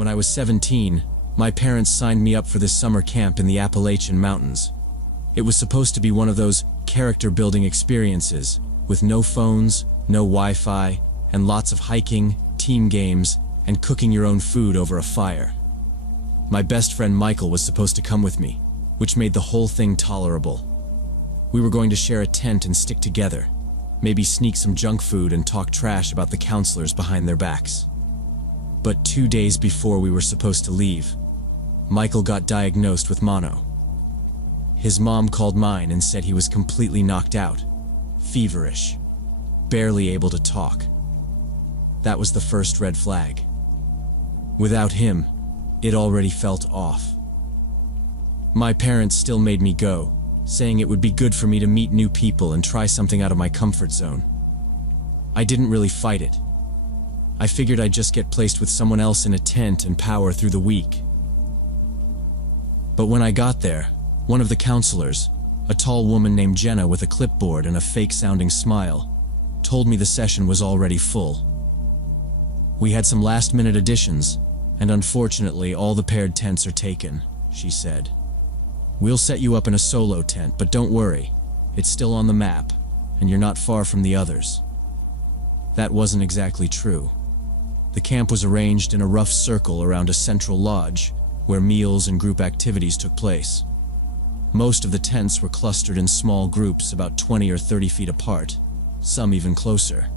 When I was 17, my parents signed me up for this summer camp in the Appalachian Mountains. It was supposed to be one of those character-building experiences, with no phones, no Wi-Fi, and lots of hiking, team games, and cooking your own food over a fire. My best friend Michael was supposed to come with me, which made the whole thing tolerable. We were going to share a tent and stick together, maybe sneak some junk food and talk trash about the counselors behind their backs. But 2 days before we were supposed to leave, Michael got diagnosed with mono. His mom called mine and said he was completely knocked out, feverish, barely able to talk. That was the first red flag. Without him, it already felt off. My parents still made me go, saying it would be good for me to meet new people and try something out of my comfort zone. I didn't really fight it. I figured I'd just get placed with someone else in a tent and power through the week. But when I got there, one of the counselors, a tall woman named Jenna with a clipboard and a fake-sounding smile, told me the session was already full. We had some last-minute additions, and unfortunately all the paired tents are taken, she said. We'll set you up in a solo tent, but don't worry, it's still on the map, and you're not far from the others. That wasn't exactly true. The camp was arranged in a rough circle around a central lodge, where meals and group activities took place. Most of the tents were clustered in small groups about 20 or 30 feet apart, some even closer.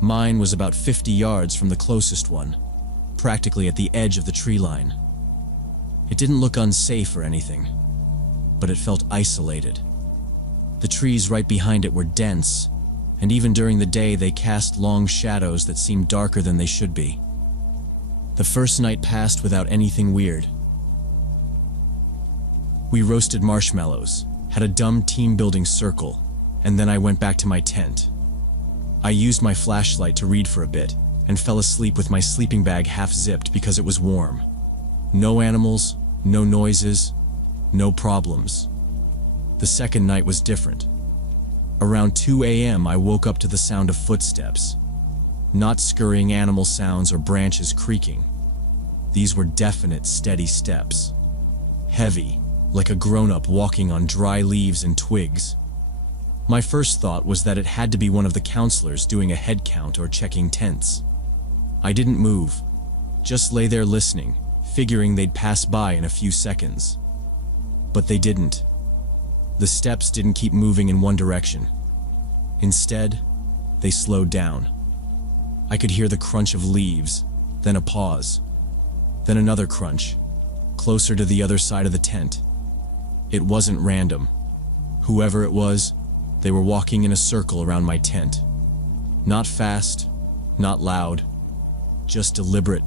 Mine was about 50 yards from the closest one, practically at the edge of the tree line. It didn't look unsafe or anything, but it felt isolated. The trees right behind it were dense, and even during the day they cast long shadows that seemed darker than they should be. The first night passed without anything weird. We roasted marshmallows, had a dumb team-building circle, and then I went back to my tent. I used my flashlight to read for a bit, and fell asleep with my sleeping bag half-zipped because it was warm. No animals, no noises, no problems. The second night was different. Around 2 a.m. I woke up to the sound of footsteps. Not scurrying animal sounds or branches creaking. These were definite, steady steps. Heavy, like a grown-up walking on dry leaves and twigs. My first thought was that it had to be one of the counselors doing a head count or checking tents. I didn't move, just lay there listening, figuring they'd pass by in a few seconds. But they didn't. The steps didn't keep moving in one direction. Instead, they slowed down. I could hear the crunch of leaves, then a pause, then another crunch, closer to the other side of the tent. It wasn't random. Whoever it was, they were walking in a circle around my tent. Not fast, not loud, just deliberate,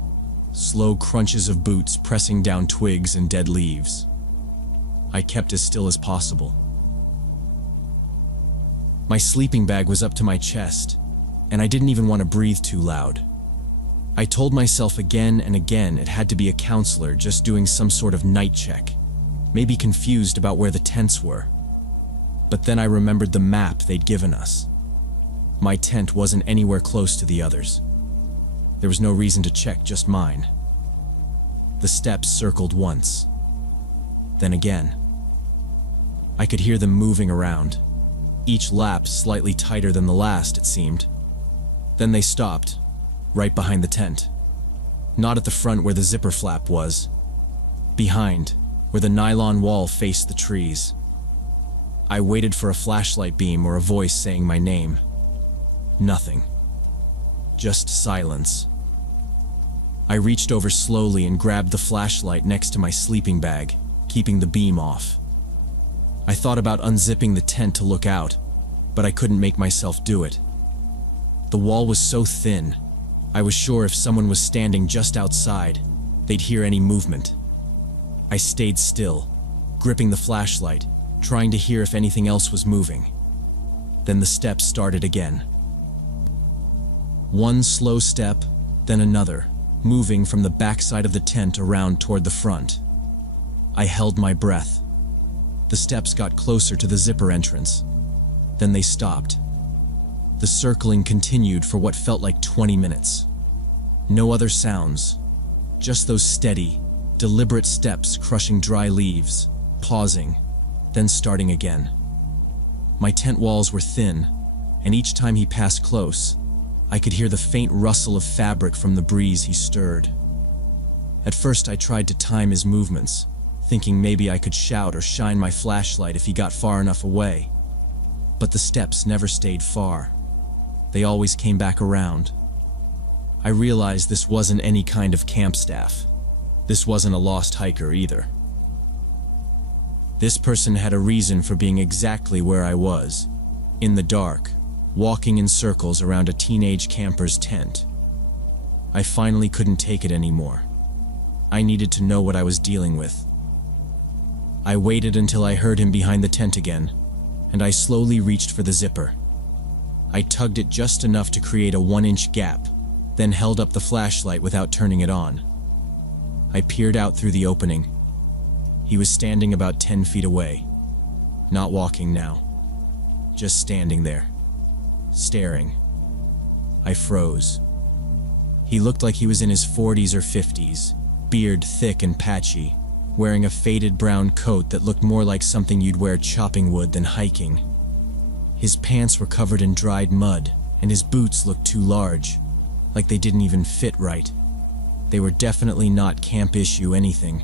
slow crunches of boots pressing down twigs and dead leaves. I kept as still as possible. My sleeping bag was up to my chest, and I didn't even want to breathe too loud. I told myself again and again it had to be a counselor just doing some sort of night check, maybe confused about where the tents were. But then I remembered the map they'd given us. My tent wasn't anywhere close to the others. There was no reason to check just mine. The steps circled once, then again. I could hear them moving around, each lap slightly tighter than the last, it seemed. Then they stopped, right behind the tent. Not at the front where the zipper flap was. Behind, where the nylon wall faced the trees. I waited for a flashlight beam or a voice saying my name. Nothing. Just silence. I reached over slowly and grabbed the flashlight next to my sleeping bag, keeping the beam off. I thought about unzipping the tent to look out, but I couldn't make myself do it. The wall was so thin, I was sure if someone was standing just outside, they'd hear any movement. I stayed still, gripping the flashlight, trying to hear if anything else was moving. Then the steps started again. One slow step, then another, moving from the backside of the tent around toward the front. I held my breath. The steps got closer to the zipper entrance. Then they stopped. The circling continued for what felt like 20 minutes. No other sounds. Just those steady, deliberate steps crushing dry leaves, pausing, then starting again. My tent walls were thin, and each time he passed close, I could hear the faint rustle of fabric from the breeze he stirred. At first I tried to time his movements, thinking maybe I could shout or shine my flashlight if he got far enough away. But the steps never stayed far. They always came back around. I realized this wasn't any kind of camp staff. This wasn't a lost hiker either. This person had a reason for being exactly where I was, in the dark, walking in circles around a teenage camper's tent. I finally couldn't take it anymore. I needed to know what I was dealing with. I waited until I heard him behind the tent again, and I slowly reached for the zipper. I tugged it just enough to create a 1-inch gap, then held up the flashlight without turning it on. I peered out through the opening. He was standing about 10 feet away, not walking now, just standing there, staring. I froze. He looked like he was in his 40s or 50s, beard thick and patchy, wearing a faded brown coat that looked more like something you'd wear chopping wood than hiking. His pants were covered in dried mud, and his boots looked too large, like they didn't even fit right. They were definitely not camp-issue anything.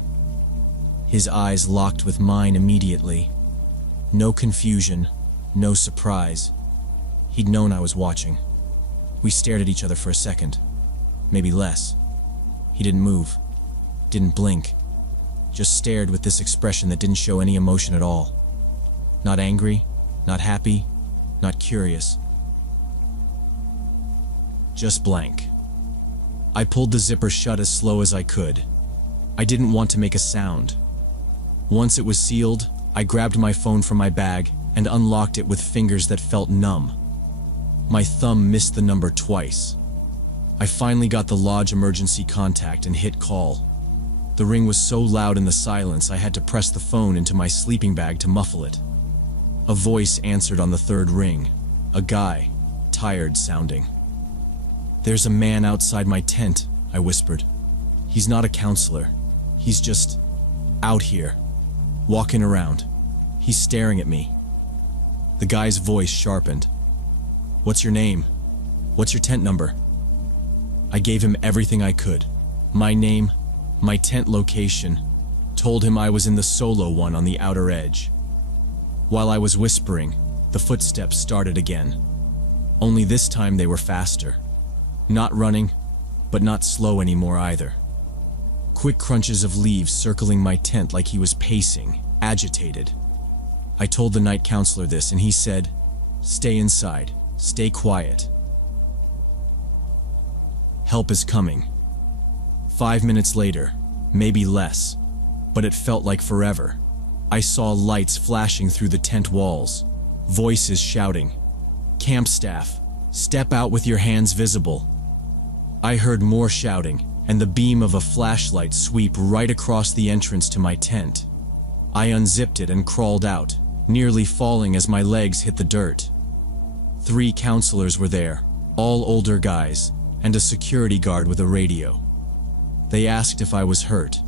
His eyes locked with mine immediately. No confusion, no surprise. He'd known I was watching. We stared at each other for a second, maybe less. He didn't move, didn't blink, just stared with this expression that didn't show any emotion at all. Not angry, not happy, not curious. Just blank. I pulled the zipper shut as slow as I could. I didn't want to make a sound. Once it was sealed, I grabbed my phone from my bag and unlocked it with fingers that felt numb. My thumb missed the number twice. I finally got the lodge emergency contact and hit call. The ring was so loud in the silence I had to press the phone into my sleeping bag to muffle it. A voice answered on the third ring, a guy, tired sounding. "There's a man outside my tent," I whispered. "He's not a counselor. He's just out here, walking around. He's staring at me." The guy's voice sharpened. "What's your name? What's your tent number?" I gave him everything I could. My name, my tent location, told him I was in the solo one on the outer edge. While I was whispering, the footsteps started again. Only this time they were faster. Not running, but not slow anymore either. Quick crunches of leaves circling my tent like he was pacing, agitated. I told the night counselor this and he said, "Stay inside, stay quiet. Help is coming." 5 minutes later, maybe less, but it felt like forever. I saw lights flashing through the tent walls, voices shouting, "Camp staff, step out with your hands visible." I heard more shouting, and the beam of a flashlight sweep right across the entrance to my tent. I unzipped it and crawled out, nearly falling as my legs hit the dirt. 3 counselors were there, all older guys, and a security guard with a radio. They asked if I was hurt.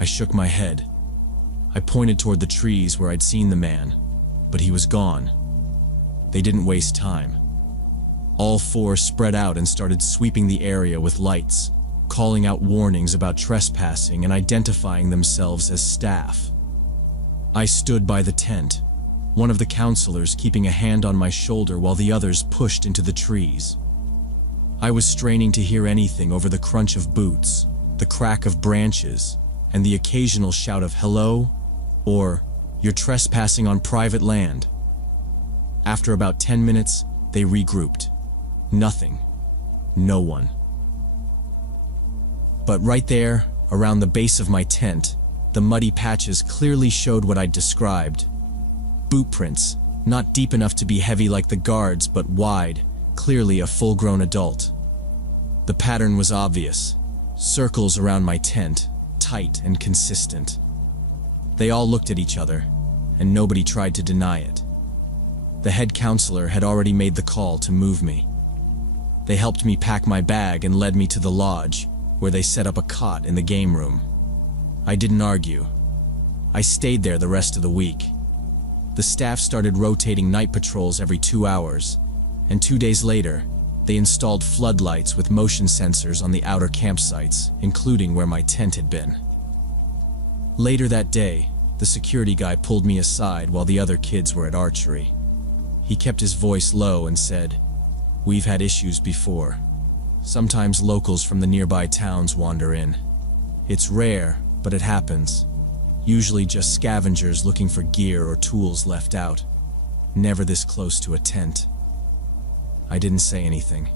I shook my head. I pointed toward the trees where I'd seen the man, but he was gone. They didn't waste time. All 4 spread out and started sweeping the area with lights, calling out warnings about trespassing and identifying themselves as staff. I stood by the tent, one of the counselors keeping a hand on my shoulder while the others pushed into the trees. I was straining to hear anything over the crunch of boots, the crack of branches, and the occasional shout of "hello" or "you're trespassing on private land." After about 10 minutes, they regrouped. Nothing. No one. But right there, around the base of my tent, the muddy patches clearly showed what I'd described. Boot prints, not deep enough to be heavy like the guards, but wide, clearly a full-grown adult. The pattern was obvious. Circles around my tent, tight and consistent. They all looked at each other, and nobody tried to deny it. The head counselor had already made the call to move me. They helped me pack my bag and led me to the lodge, where they set up a cot in the game room. I didn't argue. I stayed there the rest of the week. The staff started rotating night patrols every 2 hours, and 2 days later, they installed floodlights with motion sensors on the outer campsites, including where my tent had been. Later that day, the security guy pulled me aside while the other kids were at archery. He kept his voice low and said, "We've had issues before. Sometimes locals from the nearby towns wander in. It's rare, but it happens. Usually just scavengers looking for gear or tools left out. Never this close to a tent." I didn't say anything.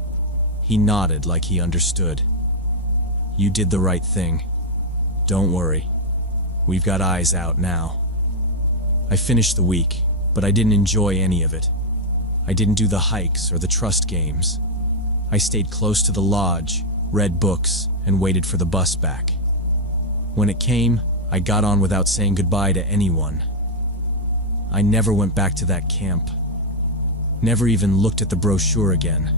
He nodded like he understood. "You did the right thing. Don't worry. We've got eyes out now." I finished the week, but I didn't enjoy any of it. I didn't do the hikes or the trust games. I stayed close to the lodge, read books, and waited for the bus back. When it came, I got on without saying goodbye to anyone. I never went back to that camp. Never even looked at the brochure again.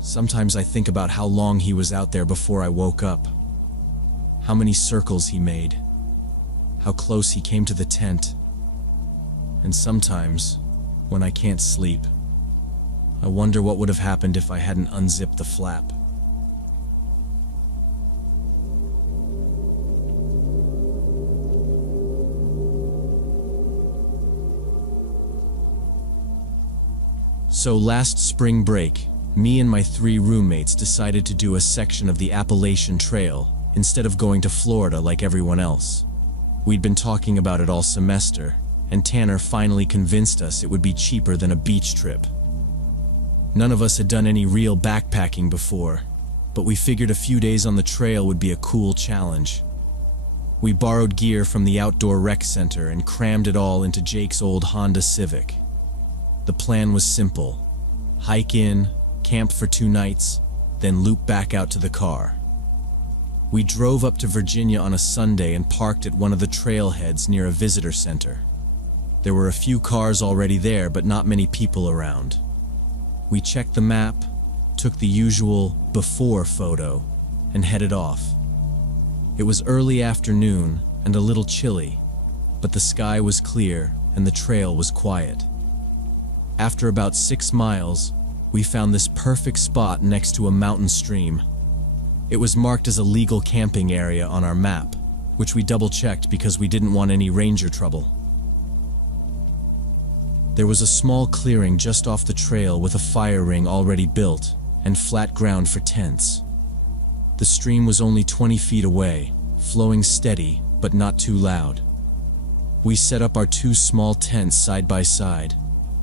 Sometimes I think about how long he was out there before I woke up. How many circles he made. How close he came to the tent. And sometimes, when I can't sleep, I wonder what would have happened if I hadn't unzipped the flap. So last spring break, me and my 3 roommates decided to do a section of the Appalachian Trail instead of going to Florida like everyone else. We'd been talking about it all semester, and Tanner finally convinced us it would be cheaper than a beach trip. None of us had done any real backpacking before, but we figured a few days on the trail would be a cool challenge. We borrowed gear from the outdoor rec center and crammed it all into Jake's old Honda Civic. The plan was simple: hike in, camp for 2 nights, then loop back out to the car. We drove up to Virginia on a Sunday and parked at one of the trailheads near a visitor center. There were a few cars already there, but not many people around. We checked the map, took the usual before photo, and headed off. It was early afternoon and a little chilly, but the sky was clear and the trail was quiet. After about 6 miles, we found this perfect spot next to a mountain stream. It was marked as a legal camping area on our map, which we double-checked because we didn't want any ranger trouble. There was a small clearing just off the trail with a fire ring already built and flat ground for tents. The stream was only 20 feet away, flowing steady but not too loud. We set up our 2 small tents side by side,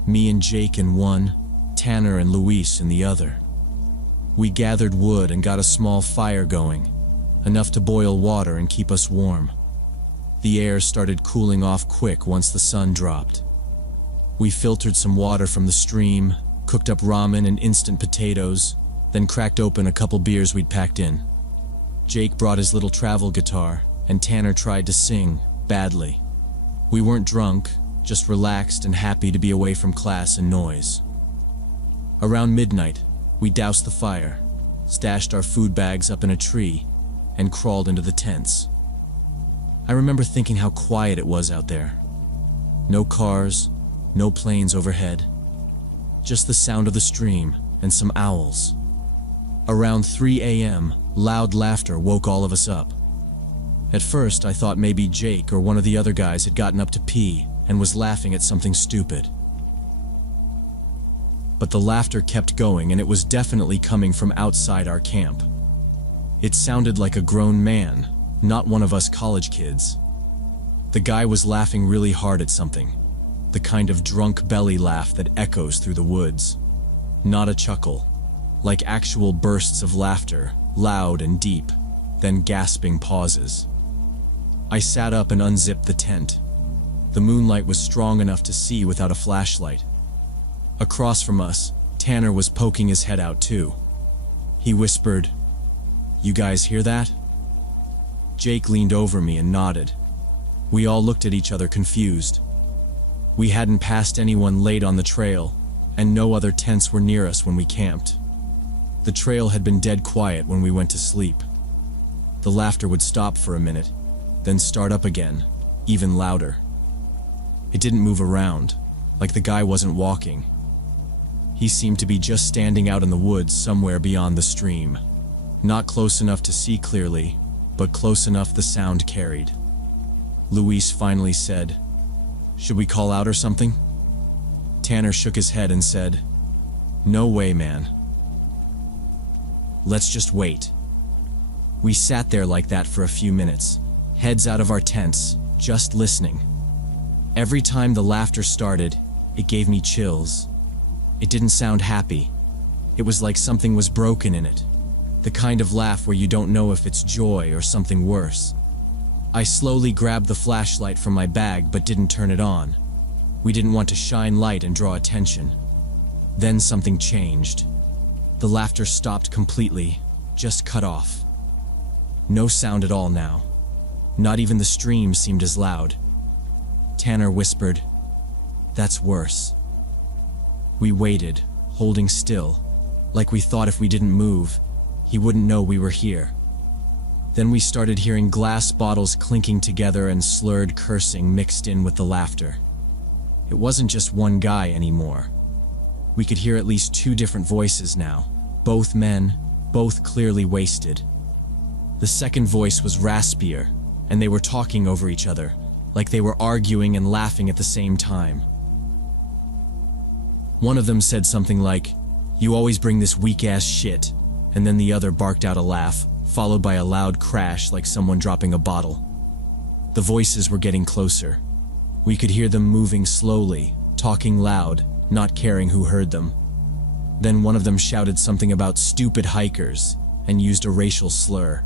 me and Jake in one, Tanner and Luis in the other. We gathered wood and got a small fire going, enough to boil water and keep us warm. The air started cooling off quick once the sun dropped. We filtered some water from the stream, cooked up ramen and instant potatoes, then cracked open a couple beers we'd packed in. Jake brought his little travel guitar, and Tanner tried to sing, badly. We weren't drunk, just relaxed and happy to be away from class and noise. Around midnight, we doused the fire, stashed our food bags up in a tree, and crawled into the tents. I remember thinking how quiet it was out there. No cars, no planes overhead, just the sound of the stream and some owls. Around 3 a.m., loud laughter woke all of us up. At first, I thought maybe Jake or one of the other guys had gotten up to pee and was laughing at something stupid. But the laughter kept going, and it was definitely coming from outside our camp. It sounded like a grown man, not one of us college kids. The guy was laughing really hard at something. The kind of drunk belly laugh that echoes through the woods. Not a chuckle, like actual bursts of laughter, loud and deep, then gasping pauses. I sat up and unzipped the tent. The moonlight was strong enough to see without a flashlight. Across from us, Tanner was poking his head out too. He whispered, "You guys hear that?" Jake leaned over me and nodded. We all looked at each other confused. We hadn't passed anyone late on the trail, and no other tents were near us when we camped. The trail had been dead quiet when we went to sleep. The laughter would stop for a minute, then start up again, even louder. It didn't move around, like the guy wasn't walking. He seemed to be just standing out in the woods somewhere beyond the stream. Not close enough to see clearly, but close enough the sound carried. Luis finally said, "Should we call out or something?" Tanner shook his head and said, "No way, man. Let's just wait." We sat there like that for a few minutes, heads out of our tents, just listening. Every time the laughter started, it gave me chills. It didn't sound happy. It was like something was broken in it. The kind of laugh where you don't know if it's joy or something worse. I slowly grabbed the flashlight from my bag but didn't turn it on. We didn't want to shine light and draw attention. Then something changed. The laughter stopped completely, just cut off. No sound at all now. Not even the stream seemed as loud. Tanner whispered, "That's worse." We waited, holding still, like we thought if we didn't move, he wouldn't know we were here. Then we started hearing glass bottles clinking together and slurred cursing mixed in with the laughter. It wasn't just one guy anymore. We could hear at least two different voices now, both men, both clearly wasted. The second voice was raspier, and they were talking over each other, like they were arguing and laughing at the same time. One of them said something like, "You always bring this weak-ass shit," and then the other barked out a laugh, followed by a loud crash like someone dropping a bottle. The voices were getting closer. We could hear them moving slowly, talking loud, not caring who heard them. Then one of them shouted something about stupid hikers and used a racial slur.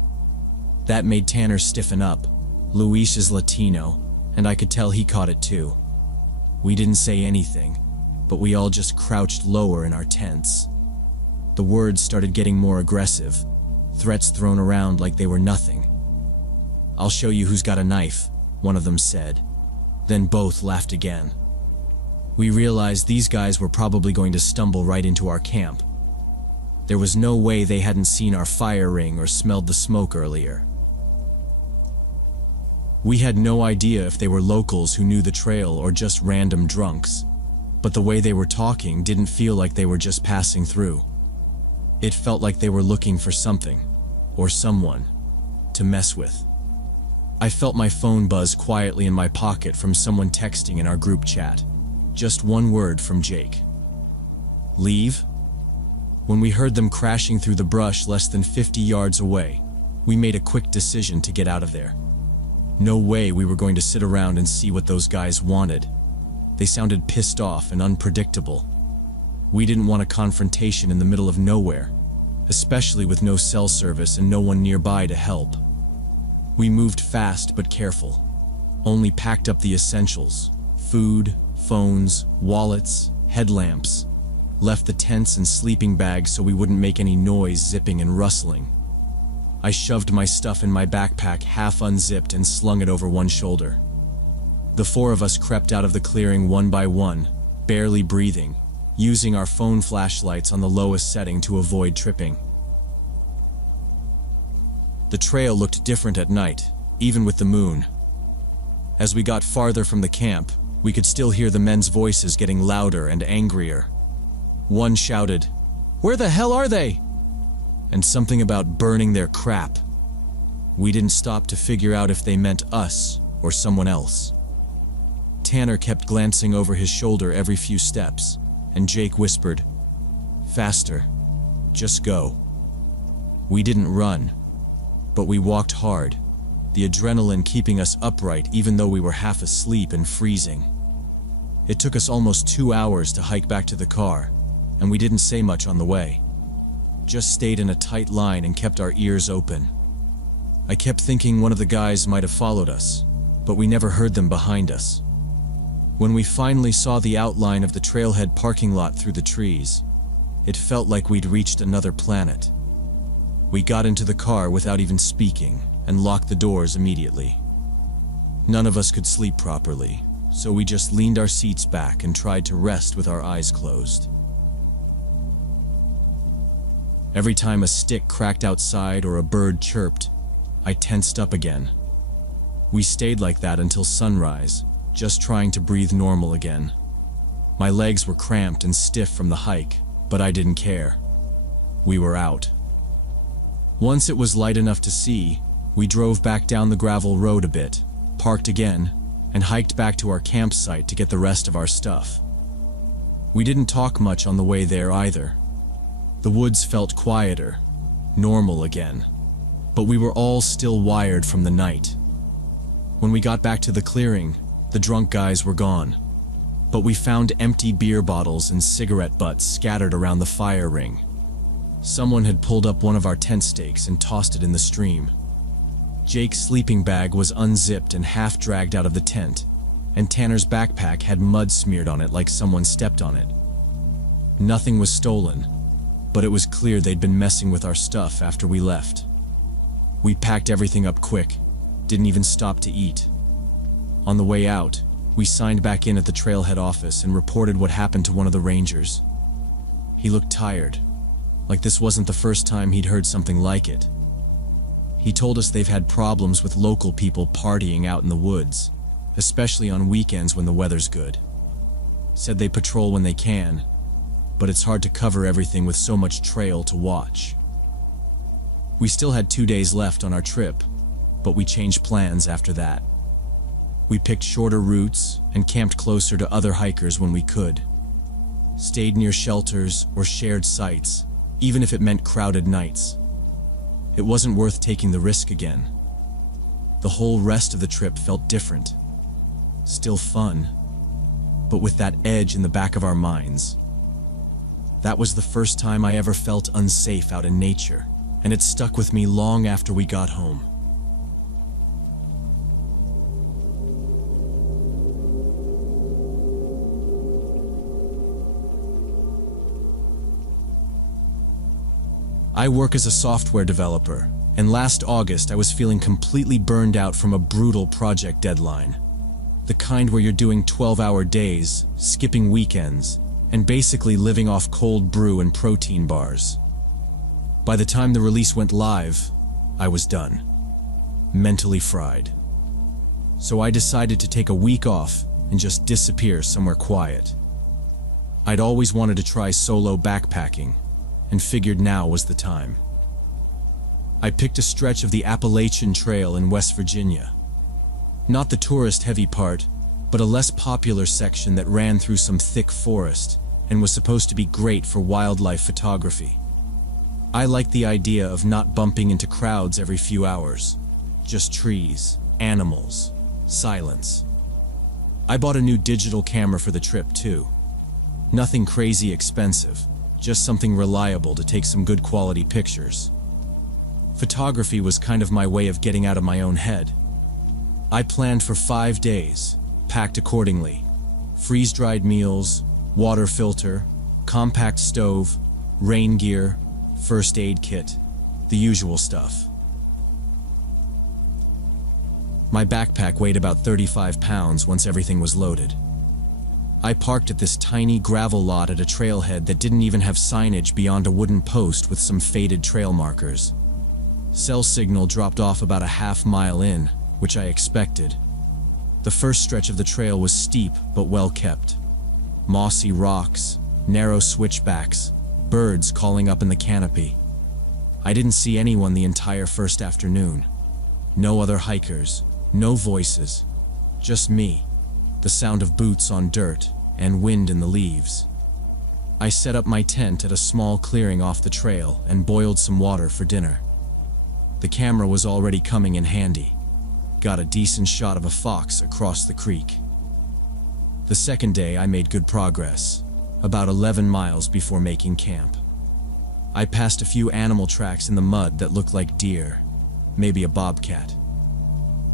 That made Tanner stiffen up. Luis is Latino, and I could tell he caught it too. We didn't say anything, but we all just crouched lower in our tents. The words started getting more aggressive, threats thrown around like they were nothing. "I'll show you who's got a knife," one of them said. Then both laughed again. We realized these guys were probably going to stumble right into our camp. There was no way they hadn't seen our fire ring or smelled the smoke earlier. We had no idea if they were locals who knew the trail or just random drunks, but the way they were talking didn't feel like they were just passing through. It felt like they were looking for something, or someone, to mess with. I felt my phone buzz quietly in my pocket from someone texting in our group chat. Just one word from Jake. "Leave?" When we heard them crashing through the brush less than 50 yards away, we made a quick decision to get out of there. No way we were going to sit around and see what those guys wanted. They sounded pissed off and unpredictable. We didn't want a confrontation in the middle of nowhere, especially with no cell service and no one nearby to help. We moved fast but careful, only packed up the essentials: food, phones, wallets, headlamps, left the tents and sleeping bags so we wouldn't make any noise zipping and rustling. I shoved my stuff in my backpack half unzipped and slung it over one shoulder. The four of us crept out of the clearing one by one, barely breathing, using our phone flashlights on the lowest setting to avoid tripping. The trail looked different at night, even with the moon. As we got farther from the camp, we could still hear the men's voices getting louder and angrier. One shouted, "Where the hell are they?" and something about burning their crap. We didn't stop to figure out if they meant us or someone else. Tanner kept glancing over his shoulder every few steps, and Jake whispered, "Faster, just go." We didn't run, but we walked hard, the adrenaline keeping us upright even though we were half asleep and freezing. It took us almost 2 hours to hike back to the car, and we didn't say much on the way. Just stayed in a tight line and kept our ears open. I kept thinking one of the guys might have followed us, but we never heard them behind us. When we finally saw the outline of the trailhead parking lot through the trees, it felt like we'd reached another planet. We got into the car without even speaking and locked the doors immediately. None of us could sleep properly, so we just leaned our seats back and tried to rest with our eyes closed. Every time a stick cracked outside or a bird chirped, I tensed up again. We stayed like that until sunrise, just trying to breathe normal again. My legs were cramped and stiff from the hike, but I didn't care. We were out. Once it was light enough to see, we drove back down the gravel road a bit, parked again, and hiked back to our campsite to get the rest of our stuff. We didn't talk much on the way there either. The woods felt quieter, normal again, but we were all still wired from the night. When we got back to the clearing, the drunk guys were gone, but we found empty beer bottles and cigarette butts scattered around the fire ring. Someone had pulled up one of our tent stakes and tossed it in the stream. Jake's sleeping bag was unzipped and half dragged out of the tent, and Tanner's backpack had mud smeared on it like someone stepped on it. Nothing was stolen, but it was clear they'd been messing with our stuff after we left. We packed everything up quick, didn't even stop to eat. On the way out, we signed back in at the trailhead office and reported what happened to one of the rangers. He looked tired, like this wasn't the first time he'd heard something like it. He told us they've had problems with local people partying out in the woods, especially on weekends when the weather's good. Said they patrol when they can, but it's hard to cover everything with so much trail to watch. We still had 2 days left on our trip, but we changed plans after that. We picked shorter routes and camped closer to other hikers when we could. Stayed near shelters or shared sites, even if it meant crowded nights. It wasn't worth taking the risk again. The whole rest of the trip felt different. Still fun, but with that edge in the back of our minds. That was the first time I ever felt unsafe out in nature, and it stuck with me long after we got home. I work as a software developer, and last August I was feeling completely burned out from a brutal project deadline. The kind where you're doing 12-hour days, skipping weekends, and basically living off cold brew and protein bars. By the time the release went live, I was done. Mentally fried. So I decided to take a week off and just disappear somewhere quiet. I'd always wanted to try solo backpacking, and figured now was the time. I picked a stretch of the Appalachian Trail in West Virginia. Not the tourist-heavy part, but a less popular section that ran through some thick forest and was supposed to be great for wildlife photography. I liked the idea of not bumping into crowds every few hours. Just trees, animals, silence. I bought a new digital camera for the trip too. Nothing crazy expensive, just something reliable to take some good quality pictures. Photography was kind of my way of getting out of my own head. I planned for 5 days, packed accordingly. Freeze-dried meals, water filter, compact stove, rain gear, first aid kit, the usual stuff. My backpack weighed about 35 pounds once everything was loaded. I parked at this tiny gravel lot at a trailhead that didn't even have signage beyond a wooden post with some faded trail markers. Cell signal dropped off about a half-mile in, which I expected. The first stretch of the trail was steep but well kept. Mossy rocks, narrow switchbacks, birds calling up in the canopy. I didn't see anyone the entire first afternoon. No other hikers, no voices, just me, the sound of boots on dirt, and wind in the leaves. I set up my tent at a small clearing off the trail and boiled some water for dinner. The camera was already coming in handy. Got a decent shot of a fox across the creek. The second day I made good progress, about 11 miles before making camp. I passed a few animal tracks in the mud that looked like deer, maybe a bobcat.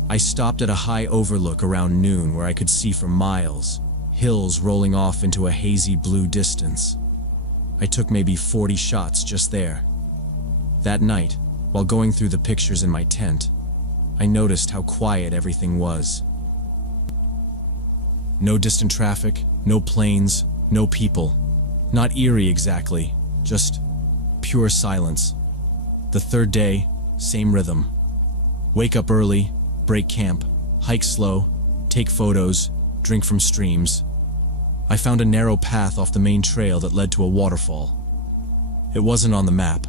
I stopped at a high overlook around noon where I could see for miles, hills rolling off into a hazy blue distance. I took maybe 40 shots just there. That night, while going through the pictures in my tent, I noticed how quiet everything was. No distant traffic, no planes, no people. Not eerie exactly, just pure silence. The third day, same rhythm. Wake up early, break camp, hike slow, take photos, drink from streams. I found a narrow path off the main trail that led to a waterfall. It wasn't on the map,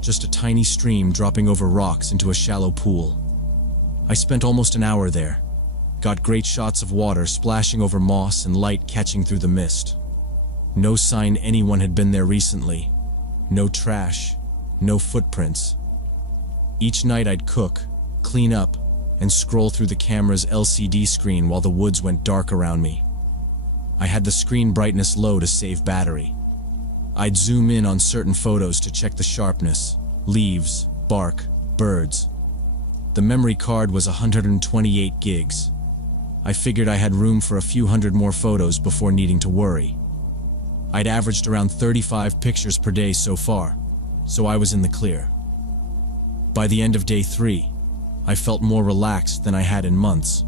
just a tiny stream dropping over rocks into a shallow pool. I spent almost an hour there, got great shots of water splashing over moss and light catching through the mist. No sign anyone had been there recently, no trash, no footprints. Each night I'd cook, clean up, and scroll through the camera's LCD screen while the woods went dark around me. I had the screen brightness low to save battery. I'd zoom in on certain photos to check the sharpness, leaves, bark, birds. The memory card was 128 gigs. I figured I had room for a few hundred more photos before needing to worry. I'd averaged around 35 pictures per day so far, so I was in the clear. By the end of day 3, I felt more relaxed than I had in months.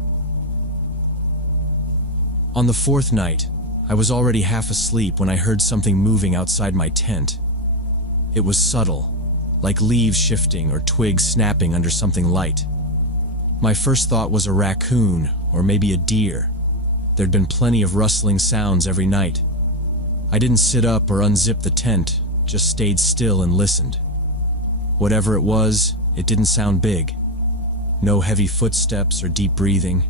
On the 4th night, I was already half asleep when I heard something moving outside my tent. It was subtle, like leaves shifting or twigs snapping under something light. My first thought was a raccoon or maybe a deer. There'd been plenty of rustling sounds every night. I didn't sit up or unzip the tent, just stayed still and listened. Whatever it was, it didn't sound big. No heavy footsteps or deep breathing.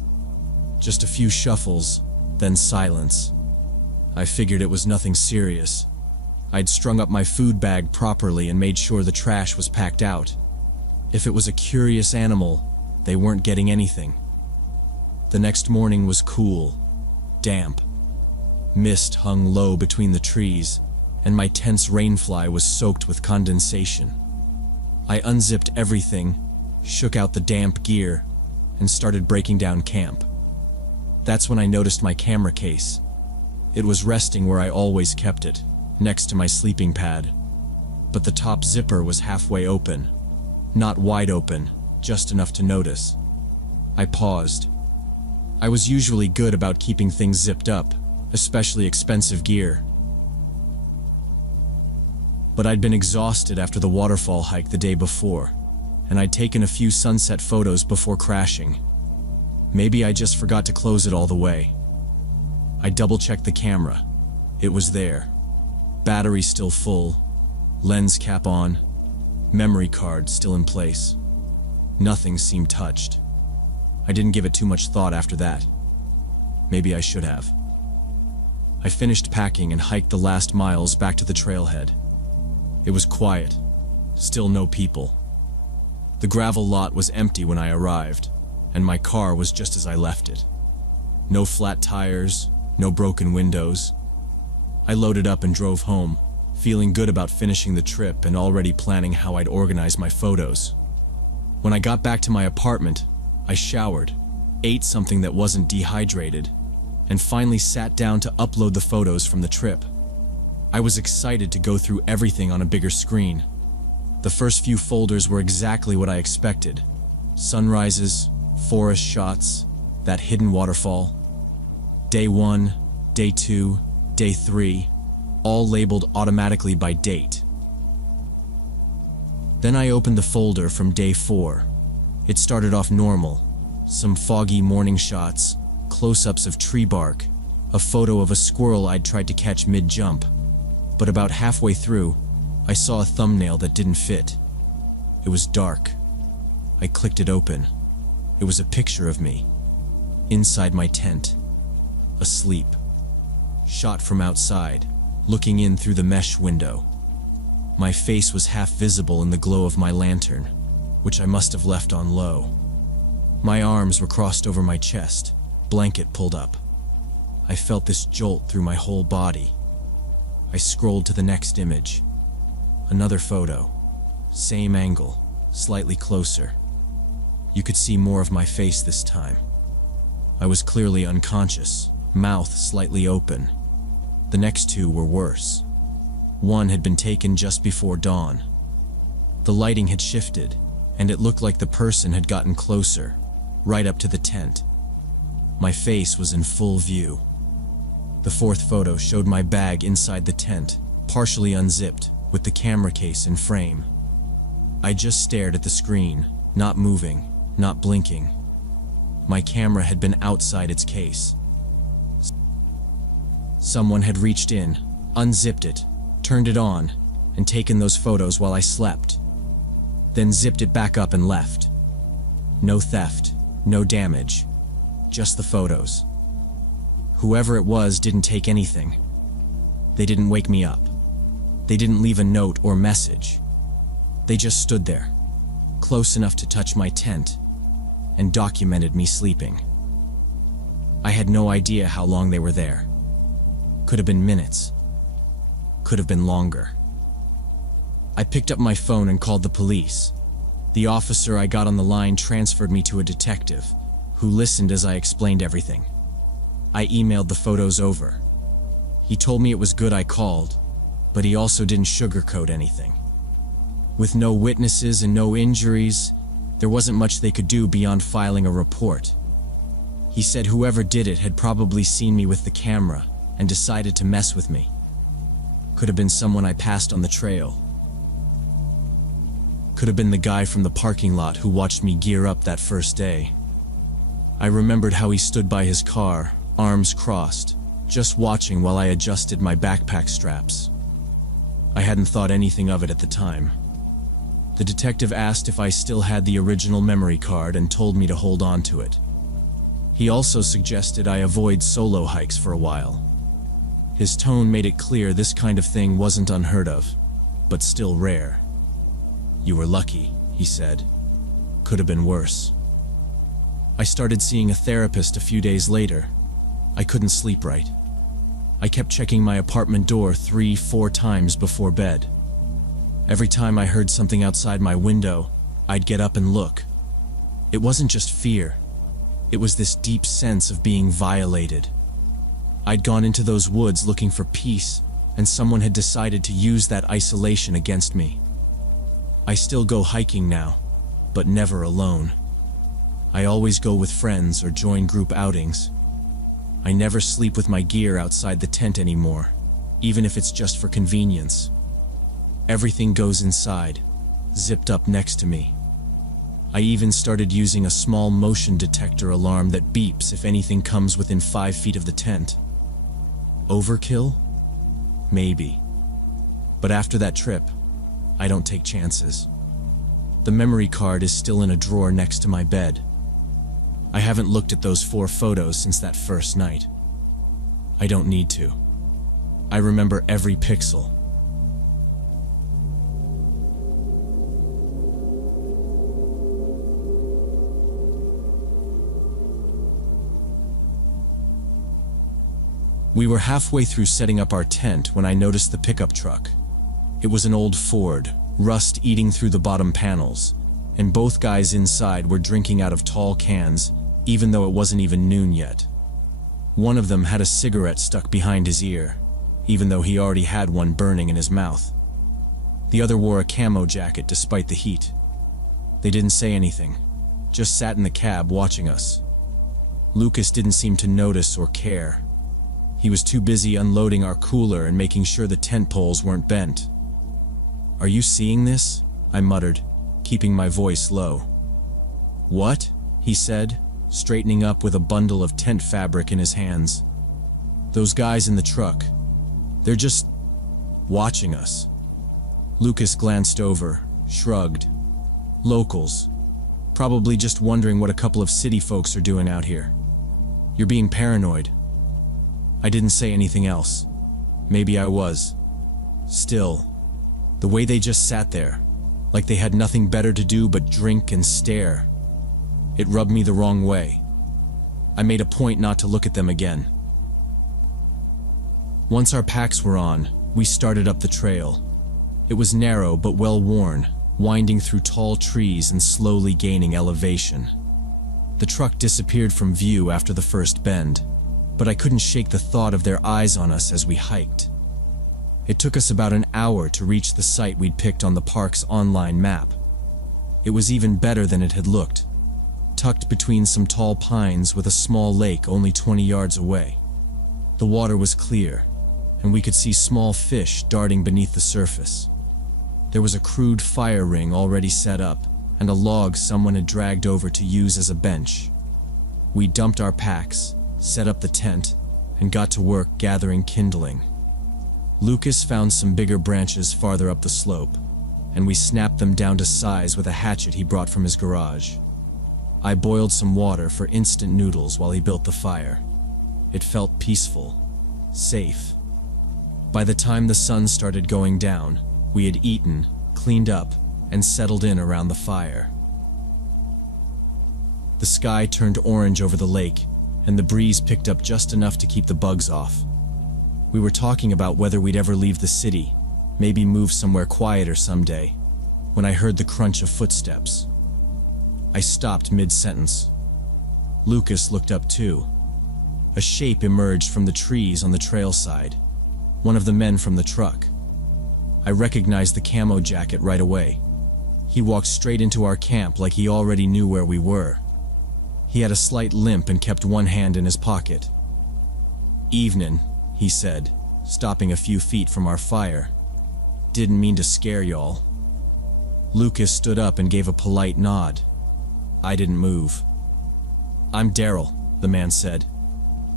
Just a few shuffles, then silence. I figured it was nothing serious. I'd strung up my food bag properly and made sure the trash was packed out. If it was a curious animal, they weren't getting anything. The next morning was cool, damp. Mist hung low between the trees, and my tent's rainfly was soaked with condensation. I unzipped everything, shook out the damp gear, and started breaking down camp. That's when I noticed my camera case. It was resting where I always kept it, next to my sleeping pad. But the top zipper was halfway open. Not wide open, just enough to notice. I paused. I was usually good about keeping things zipped up, especially expensive gear. But I'd been exhausted after the waterfall hike the day before, and I'd taken a few sunset photos before crashing. Maybe I just forgot to close it all the way. I double-checked the camera. It was there. Battery still full, lens cap on, memory card still in place. Nothing seemed touched. I didn't give it too much thought after that. Maybe I should have. I finished packing and hiked the last miles back to the trailhead. It was quiet, still no people. The gravel lot was empty when I arrived, and my car was just as I left it. No flat tires, no broken windows. I loaded up and drove home, feeling good about finishing the trip and already planning how I'd organize my photos. When I got back to my apartment, I showered, ate something that wasn't dehydrated, and finally sat down to upload the photos from the trip. I was excited to go through everything on a bigger screen. The first few folders were exactly what I expected. Sunrises, forest shots, that hidden waterfall. Day 1, Day 2, Day 3, all labeled automatically by date. Then I opened the folder from Day 4. It started off normal. Some foggy morning shots, close-ups of tree bark, a photo of a squirrel I'd tried to catch mid-jump. But about halfway through, I saw a thumbnail that didn't fit. It was dark. I clicked it open. It was a picture of me, inside my tent, asleep, shot from outside, looking in through the mesh window. My face was half visible in the glow of my lantern, which I must have left on low. My arms were crossed over my chest, blanket pulled up. I felt this jolt through my whole body. I scrolled to the next image. Another photo. Same angle, slightly closer. You could see more of my face this time. I was clearly unconscious, mouth slightly open. The next two were worse. One had been taken just before dawn. The lighting had shifted, and it looked like the person had gotten closer, right up to the tent. My face was in full view. The fourth photo showed my bag inside the tent, partially unzipped, with the camera case in frame. I just stared at the screen, not moving, not blinking. My camera had been outside its case. Someone had reached in, unzipped it, turned it on, and taken those photos while I slept. Then zipped it back up and left. No theft, no damage, just the photos. Whoever it was didn't take anything. They didn't wake me up. They didn't leave a note or message. They just stood there, close enough to touch my tent, and documented me sleeping. I had no idea how long they were there. Could have been minutes. Could have been longer. I picked up my phone and called the police. The officer I got on the line transferred me to a detective, who listened as I explained everything. I emailed the photos over. He told me it was good I called, but he also didn't sugarcoat anything. With no witnesses and no injuries, there wasn't much they could do beyond filing a report. He said whoever did it had probably seen me with the camera and decided to mess with me. Could have been someone I passed on the trail. Could have been the guy from the parking lot who watched me gear up that first day. I remembered how he stood by his car, arms crossed, just watching while I adjusted my backpack straps. I hadn't thought anything of it at the time. The detective asked if I still had the original memory card and told me to hold on to it. He also suggested I avoid solo hikes for a while. His tone made it clear this kind of thing wasn't unheard of, but still rare. "You were lucky," he said. "Could have been worse." I started seeing a therapist a few days later. I couldn't sleep right. I kept checking my apartment door 3-4 times before bed. Every time I heard something outside my window, I'd get up and look. It wasn't just fear. It was this deep sense of being violated. I'd gone into those woods looking for peace, and someone had decided to use that isolation against me. I still go hiking now, but never alone. I always go with friends or join group outings. I never sleep with my gear outside the tent anymore, even if it's just for convenience. Everything goes inside, zipped up next to me. I even started using a small motion detector alarm that beeps if anything comes within 5 feet of the tent. Overkill? Maybe. But after that trip, I don't take chances. The memory card is still in a drawer next to my bed. I haven't looked at those 4 photos since that first night. I don't need to. I remember every pixel. We were halfway through setting up our tent when I noticed the pickup truck. It was an old Ford, rust eating through the bottom panels, and both guys inside were drinking out of tall cans, even though it wasn't even noon yet. One of them had a cigarette stuck behind his ear, even though he already had one burning in his mouth. The other wore a camo jacket despite the heat. They didn't say anything, just sat in the cab watching us. Lucas didn't seem to notice or care. He was too busy unloading our cooler and making sure the tent poles weren't bent. "Are you seeing this?" I muttered, keeping my voice low. "What?" he said, straightening up with a bundle of tent fabric in his hands. "Those guys in the truck. They're just watching us." Lucas glanced over, shrugged. "Locals. Probably just wondering what a couple of city folks are doing out here. You're being paranoid." I didn't say anything else. Maybe I was. Still, the way they just sat there, like they had nothing better to do but drink and stare, it rubbed me the wrong way. I made a point not to look at them again. Once our packs were on, we started up the trail. It was narrow but well worn, winding through tall trees and slowly gaining elevation. The truck disappeared from view after the first bend, but I couldn't shake the thought of their eyes on us as we hiked. It took us about an hour to reach the site we'd picked on the park's online map. It was even better than it had looked, tucked between some tall pines with a small lake only 20 yards away. The water was clear, and we could see small fish darting beneath the surface. There was a crude fire ring already set up, and a log someone had dragged over to use as a bench. We dumped our packs, set up the tent, and got to work gathering kindling. Lucas found some bigger branches farther up the slope, and we snapped them down to size with a hatchet he brought from his garage. I boiled some water for instant noodles while he built the fire. It felt peaceful, safe. By the time the sun started going down, we had eaten, cleaned up, and settled in around the fire. The sky turned orange over the lake, and the breeze picked up just enough to keep the bugs off. We were talking about whether we'd ever leave the city, maybe move somewhere quieter someday, when I heard the crunch of footsteps. I stopped mid-sentence. Lucas looked up too. A shape emerged from the trees on the trail side, one of the men from the truck. I recognized the camo jacket right away. He walked straight into our camp like he already knew where we were. He had a slight limp and kept one hand in his pocket. "Evenin'," he said, stopping a few feet from our fire. "Didn't mean to scare y'all." Lucas stood up and gave a polite nod. I didn't move. "I'm Daryl," the man said.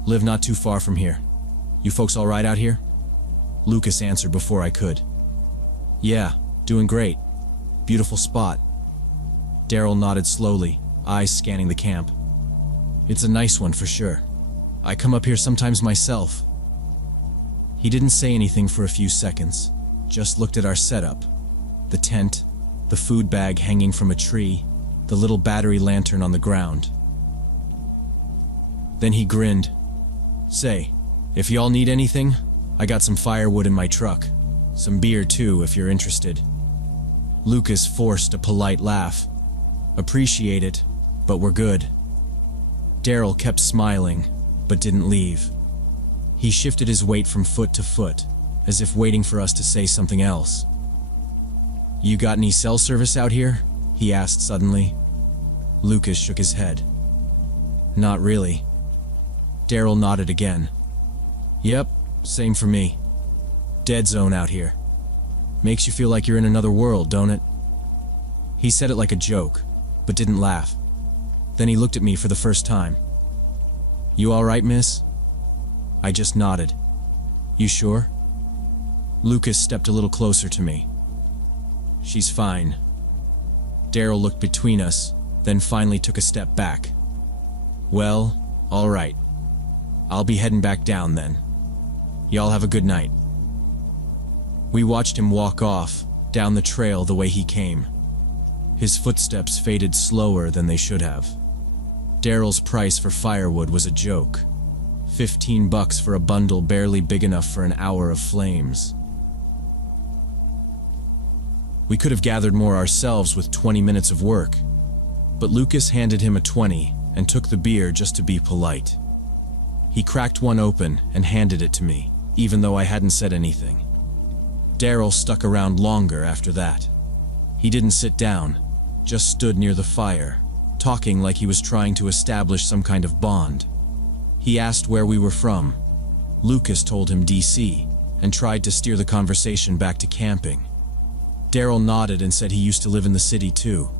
"Live not too far from here. You folks all right out here?" Lucas answered before I could. "Yeah, doing great. Beautiful spot." Daryl nodded slowly, eyes scanning the camp. "It's a nice one for sure. I come up here sometimes myself." He didn't say anything for a few seconds, just looked at our setup. The tent, the food bag hanging from a tree, the little battery lantern on the ground. Then he grinned. "Say, if y'all need anything, I got some firewood in my truck. Some beer too, if you're interested." Lucas forced a polite laugh. "Appreciate it, but we're good." Daryl kept smiling, but didn't leave. He shifted his weight from foot to foot, as if waiting for us to say something else. "You got any cell service out here?" he asked suddenly. Lucas shook his head. "Not really." Daryl nodded again. "Yep, same for me. Dead zone out here. Makes you feel like you're in another world, don't it?" He said it like a joke, but didn't laugh. Then he looked at me for the first time. "You all right, miss?" I just nodded. "You sure?" Lucas stepped a little closer to me. "She's fine." Daryl looked between us, then finally took a step back. "Well, all right. I'll be heading back down then. Y'all have a good night." We watched him walk off, down the trail the way he came. His footsteps faded slower than they should have. Daryl's price for firewood was a joke. $15 for a bundle barely big enough for an hour of flames. We could have gathered more ourselves with 20 minutes of work, but Lucas handed him a 20 and took the beer just to be polite. He cracked one open and handed it to me, even though I hadn't said anything. Daryl stuck around longer after that. He didn't sit down, just stood near the fire, talking like he was trying to establish some kind of bond. He asked where we were from. Lucas told him DC, and tried to steer the conversation back to camping. Daryl nodded and said he used to live in the city too.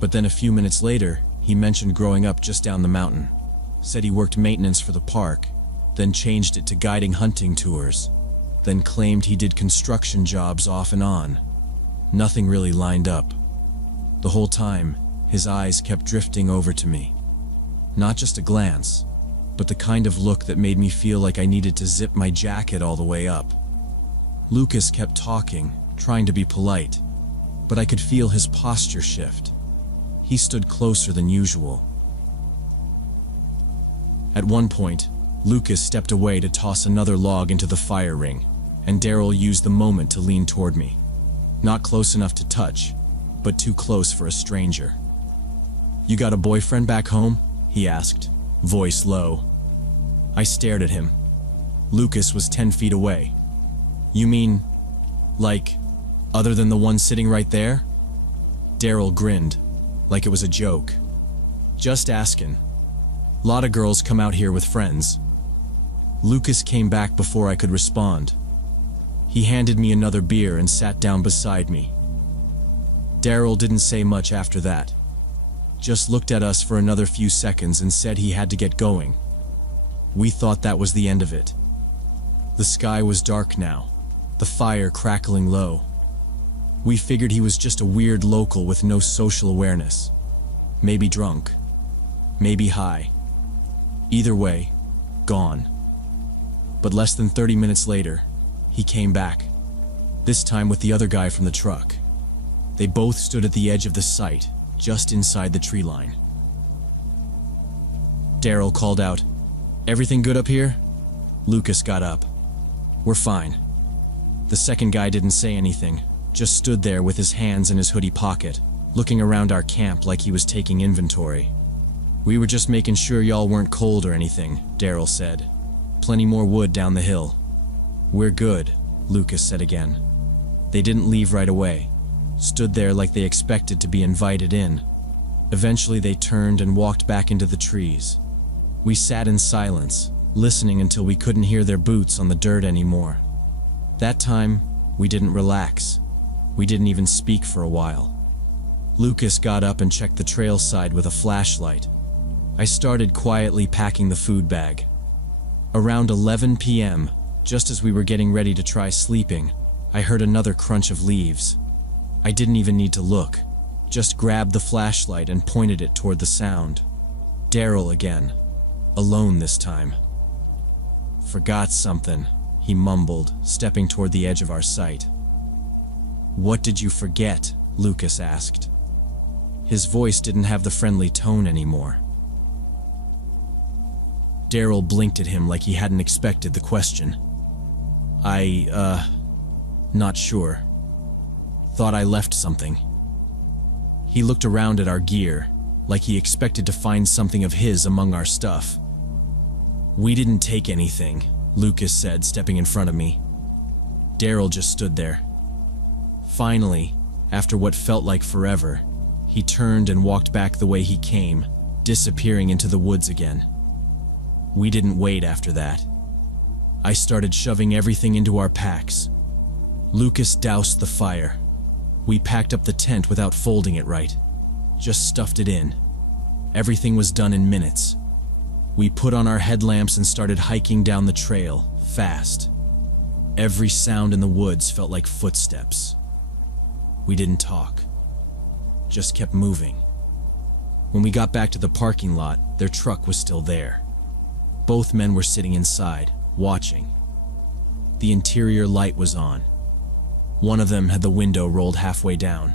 But then a few minutes later, he mentioned growing up just down the mountain. Said he worked maintenance for the park, then changed it to guiding hunting tours, then claimed he did construction jobs off and on. Nothing really lined up. The whole time, his eyes kept drifting over to me. Not just a glance, but the kind of look that made me feel like I needed to zip my jacket all the way up. Lucas kept talking, trying to be polite, but I could feel his posture shift. He stood closer than usual. At one point, Lucas stepped away to toss another log into the fire ring, and Daryl used the moment to lean toward me. Not close enough to touch, but too close for a stranger. "You got a boyfriend back home?" he asked, voice low. I stared at him. Lucas was 10 feet away. "You mean, like, other than the one sitting right there?" Daryl grinned, like it was a joke. "Just askin'. Lot of girls come out here with friends." Lucas came back before I could respond. He handed me another beer and sat down beside me. Daryl didn't say much after that. Just looked at us for another few seconds and said he had to get going. We thought that was the end of it. The sky was dark now, the fire crackling low. We figured he was just a weird local with no social awareness. Maybe drunk. Maybe high. Either way, gone. But less than 30 minutes later, he came back. This time with the other guy from the truck. They both stood at the edge of the site, just inside the tree line. Daryl called out, "Everything good up here?" Lucas got up. "We're fine." The second guy didn't say anything, just stood there with his hands in his hoodie pocket, looking around our camp like he was taking inventory. "We were just making sure y'all weren't cold or anything," Daryl said. "Plenty more wood down the hill." "We're good," Lucas said again. They didn't leave right away, stood there like they expected to be invited in. Eventually they turned and walked back into the trees. We sat in silence, listening until we couldn't hear their boots on the dirt anymore. That time, we didn't relax. We didn't even speak for a while. Lucas got up and checked the trail side with a flashlight. I started quietly packing the food bag. Around 11 p.m., just as we were getting ready to try sleeping, I heard another crunch of leaves. I didn't even need to look, just grabbed the flashlight and pointed it toward the sound. Daryl again, alone this time. "Forgot something," he mumbled, stepping toward the edge of our site. "What did you forget?" Lucas asked. His voice didn't have the friendly tone anymore. Daryl blinked at him like he hadn't expected the question. Not sure. Thought I left something." He looked around at our gear, like he expected to find something of his among our stuff. "We didn't take anything," Lucas said, stepping in front of me. Daryl just stood there. Finally, after what felt like forever, he turned and walked back the way he came, disappearing into the woods again. We didn't wait after that. I started shoving everything into our packs. Lucas doused the fire. We packed up the tent without folding it right. Just stuffed it in. Everything was done in minutes. We put on our headlamps and started hiking down the trail, fast. Every sound in the woods felt like footsteps. We didn't talk. Just kept moving. When we got back to the parking lot, their truck was still there. Both men were sitting inside, watching. The interior light was on. One of them had the window rolled halfway down.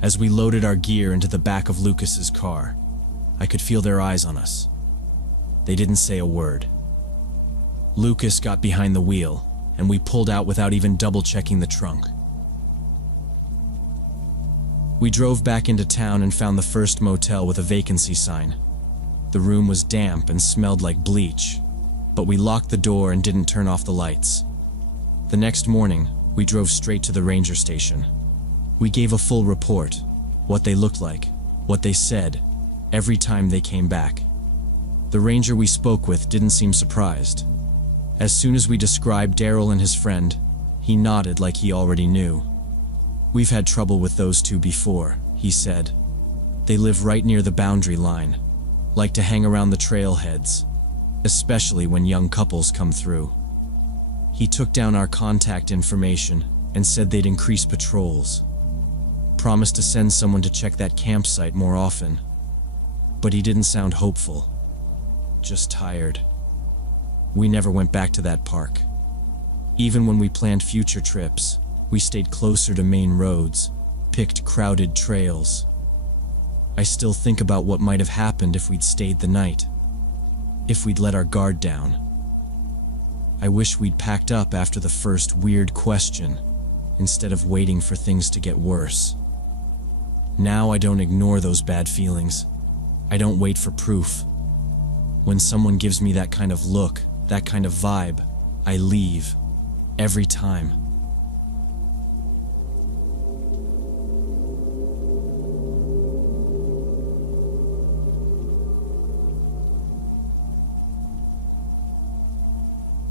As we loaded our gear into the back of Lucas's car, I could feel their eyes on us. They didn't say a word. Lucas got behind the wheel, and we pulled out without even double-checking the trunk. We drove back into town and found the first motel with a vacancy sign. The room was damp and smelled like bleach, but we locked the door and didn't turn off the lights. The next morning, we drove straight to the ranger station. We gave a full report, what they looked like, what they said, every time they came back. The ranger we spoke with didn't seem surprised. As soon as we described Daryl and his friend, he nodded like he already knew. "We've had trouble with those two before," he said. "They live right near the boundary line, like to hang around the trailheads, especially when young couples come through." He took down our contact information and said they'd increase patrols. Promised to send someone to check that campsite more often. But he didn't sound hopeful. Just tired. We never went back to that park. Even when we planned future trips, we stayed closer to main roads, picked crowded trails. I still think about what might have happened if we'd stayed the night. If we'd let our guard down. I wish we'd packed up after the first weird question, instead of waiting for things to get worse. Now I don't ignore those bad feelings. I don't wait for proof. When someone gives me that kind of look, that kind of vibe, I leave. Every time.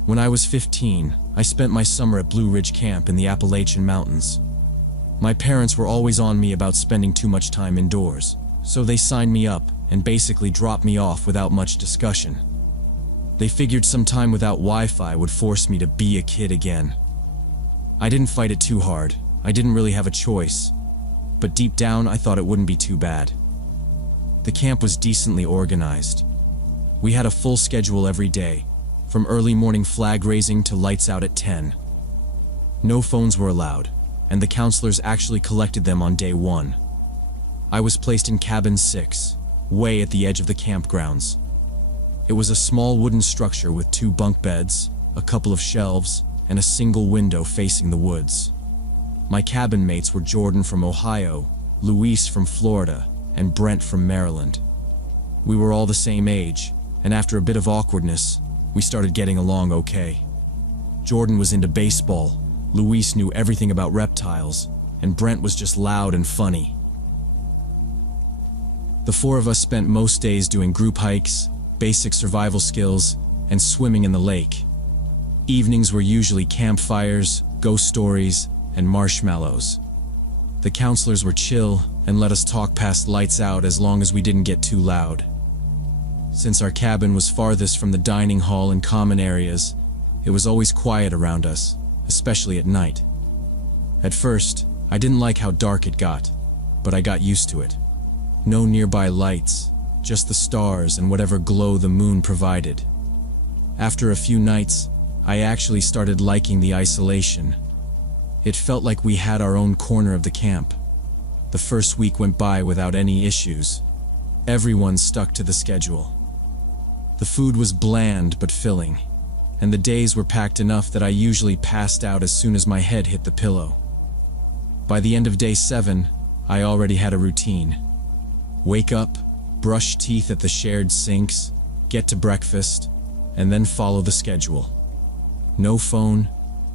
When I was 15, I spent my summer at Blue Ridge Camp in the Appalachian Mountains. My parents were always on me about spending too much time indoors, so they signed me up and basically dropped me off without much discussion. They figured some time without Wi-Fi would force me to be a kid again. I didn't fight it too hard. I didn't really have a choice. But deep down, I thought it wouldn't be too bad. The camp was decently organized. We had a full schedule every day, from early morning flag raising to lights out at 10. No phones were allowed, and the counselors actually collected them on day 1. I was placed in cabin 6, way at the edge of the campgrounds. It was a small wooden structure with 2 bunk beds, a couple of shelves, and a single window facing the woods. My cabin mates were Jordan from Ohio, Luis from Florida, and Brent from Maryland. We were all the same age, and after a bit of awkwardness, we started getting along okay. Jordan was into baseball, Luis knew everything about reptiles, and Brent was just loud and funny. The 4 of us spent most days doing group hikes, basic survival skills, and swimming in the lake. Evenings were usually campfires, ghost stories, and marshmallows. The counselors were chill and let us talk past lights out as long as we didn't get too loud. Since our cabin was farthest from the dining hall and common areas, it was always quiet around us, especially at night. At first, I didn't like how dark it got, but I got used to it. No nearby lights, just the stars and whatever glow the moon provided. After a few nights, I actually started liking the isolation. It felt like we had our own corner of the camp. The first week went by without any issues. Everyone stuck to the schedule. The food was bland but filling, and the days were packed enough that I usually passed out as soon as my head hit the pillow. By the end of day 7, I already had a routine. Wake up, brush teeth at the shared sinks, get to breakfast, and then follow the schedule. No phone,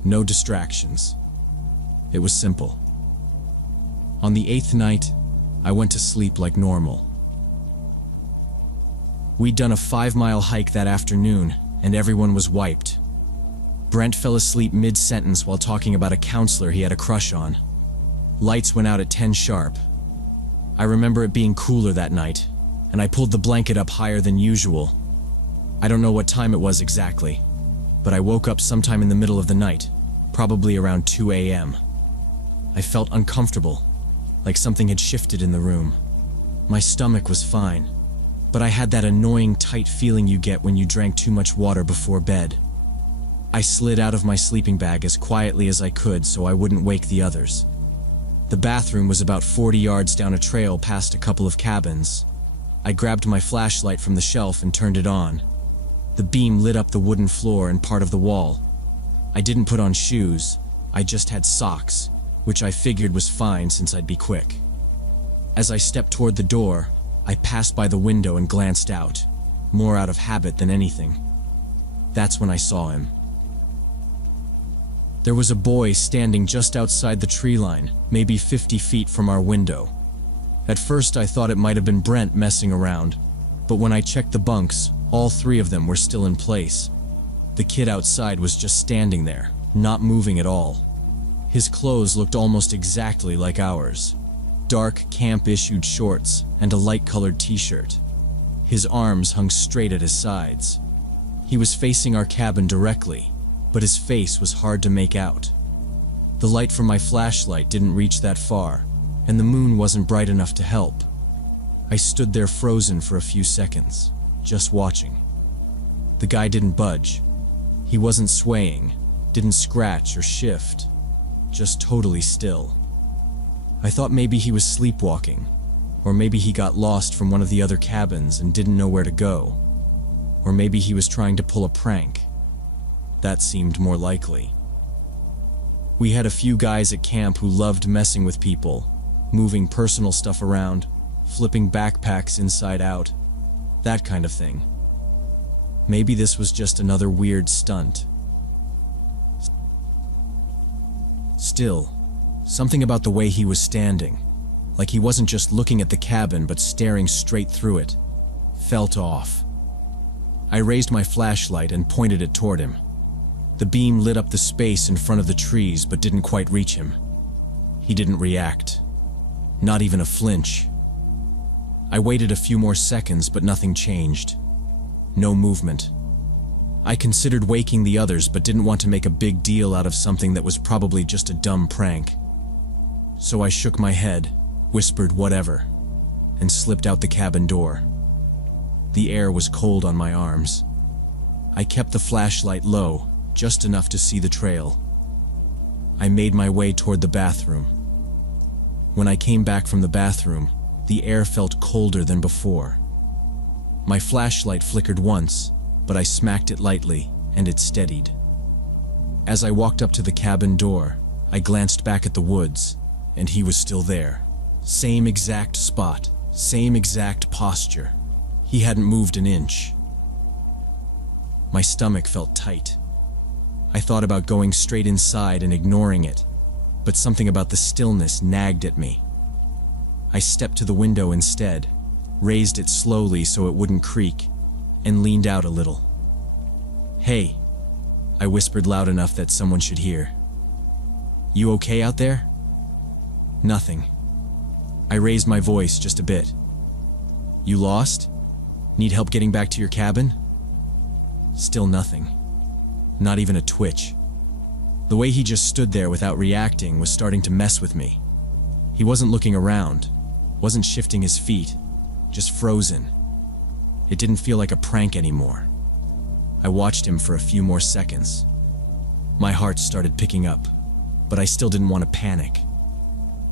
no distractions. It was simple. On the 8th night, I went to sleep like normal. We'd done a 5-mile hike that afternoon, and everyone was wiped. Brent fell asleep mid-sentence while talking about a counselor he had a crush on. Lights went out at 10 sharp. I remember it being cooler that night, and I pulled the blanket up higher than usual. I don't know what time it was exactly, but I woke up sometime in the middle of the night, probably around 2 a.m. I felt uncomfortable, like something had shifted in the room. My stomach was fine, but I had that annoying tight feeling you get when you drank too much water before bed. I slid out of my sleeping bag as quietly as I could so I wouldn't wake the others. The bathroom was about 40 yards down a trail past a couple of cabins. I grabbed my flashlight from the shelf and turned it on. The beam lit up the wooden floor and part of the wall. I didn't put on shoes, I just had socks, which I figured was fine since I'd be quick. As I stepped toward the door, I passed by the window and glanced out, more out of habit than anything. That's when I saw him. There was a boy standing just outside the tree line, maybe 50 feet from our window. At first I thought it might have been Brent messing around, but when I checked the bunks, all 3 of them were still in place. The kid outside was just standing there, not moving at all. His clothes looked almost exactly like ours. Dark camp-issued shorts and a light-colored t-shirt. His arms hung straight at his sides. He was facing our cabin directly, but his face was hard to make out. The light from my flashlight didn't reach that far, and the moon wasn't bright enough to help. I stood there frozen for a few seconds, just watching. The guy didn't budge. He wasn't swaying, didn't scratch or shift, just totally still. I thought maybe he was sleepwalking, or maybe he got lost from one of the other cabins and didn't know where to go, or maybe he was trying to pull a prank. That seemed more likely. We had a few guys at camp who loved messing with people, moving personal stuff around, flipping backpacks inside out, that kind of thing. Maybe this was just another weird stunt. Still, something about the way he was standing, like he wasn't just looking at the cabin but staring straight through it, felt off. I raised my flashlight and pointed it toward him. The beam lit up the space in front of the trees but didn't quite reach him. He didn't react. Not even a flinch. I waited a few more seconds, but nothing changed. No movement. I considered waking the others, but didn't want to make a big deal out of something that was probably just a dumb prank. So I shook my head, whispered whatever, and slipped out the cabin door. The air was cold on my arms. I kept the flashlight low, just enough to see the trail. I made my way toward the bathroom. When I came back from the bathroom, the air felt colder than before. My flashlight flickered once, but I smacked it lightly, and it steadied. As I walked up to the cabin door, I glanced back at the woods, and he was still there. Same exact spot, same exact posture. He hadn't moved an inch. My stomach felt tight. I thought about going straight inside and ignoring it, but something about the stillness nagged at me. I stepped to the window instead, raised it slowly so it wouldn't creak, and leaned out a little. "Hey," I whispered loud enough that someone should hear. "You okay out there?" Nothing. I raised my voice just a bit. "You lost? Need help getting back to your cabin?" Still nothing. Not even a twitch. The way he just stood there without reacting was starting to mess with me. He wasn't looking around, wasn't shifting his feet, just frozen. It didn't feel like a prank anymore. I watched him for a few more seconds. My heart started picking up, but I still didn't want to panic.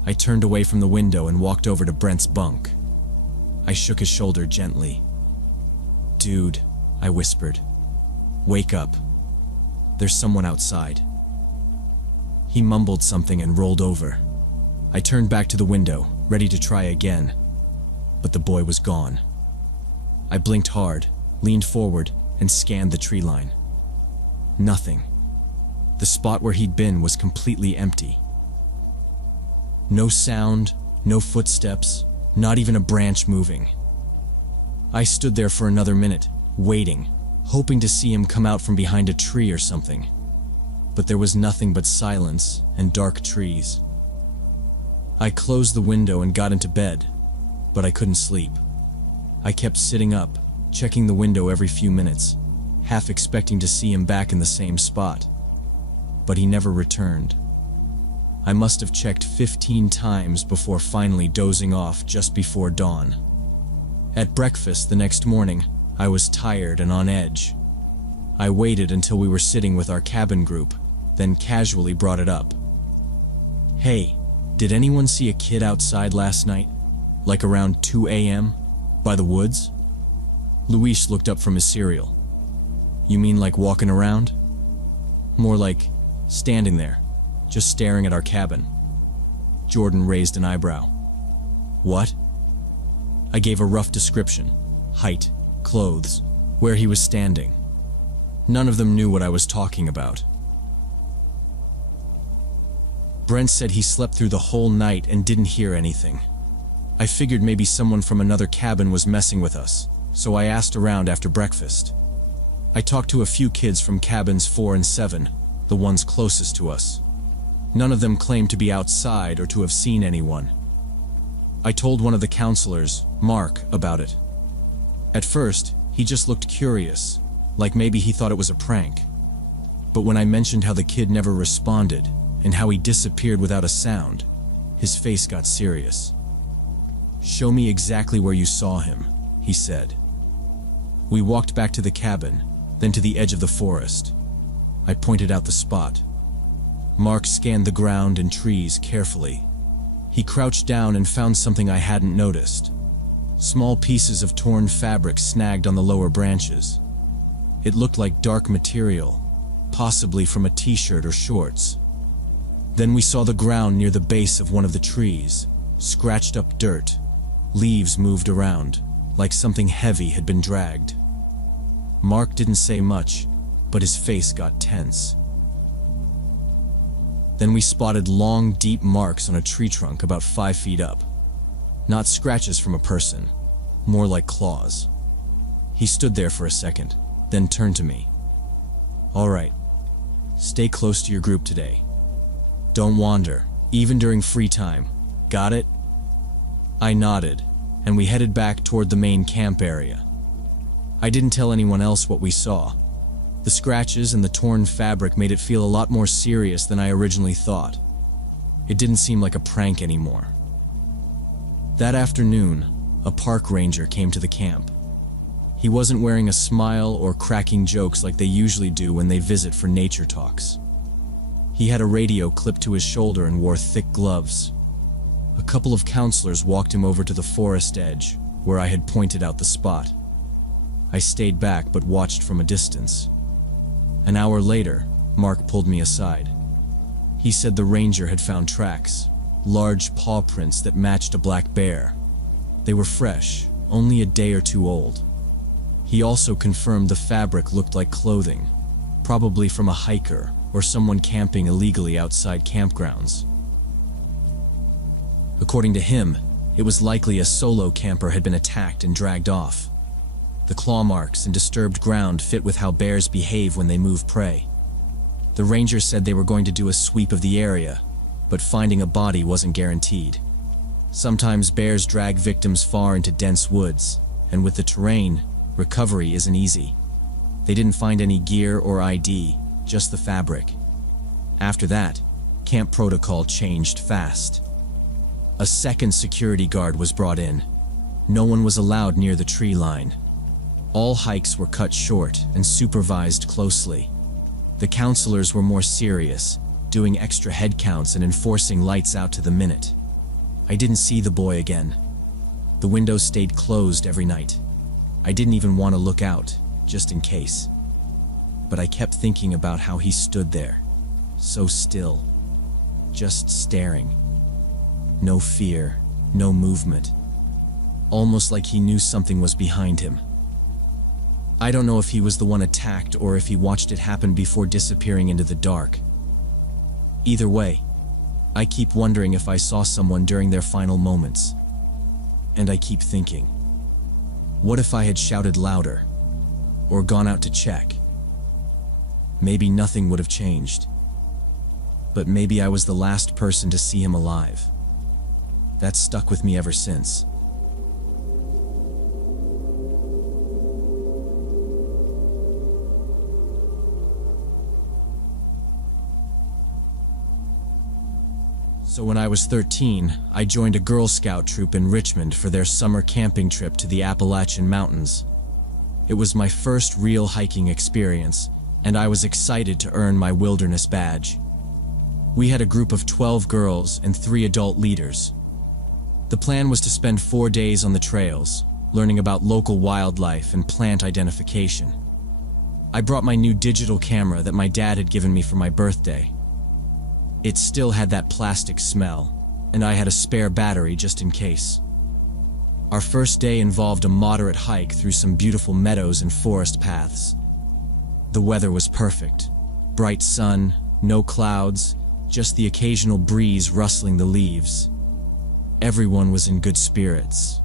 I turned away from the window and walked over to Brent's bunk. I shook his shoulder gently. "Dude," I whispered, "wake up. There's someone outside." He mumbled something and rolled over. I turned back to the window, ready to try again, but the boy was gone. I blinked hard, leaned forward, and scanned the tree line. Nothing. The spot where he'd been was completely empty. No sound, no footsteps, not even a branch moving. I stood there for another minute, waiting, hoping to see him come out from behind a tree or something. But there was nothing but silence and dark trees. I closed the window and got into bed, but I couldn't sleep. I kept sitting up, checking the window every few minutes, half expecting to see him back in the same spot. But he never returned. I must have checked 15 times before finally dozing off just before dawn. At breakfast the next morning, I was tired and on edge. I waited until we were sitting with our cabin group, then casually brought it up. "Hey, did anyone see a kid outside last night? Like around 2 a.m.? By the woods?" Luis looked up from his cereal. "You mean like walking around?" "More like standing there, just staring at our cabin." Jordan raised an eyebrow. "What?" I gave a rough description: height, clothes, where he was standing. None of them knew what I was talking about. Brent said he slept through the whole night and didn't hear anything. I figured maybe someone from another cabin was messing with us, so I asked around after breakfast. I talked to a few kids from cabins 4 and 7, the ones closest to us. None of them claimed to be outside or to have seen anyone. I told one of the counselors, Mark, about it. At first, he just looked curious, like maybe he thought it was a prank. But when I mentioned how the kid never responded and how he disappeared without a sound, his face got serious. "Show me exactly where you saw him," he said. We walked back to the cabin, then to the edge of the forest. I pointed out the spot. Mark scanned the ground and trees carefully. He crouched down and found something I hadn't noticed. Small pieces of torn fabric snagged on the lower branches. It looked like dark material, possibly from a t-shirt or shorts. Then we saw the ground near the base of one of the trees, scratched up dirt. Leaves moved around, like something heavy had been dragged. Mark didn't say much, but his face got tense. Then we spotted long, deep marks on a tree trunk about 5 feet up. Not scratches from a person, more like claws. He stood there for a second, then turned to me. "All right, stay close to your group today. Don't wander, even during free time. Got it? I nodded, and we headed back toward the main camp area. I didn't tell anyone else what we saw. The scratches and the torn fabric made it feel a lot more serious than I originally thought. It didn't seem like a prank anymore. That afternoon, a park ranger came to the camp. He wasn't wearing a smile or cracking jokes like they usually do when they visit for nature talks. He had a radio clipped to his shoulder and wore thick gloves. A couple of counselors walked him over to the forest edge, where I had pointed out the spot. I stayed back but watched from a distance. An hour later, Mark pulled me aside. He said the ranger had found tracks, large paw prints that matched a black bear. They were fresh, only a day or two old. He also confirmed the fabric looked like clothing, probably from a hiker or someone camping illegally outside campgrounds. According to him, it was likely a solo camper had been attacked and dragged off. The claw marks and disturbed ground fit with how bears behave when they move prey. The ranger said they were going to do a sweep of the area, but finding a body wasn't guaranteed. Sometimes bears drag victims far into dense woods, and with the terrain, recovery isn't easy. They didn't find any gear or ID, just the fabric. After that, camp protocol changed fast. A second security guard was brought in. No one was allowed near the tree line. All hikes were cut short and supervised closely. The counselors were more serious, doing extra head counts and enforcing lights out to the minute. I didn't see the boy again. The windows stayed closed every night. I didn't even want to look out, just in case. But I kept thinking about how he stood there, so still, just staring. No fear, no movement. Almost like he knew something was behind him. I don't know if he was the one attacked or if he watched it happen before disappearing into the dark. Either way, I keep wondering if I saw someone during their final moments. And I keep thinking, what if I had shouted louder, or gone out to check? Maybe nothing would have changed. But maybe I was the last person to see him alive. That's stuck with me ever since. So when I was 13, I joined a Girl Scout troop in Richmond for their summer camping trip to the Appalachian Mountains. It was my first real hiking experience, and I was excited to earn my wilderness badge. We had a group of 12 girls and 3 adult leaders. The plan was to spend 4 days on the trails, learning about local wildlife and plant identification. I brought my new digital camera that my dad had given me for my birthday. It still had that plastic smell, and I had a spare battery just in case. Our first day involved a moderate hike through some beautiful meadows and forest paths. The weather was perfect. Bright sun, no clouds, just the occasional breeze rustling the leaves. Everyone was in good spirits.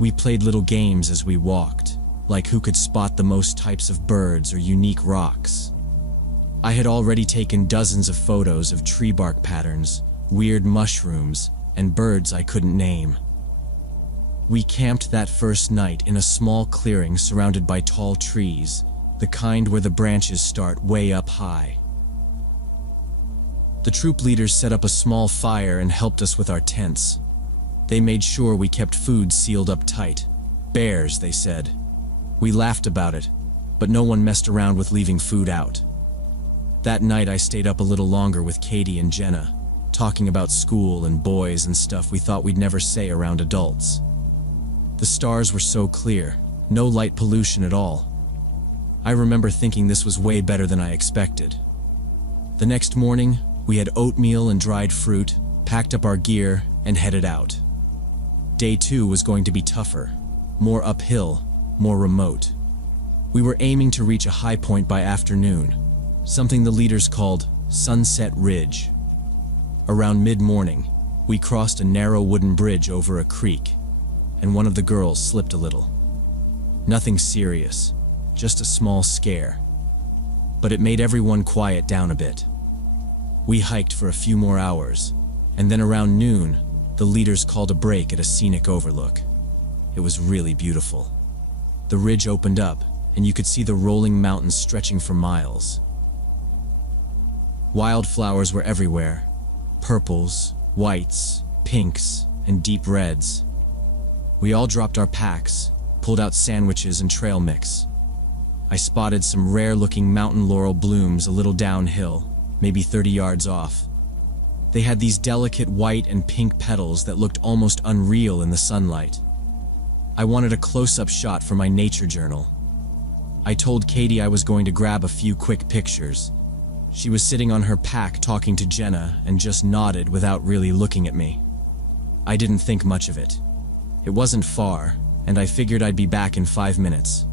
We played little games as we walked, like who could spot the most types of birds or unique rocks. I had already taken dozens of photos of tree bark patterns, weird mushrooms, and birds I couldn't name. We camped that first night in a small clearing surrounded by tall trees, the kind where the branches start way up high. The troop leaders set up a small fire and helped us with our tents. They made sure we kept food sealed up tight. Bears, they said. We laughed about it, but no one messed around with leaving food out. That night I stayed up a little longer with Katie and Jenna, talking about school and boys and stuff we thought we'd never say around adults. The stars were so clear, no light pollution at all. I remember thinking this was way better than I expected. The next morning, we had oatmeal and dried fruit, packed up our gear, and headed out. Day 2 was going to be tougher, more uphill, more remote. We were aiming to reach a high point by afternoon, something the leaders called Sunset Ridge. Around mid-morning, we crossed a narrow wooden bridge over a creek, and one of the girls slipped a little. Nothing serious, just a small scare. But it made everyone quiet down a bit. We hiked for a few more hours, And then around noon, the leaders called a break at a scenic overlook. It was really beautiful. The ridge opened up, and you could see the rolling mountains stretching for miles. Wildflowers were everywhere. Purples, whites, pinks, and deep reds. We all dropped our packs, pulled out sandwiches and trail mix. I spotted some rare-looking mountain laurel blooms a little downhill, maybe 30 yards off. They had these delicate white and pink petals that looked almost unreal in the sunlight. I wanted a close-up shot for my nature journal. I told Katie I was going to grab a few quick pictures. She was sitting on her pack talking to Jenna and just nodded without really looking at me. I didn't think much of it. It wasn't far, and I figured I'd be back in 5 minutes.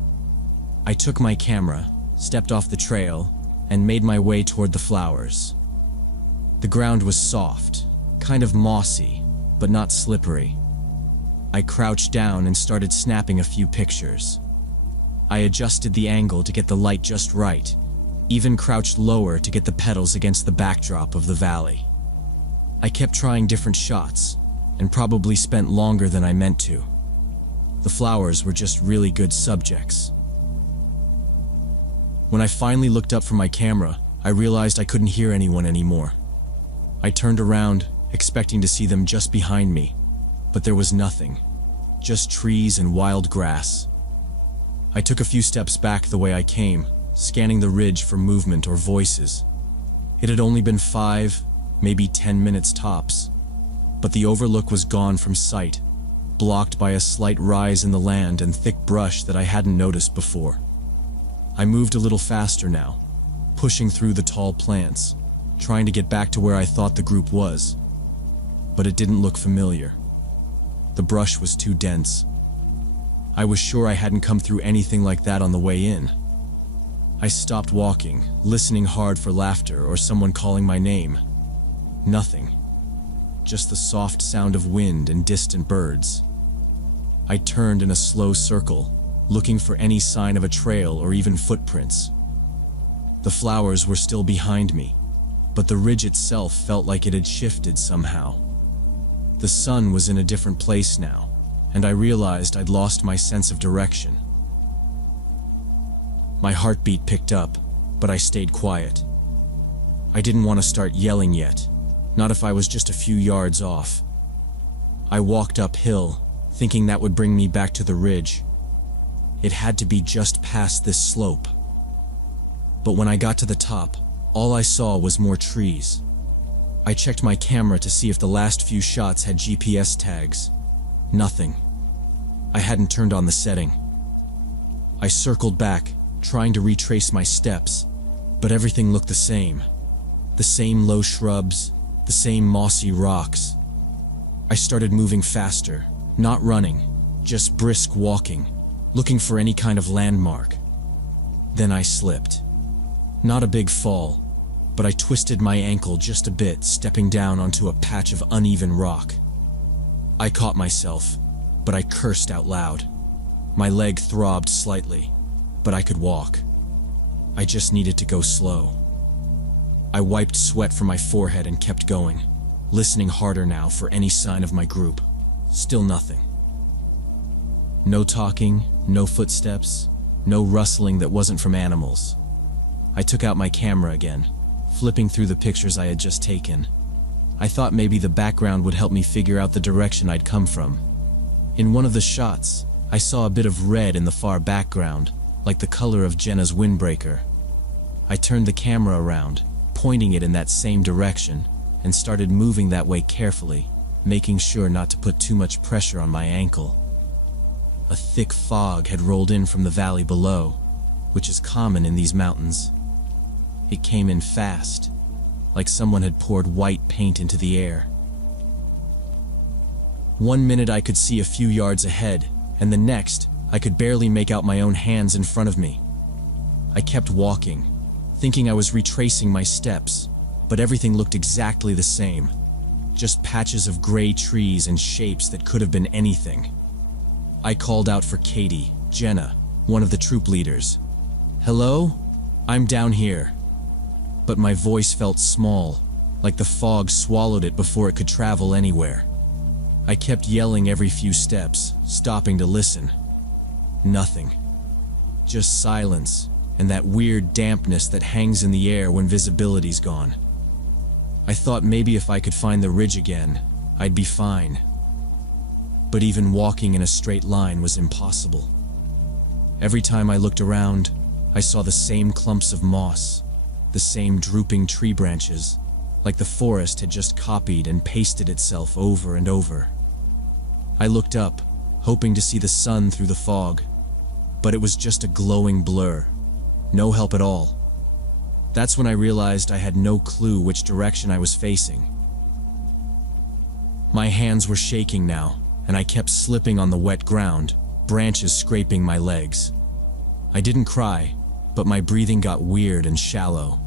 I took my camera, stepped off the trail, and made my way toward the flowers. The ground was soft, kind of mossy, but not slippery. I crouched down and started snapping a few pictures. I adjusted the angle to get the light just right, even crouched lower to get the petals against the backdrop of the valley. I kept trying different shots, and probably spent longer than I meant to. The flowers were just really good subjects. When I finally looked up from my camera, I realized I couldn't hear anyone anymore. I turned around, expecting to see them just behind me, but there was nothing, just trees and wild grass. I took a few steps back the way I came, scanning the ridge for movement or voices. It had only been 5, maybe 10 minutes tops, but the overlook was gone from sight, blocked by a slight rise in the land and thick brush that I hadn't noticed before. I moved a little faster now, pushing through the tall plants, trying to get back to where I thought the group was. But it didn't look familiar. The brush was too dense. I was sure I hadn't come through anything like that on the way in. I stopped walking, listening hard for laughter or someone calling my name. Nothing. Just the soft sound of wind and distant birds. I turned in a slow circle, looking for any sign of a trail or even footprints. The flowers were still behind me, but the ridge itself felt like it had shifted somehow. The sun was in a different place now, and I realized I'd lost my sense of direction. My heartbeat picked up, but I stayed quiet. I didn't want to start yelling yet, not if I was just a few yards off. I walked uphill, thinking that would bring me back to the ridge. It had to be just past this slope. But when I got to the top, all I saw was more trees. I checked my camera to see if the last few shots had GPS tags. Nothing. I hadn't turned on the setting. I circled back, trying to retrace my steps, but everything looked the same. The same low shrubs, the same mossy rocks. I started moving faster, not running, just brisk walking, looking for any kind of landmark. Then I slipped. Not a big fall, but I twisted my ankle just a bit, stepping down onto a patch of uneven rock. I caught myself, but I cursed out loud. My leg throbbed slightly, but I could walk. I just needed to go slow. I wiped sweat from my forehead and kept going, listening harder now for any sign of my group. Still nothing. No talking, no footsteps, no rustling that wasn't from animals. I took out my camera again, flipping through the pictures I had just taken. I thought maybe the background would help me figure out the direction I'd come from. In one of the shots, I saw a bit of red in the far background, like the color of Jenna's windbreaker. I turned the camera around, pointing it in that same direction, and started moving that way carefully, making sure not to put too much pressure on my ankle. A thick fog had rolled in from the valley below, which is common in these mountains. It came in fast, like someone had poured white paint into the air. 1 minute I could see a few yards ahead, and the next, I could barely make out my own hands in front of me. I kept walking, thinking I was retracing my steps, but everything looked exactly the same. Just patches of gray trees and shapes that could have been anything. I called out for Katie, Jenna, one of the troop leaders. "Hello? I'm down here." But my voice felt small, like the fog swallowed it before it could travel anywhere. I kept yelling every few steps, stopping to listen. Nothing. Just silence, and that weird dampness that hangs in the air when visibility's gone. I thought maybe if I could find the ridge again, I'd be fine. But even walking in a straight line was impossible. Every time I looked around, I saw the same clumps of moss, the same drooping tree branches, like the forest had just copied and pasted itself over and over. I looked up, hoping to see the sun through the fog, but it was just a glowing blur. No help at all. That's when I realized I had no clue which direction I was facing. My hands were shaking now, and I kept slipping on the wet ground, branches scraping my legs. I didn't cry, but my breathing got weird and shallow.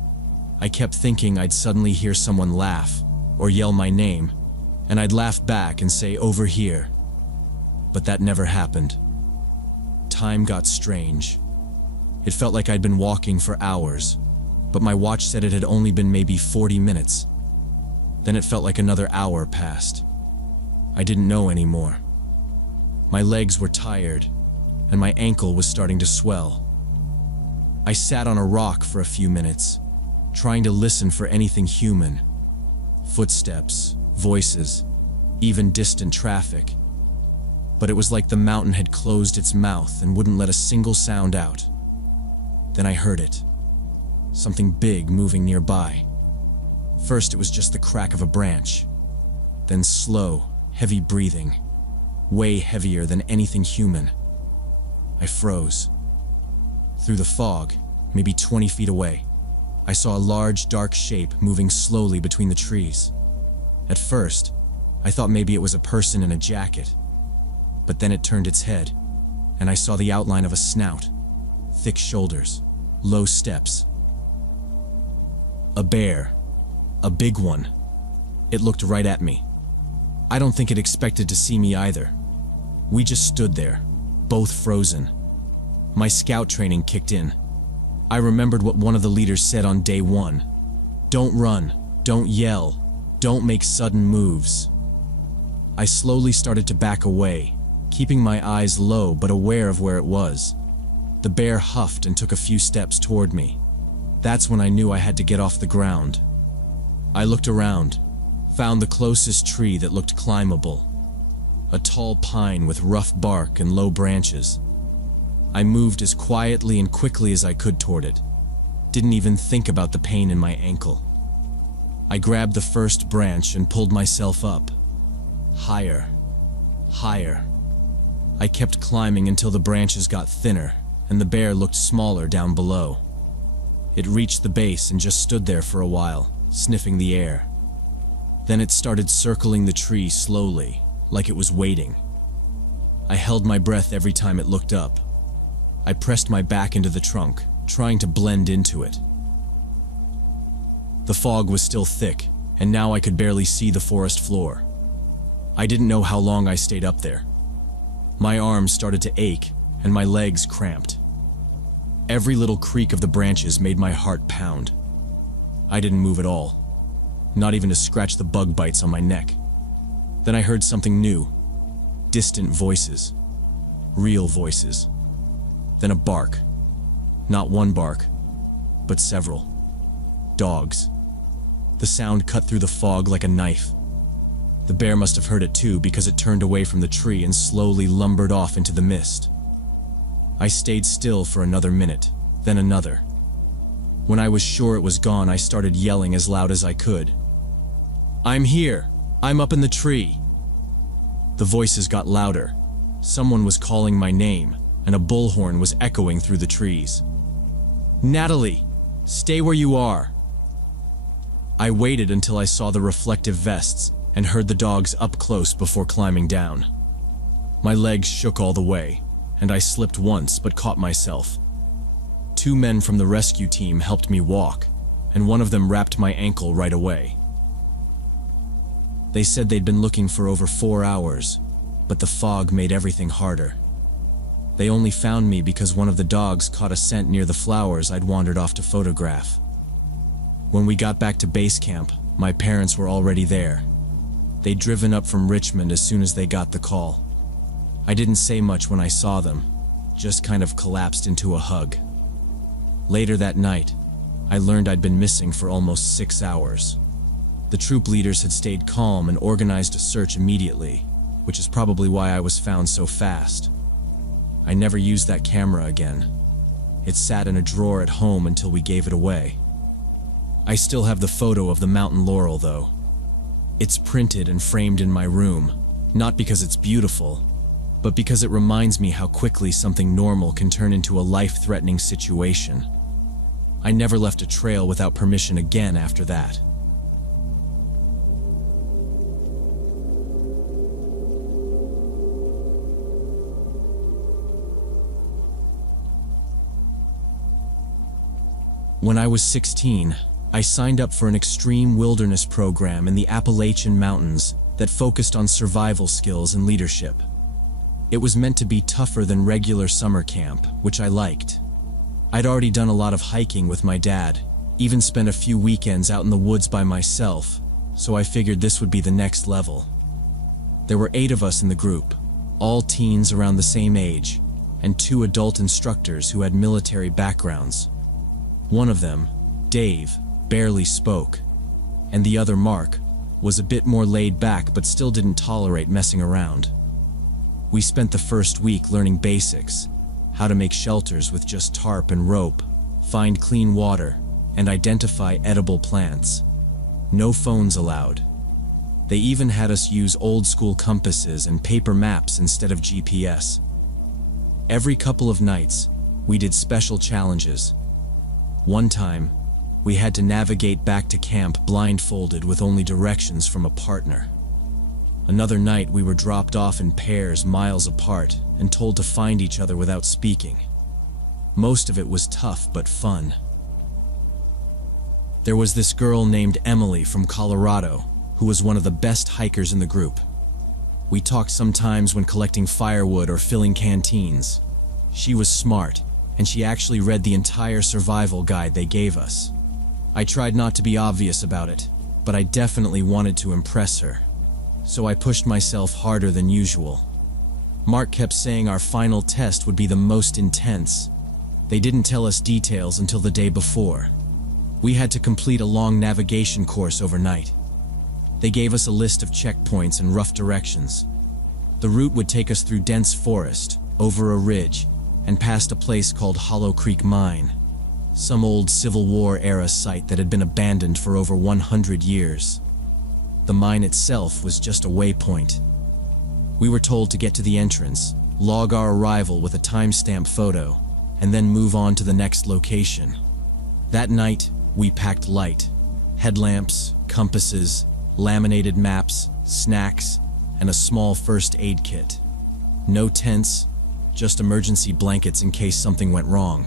I kept thinking I'd suddenly hear someone laugh, or yell my name, and I'd laugh back and say, "Over here." But that never happened. Time got strange. It felt like I'd been walking for hours, but my watch said it had only been maybe 40 minutes. Then it felt like another hour passed. I didn't know anymore. My legs were tired, and my ankle was starting to swell. I sat on a rock for a few minutes, trying to listen for anything human. Footsteps, voices, even distant traffic. But it was like the mountain had closed its mouth and wouldn't let a single sound out. Then I heard it. Something big moving nearby. First it was just the crack of a branch. Then slow, heavy breathing. Way heavier than anything human. I froze. Through the fog, maybe 20 feet away, I saw a large, dark shape moving slowly between the trees. At first, I thought maybe it was a person in a jacket. But then it turned its head, and I saw the outline of a snout, thick shoulders, low steps. A bear. A big one. It looked right at me. I don't think it expected to see me either. We just stood there, both frozen. My scout training kicked in. I remembered what one of the leaders said on day one. Don't run, don't yell, don't make sudden moves. I slowly started to back away, keeping my eyes low but aware of where it was. The bear huffed and took a few steps toward me. That's when I knew I had to get off the ground. I looked around, found the closest tree that looked climbable. A tall pine with rough bark and low branches. I moved as quietly and quickly as I could toward it. Didn't even think about the pain in my ankle. I grabbed the first branch and pulled myself up. Higher. Higher. I kept climbing until the branches got thinner and the bear looked smaller down below. It reached the base and just stood there for a while, sniffing the air. Then it started circling the tree slowly, like it was waiting. I held my breath every time it looked up. I pressed my back into the trunk, trying to blend into it. The fog was still thick, and now I could barely see the forest floor. I didn't know how long I stayed up there. My arms started to ache, and my legs cramped. Every little creak of the branches made my heart pound. I didn't move at all, not even to scratch the bug bites on my neck. Then I heard something new. Distant voices. Real voices. Then a bark. Not one bark, but several. Dogs. The sound cut through the fog like a knife. The bear must have heard it too, because it turned away from the tree and slowly lumbered off into the mist. I stayed still for another minute, then another. When I was sure it was gone, I started yelling as loud as I could. "I'm here! I'm up in the tree!" The voices got louder. Someone was calling my name, and a bullhorn was echoing through the trees. "Natalie! Stay where you are!" I waited until I saw the reflective vests and heard the dogs up close before climbing down. My legs shook all the way, and I slipped once but caught myself. 2 men from the rescue team helped me walk, and one of them wrapped my ankle right away. They said they'd been looking for over 4 hours, but the fog made everything harder. They only found me because one of the dogs caught a scent near the flowers I'd wandered off to photograph. When we got back to base camp, My parents were already there. They'd driven up from Richmond as soon as they got the call. I didn't say much when I saw them, just kind of collapsed into a hug. Later that night, I learned I'd been missing for almost 6 hours. The troop leaders had stayed calm and organized a search immediately, which is probably why I was found so fast. I never used that camera again. It sat in a drawer at home until we gave it away. I still have the photo of the mountain laurel, though. It's printed and framed in my room, not because it's beautiful, but because it reminds me how quickly something normal can turn into a life-threatening situation. I never left a trail without permission again after that. When I was 16, I signed up for an extreme wilderness program in the Appalachian Mountains that focused on survival skills and leadership. It was meant to be tougher than regular summer camp, which I liked. I'd already done a lot of hiking with my dad, even spent a few weekends out in the woods by myself, so I figured this would be the next level. There were 8 of us in the group, all teens around the same age, and 2 adult instructors who had military backgrounds. One of them, Dave, barely spoke, and the other, Mark, was a bit more laid back but still didn't tolerate messing around. We spent the first week learning basics, how to make shelters with just tarp and rope, find clean water, and identify edible plants. No phones allowed. They even had us use old-school compasses and paper maps instead of GPS. Every couple of nights, we did special challenges. One time, we had to navigate back to camp blindfolded with only directions from a partner. Another night, we were dropped off in pairs miles apart and told to find each other without speaking. Most of it was tough but fun. There was this girl named Emily from Colorado who was one of the best hikers in the group. We talked sometimes when collecting firewood or filling canteens. She was smart, and she actually read the entire survival guide they gave us. I tried not to be obvious about it, but I definitely wanted to impress her. So I pushed myself harder than usual. Mark kept saying our final test would be the most intense. They didn't tell us details until the day before. We had to complete a long navigation course overnight. They gave us a list of checkpoints and rough directions. The route would take us through dense forest, over a ridge, and past a place called Hollow Creek Mine, some old Civil War era site that had been abandoned for over 100 years. The mine itself was just a waypoint. We were told to get to the entrance, log our arrival with a timestamp photo, and then move on to the next location. That night, we packed light: headlamps, compasses, laminated maps, snacks, and a small first aid kit. No tents, just emergency blankets in case something went wrong.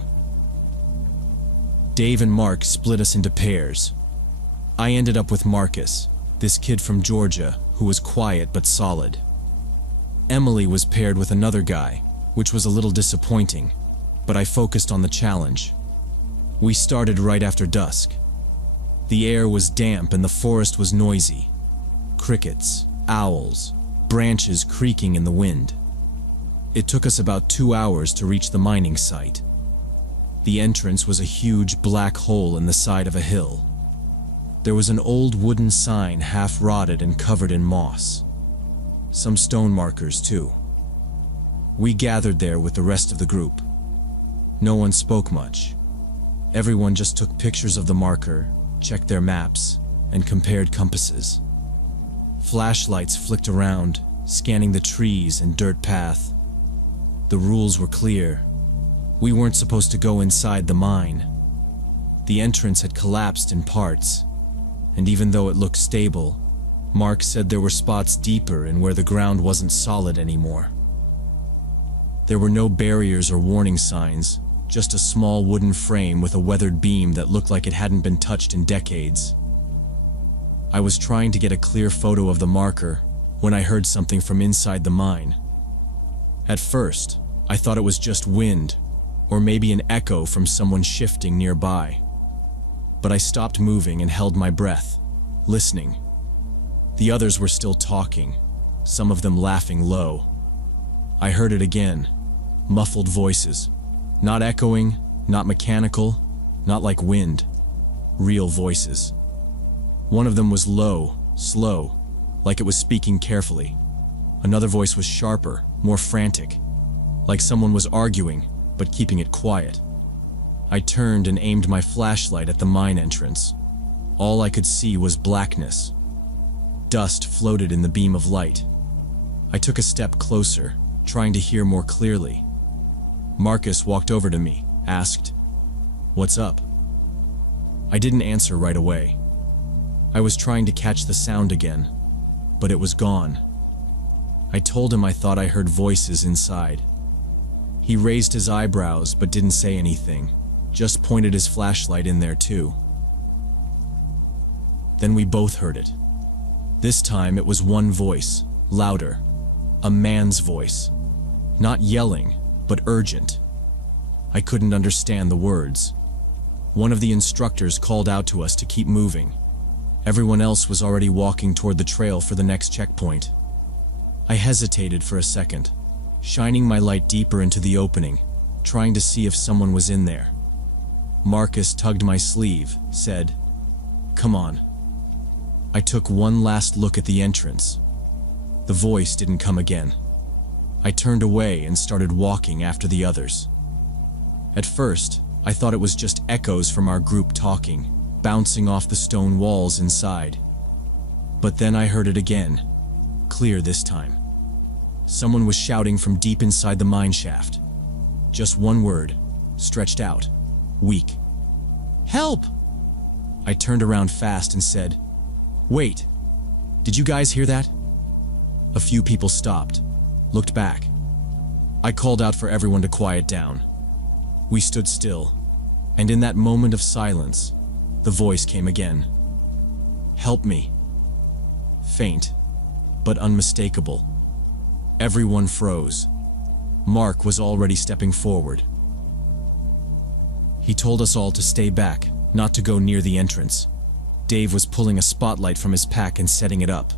Dave and Mark split us into pairs. I ended up with Marcus, this kid from Georgia who was quiet but solid. Emily was paired with another guy, which was a little disappointing, but I focused on the challenge. We started right after dusk. The air was damp and the forest was noisy. Crickets, owls, branches creaking in the wind. It took us about 2 hours to reach the mining site. The entrance was a huge black hole in the side of a hill. There was an old wooden sign half rotted and covered in moss. Some stone markers too. We gathered there with the rest of the group. No one spoke much. Everyone just took pictures of the marker, checked their maps, and compared compasses. Flashlights flicked around, scanning the trees and dirt path. The rules were clear. We weren't supposed to go inside the mine. The entrance had collapsed in parts, and even though it looked stable, Mark said there were spots deeper and where the ground wasn't solid anymore. There were no barriers or warning signs, just a small wooden frame with a weathered beam that looked like it hadn't been touched in decades. I was trying to get a clear photo of the marker when I heard something from inside the mine. At first, I thought it was just wind, or maybe an echo from someone shifting nearby. But I stopped moving and held my breath. listening. The others were still talking, some of them laughing low. I heard it again, muffled voices. Not echoing, not mechanical, not like wind. Real voices. One of them was low, slow, like it was speaking carefully. Another voice was sharper, more frantic, like someone was arguing, but keeping it quiet. I turned and aimed my flashlight at the mine entrance. All I could see was blackness. Dust floated in the beam of light. I took a step closer, trying to hear more clearly. Marcus walked over to me, asked, "What's up?" I didn't answer right away. I was trying to catch the sound again, but it was gone. I told him I thought I heard voices inside. He raised his eyebrows but didn't say anything, just pointed his flashlight in there too. Then we both heard it. This time it was one voice, louder, a man's voice. Not yelling, but urgent. I couldn't understand the words. One of the instructors called out to us to keep moving. Everyone else was already walking toward the trail for the next checkpoint. I hesitated for a second, shining my light deeper into the opening, trying to see if someone was in there. Marcus tugged my sleeve, said, "Come on." I took one last look at the entrance. The voice didn't come again. I turned away and started walking after the others. At first, I thought it was just echoes from our group talking, bouncing off the stone walls inside. But then I heard it again, clear this time. Someone was shouting from deep inside the mine shaft. Just one word, stretched out, weak. "Help!" I turned around fast and said, "Wait, did you guys hear that?" A few people stopped, looked back. I called out for everyone to quiet down. We stood still, and in that moment of silence, the voice came again. "Help me." Faint, but unmistakable. Everyone froze. Mark was already stepping forward. He told us all to stay back, not to go near the entrance. Dave was pulling a spotlight from his pack and setting it up.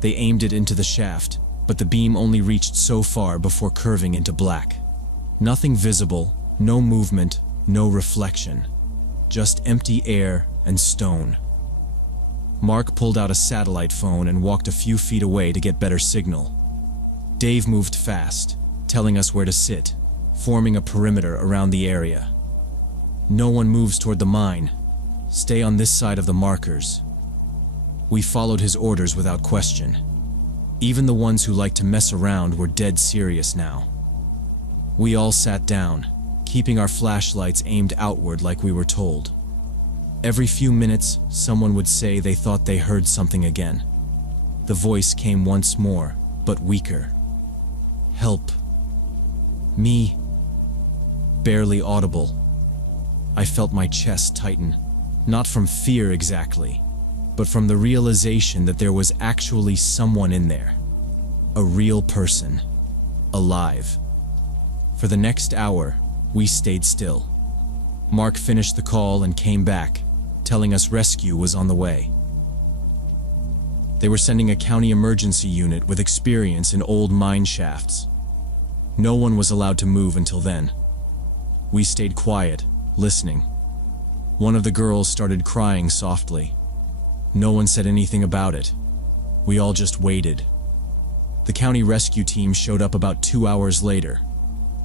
They aimed it into the shaft, but the beam only reached so far before curving into black. Nothing visible, no movement, no reflection. Just empty air and stone. Mark pulled out a satellite phone and walked a few feet away to get better signal. Dave moved fast, telling us where to sit, forming a perimeter around the area. "No one moves toward the mine. Stay on this side of the markers." We followed his orders without question. Even the ones who liked to mess around were dead serious now. We all sat down, keeping our flashlights aimed outward like we were told. Every few minutes, someone would say they thought they heard something again. The voice came once more, but weaker. "Help. Me." Barely audible. I felt my chest tighten, not from fear exactly, but from the realization that there was actually someone in there. A real person. Alive. For the next hour, we stayed still. Mark finished the call and came back, telling us rescue was on the way. They were sending a county emergency unit with experience in old mine shafts. No one was allowed to move until then. We stayed quiet, listening. One of the girls started crying softly. No one said anything about it. We all just waited. The county rescue team showed up about 2 hours later.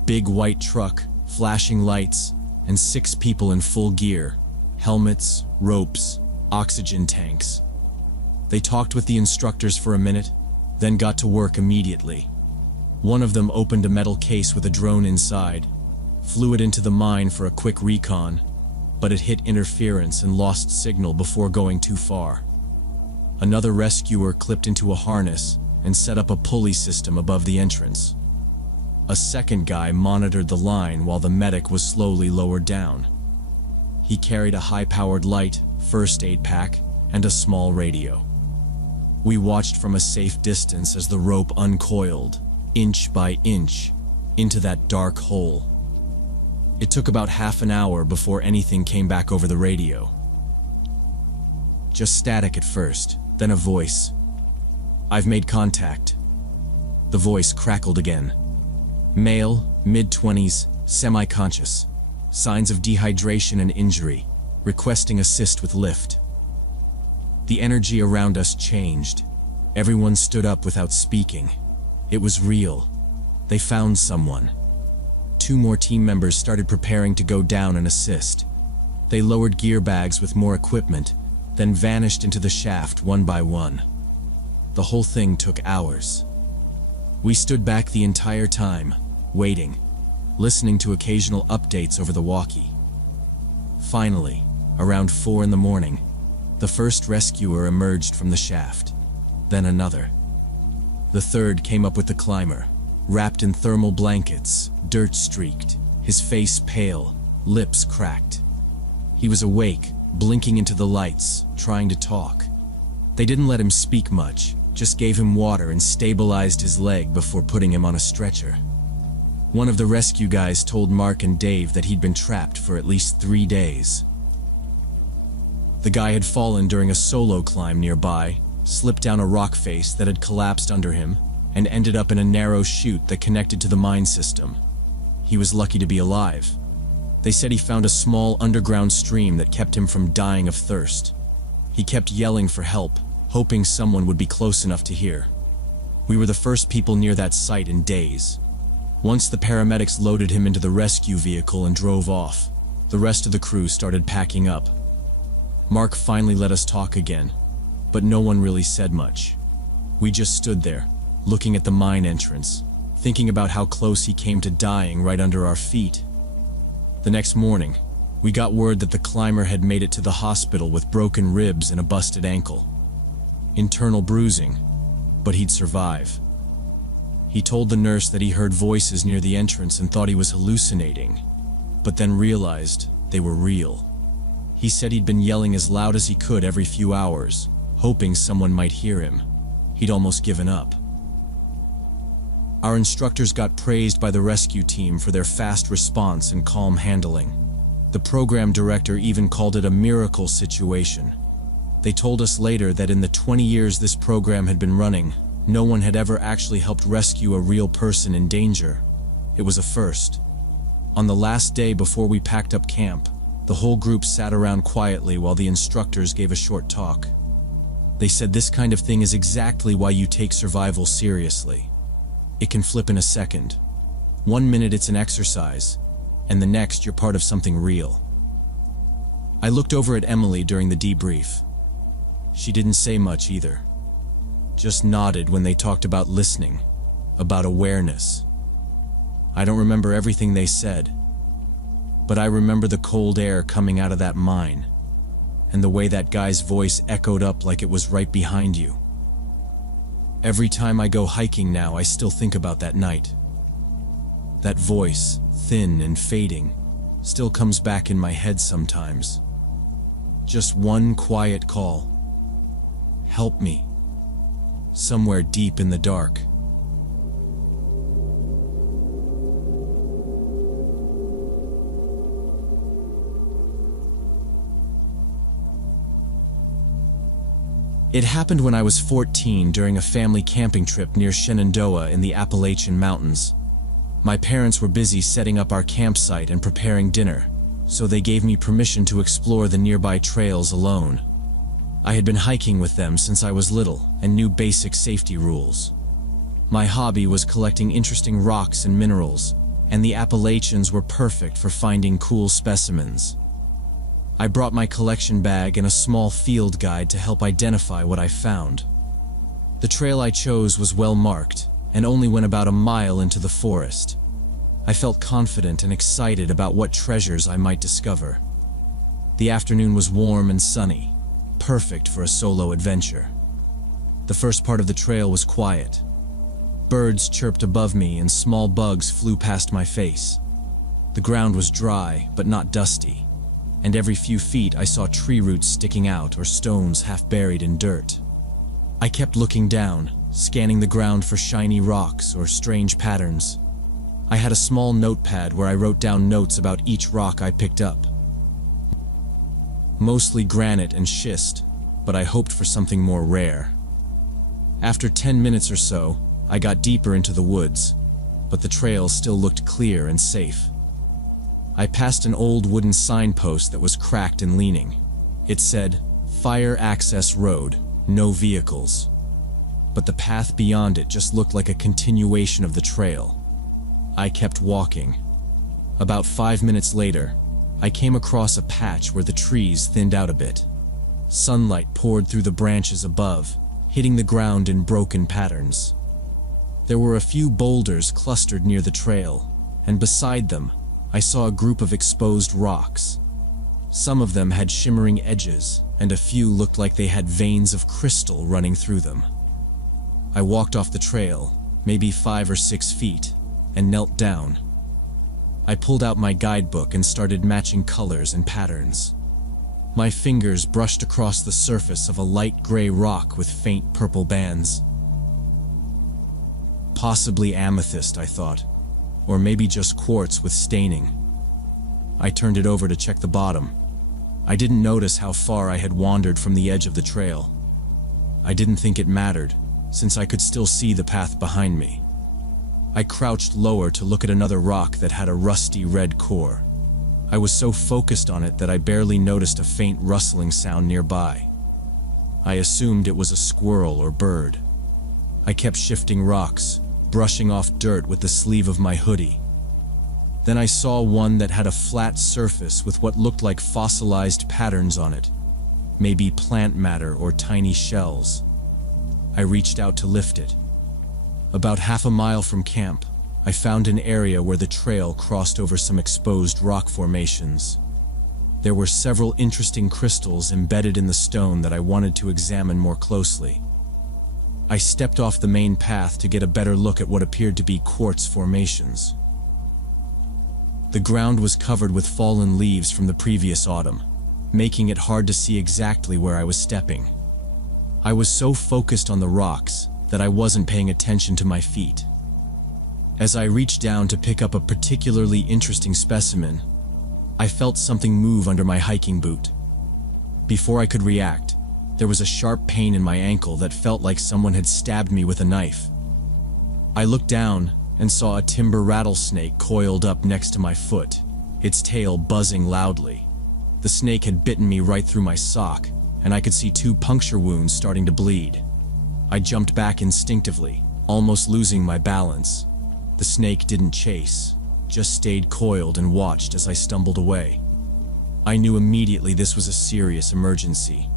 Big white truck, flashing lights, and 6 people in full gear. Helmets, ropes, oxygen tanks. They talked with the instructors for a minute, then got to work immediately. One of them opened a metal case with a drone inside, flew it into the mine for a quick recon, but it hit interference and lost signal before going too far. Another rescuer clipped into a harness and set up a pulley system above the entrance. A second guy monitored the line while the medic was slowly lowered down. He carried a high-powered light, first aid pack, and a small radio. We watched from a safe distance as the rope uncoiled, inch by inch, into that dark hole. It took about half an hour before anything came back over the radio. just static at first, then a voice. "I've made contact." The voice crackled again. Male, mid-20s, semi-conscious. Signs of dehydration and injury, requesting assist with lift. The energy around us changed. Everyone stood up without speaking. It was real. They found someone. 2 more team members started preparing to go down and assist. They lowered gear bags with more equipment, then vanished into the shaft one by one. The whole thing took hours. We stood back the entire time, waiting, listening to occasional updates over the walkie. Finally, around 4 in the morning, the first rescuer emerged from the shaft, then another. The third came up with the climber, wrapped in thermal blankets, dirt-streaked, his face pale, lips cracked. He was awake, blinking into the lights, trying to talk. They didn't let him speak much, just gave him water and stabilized his leg before putting him on a stretcher. One of the rescue guys told Mark and Dave that he'd been trapped for at least 3 days. The guy had fallen during a solo climb nearby, slipped down a rock face that had collapsed under him, and ended up in a narrow chute that connected to the mine system. He was lucky to be alive. They said he found a small underground stream that kept him from dying of thirst. He kept yelling for help, hoping someone would be close enough to hear. We were the first people near that site in days. Once the paramedics loaded him into the rescue vehicle and drove off, the rest of the crew started packing up. Mark finally let us talk again, but no one really said much. We just stood there, looking at the mine entrance, thinking about how close he came to dying right under our feet. The next morning, we got word that the climber had made it to the hospital with broken ribs and a busted ankle. Internal bruising, but he'd survive. He told the nurse that he heard voices near the entrance and thought he was hallucinating, but then realized they were real. He said he'd been yelling as loud as he could every few hours, hoping someone might hear him. He'd almost given up. Our instructors got praised by the rescue team for their fast response and calm handling. The program director even called it a miracle situation. They told us later that in the 20 years this program had been running, no one had ever actually helped rescue a real person in danger. It was a first. On the last day before we packed up camp, the whole group sat around quietly while the instructors gave a short talk. They said this kind of thing is exactly why you take survival seriously. It can flip in a second. 1 minute it's an exercise, and the next you're part of something real. I looked over at Emily during the debrief. She didn't say much either. Just nodded when they talked about listening, about awareness. I don't remember everything they said, but I remember the cold air coming out of that mine, and the way that guy's voice echoed up like it was right behind you. Every time I go hiking now, I still think about that night. That voice, thin and fading, still comes back in my head sometimes. Just one quiet call. Help me. Somewhere deep in the dark. It happened when I was 14 during a family camping trip near Shenandoah in the Appalachian Mountains. My parents were busy setting up our campsite and preparing dinner, so they gave me permission to explore the nearby trails alone. I had been hiking with them since I was little and knew basic safety rules. My hobby was collecting interesting rocks and minerals, and the Appalachians were perfect for finding cool specimens. I brought my collection bag and a small field guide to help identify what I found. The trail I chose was well marked and only went about a mile into the forest. I felt confident and excited about what treasures I might discover. The afternoon was warm and sunny, perfect for a solo adventure. The first part of the trail was quiet. Birds chirped above me and small bugs flew past my face. The ground was dry but not dusty, and every few feet I saw tree roots sticking out or stones half buried in dirt. I kept looking down, scanning the ground for shiny rocks or strange patterns. I had a small notepad where I wrote down notes about each rock I picked up. Mostly granite and schist, but I hoped for something more rare. After 10 minutes or so, I got deeper into the woods, but the trail still looked clear and safe. I passed an old wooden signpost that was cracked and leaning. It said, "Fire Access Road, no vehicles." But the path beyond it just looked like a continuation of the trail. I kept walking. About 5 minutes later, I came across a patch where the trees thinned out a bit. Sunlight poured through the branches above, hitting the ground in broken patterns. There were a few boulders clustered near the trail, and beside them, I saw a group of exposed rocks. Some of them had shimmering edges, and a few looked like they had veins of crystal running through them. I walked off the trail, maybe 5 or 6 feet, and knelt down. I pulled out my guidebook and started matching colors and patterns. My fingers brushed across the surface of a light gray rock with faint purple bands. Possibly amethyst, I thought, or maybe just quartz with staining. I turned it over to check the bottom. I didn't notice how far I had wandered from the edge of the trail. I didn't think it mattered, since I could still see the path behind me. I crouched lower to look at another rock that had a rusty red core. I was so focused on it that I barely noticed a faint rustling sound nearby. I assumed it was a squirrel or bird. I kept shifting rocks, brushing off dirt with the sleeve of my hoodie. Then I saw one that had a flat surface with what looked like fossilized patterns on it, maybe plant matter or tiny shells. I reached out to lift it. About half a mile from camp, I found an area where the trail crossed over some exposed rock formations. There were several interesting crystals embedded in the stone that I wanted to examine more closely. I stepped off the main path to get a better look at what appeared to be quartz formations. The ground was covered with fallen leaves from the previous autumn, making it hard to see exactly where I was stepping. I was so focused on the rocks that I wasn't paying attention to my feet. As I reached down to pick up a particularly interesting specimen, I felt something move under my hiking boot. Before I could react, there was a sharp pain in my ankle that felt like someone had stabbed me with a knife. I looked down and saw a timber rattlesnake coiled up next to my foot, its tail buzzing loudly. The snake had bitten me right through my sock, and I could see 2 puncture wounds starting to bleed. I jumped back instinctively, almost losing my balance. The snake didn't chase, just stayed coiled and watched as I stumbled away. I knew immediately this was a serious emergency.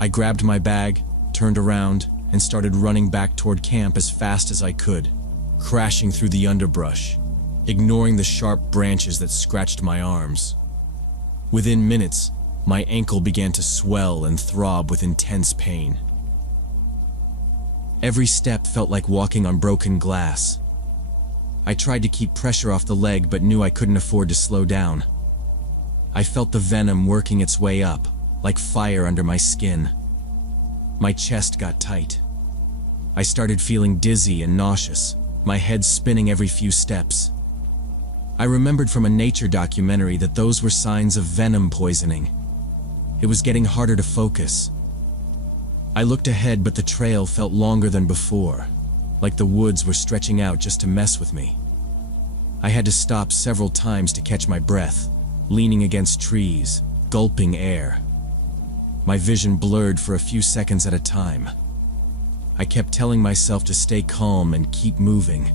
I grabbed my bag, turned around, and started running back toward camp as fast as I could, crashing through the underbrush, ignoring the sharp branches that scratched my arms. Within minutes, my ankle began to swell and throb with intense pain. Every step felt like walking on broken glass. I tried to keep pressure off the leg but knew I couldn't afford to slow down. I felt the venom working its way up, like fire under my skin. My chest got tight. I started feeling dizzy and nauseous, my head spinning every few steps. I remembered from a nature documentary that those were signs of venom poisoning. It was getting harder to focus. I looked ahead, but the trail felt longer than before, like the woods were stretching out just to mess with me. I had to stop several times to catch my breath, leaning against trees, gulping air. My vision blurred for a few seconds at a time. I kept telling myself to stay calm and keep moving,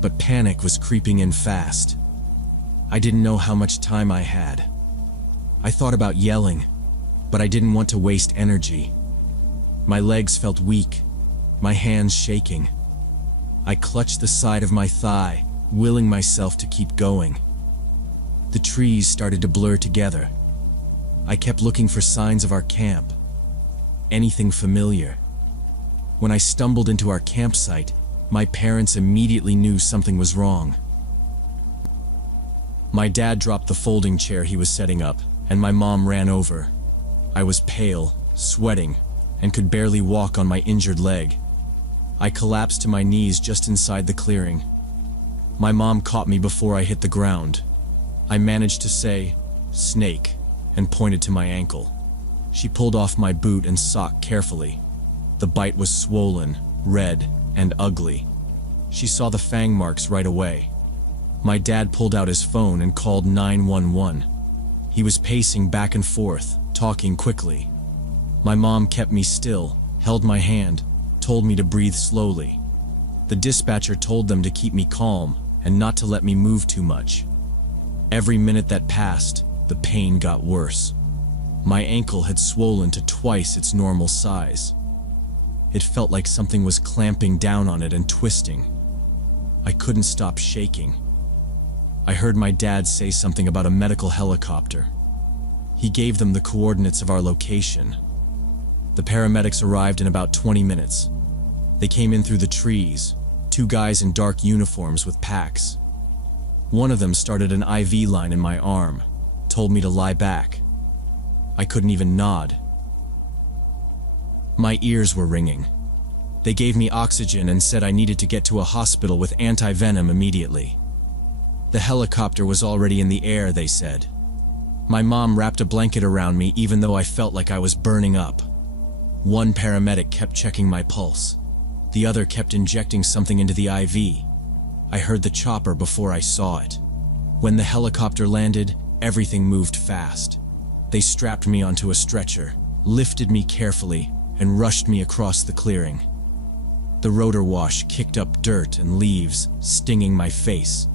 but panic was creeping in fast. I didn't know how much time I had. I thought about yelling, but I didn't want to waste energy. My legs felt weak, my hands shaking. I clutched the side of my thigh, willing myself to keep going. The trees started to blur together. I kept looking for signs of our camp, anything familiar. When I stumbled into our campsite, my parents immediately knew something was wrong. My dad dropped the folding chair he was setting up, and my mom ran over. I was pale, sweating, and could barely walk on my injured leg. I collapsed to my knees just inside the clearing. My mom caught me before I hit the ground. I managed to say, "Snake," and pointed to my ankle. She pulled off my boot and sock carefully. The bite was swollen, red, and ugly. She saw the fang marks right away. My dad pulled out his phone and called 911. He was pacing back and forth, talking quickly. My mom kept me still, held my hand, told me to breathe slowly. The dispatcher told them to keep me calm and not to let me move too much. Every minute that passed, the pain got worse. My ankle had swollen to twice its normal size. It felt like something was clamping down on it and twisting. I couldn't stop shaking. I heard my dad say something about a medical helicopter. He gave them the coordinates of our location. The paramedics arrived in about 20 minutes. They came in through the trees, 2 guys in dark uniforms with packs. One of them started an IV line in my arm, told me to lie back. I couldn't even nod. My ears were ringing. They gave me oxygen and said I needed to get to a hospital with anti-venom immediately. The helicopter was already in the air, they said. My mom wrapped a blanket around me even though I felt like I was burning up. One paramedic kept checking my pulse. The other kept injecting something into the IV. I heard the chopper before I saw it. When the helicopter landed, everything moved fast. They strapped me onto a stretcher, lifted me carefully, and rushed me across the clearing. The rotor wash kicked up dirt and leaves, stinging my face.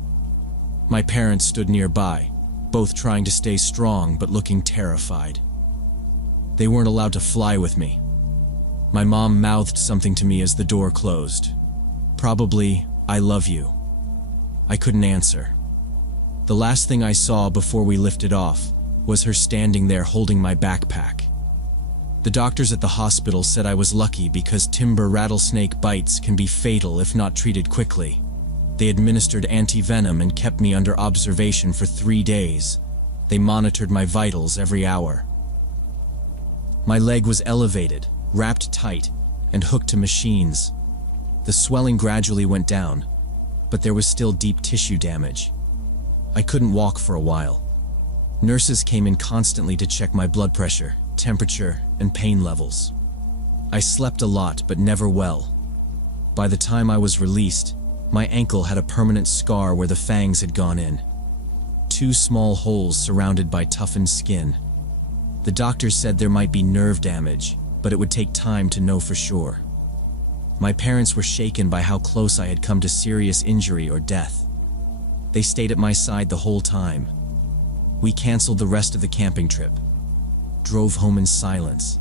My parents stood nearby, both trying to stay strong but looking terrified. They weren't allowed to fly with me. My mom mouthed something to me as the door closed. Probably, "I love you." I couldn't answer. The last thing I saw before we lifted off was her standing there holding my backpack. The doctors at the hospital said I was lucky because timber rattlesnake bites can be fatal if not treated quickly. They administered anti-venom and kept me under observation for 3 days. They monitored my vitals every hour. My leg was elevated, wrapped tight, and hooked to machines. The swelling gradually went down, but there was still deep tissue damage. I couldn't walk for a while. Nurses came in constantly to check my blood pressure, temperature, and pain levels. I slept a lot, but never well. By the time I was released, my ankle had a permanent scar where the fangs had gone in. 2 small holes surrounded by toughened skin. The doctors said there might be nerve damage, but it would take time to know for sure. My parents were shaken by how close I had come to serious injury or death. They stayed at my side the whole time. We canceled the rest of the camping trip. Drove home in silence,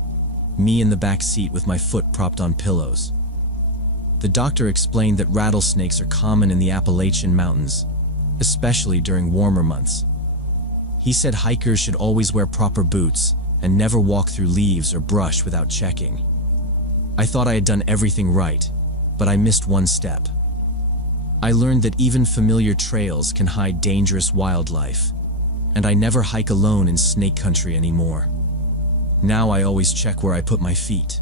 me in the back seat with my foot propped on pillows. The doctor explained that rattlesnakes are common in the Appalachian Mountains, especially during warmer months. He said hikers should always wear proper boots and never walk through leaves or brush without checking. I thought I had done everything right, but I missed one step. I learned that even familiar trails can hide dangerous wildlife, and I never hike alone in snake country anymore. Now I always check where I put my feet.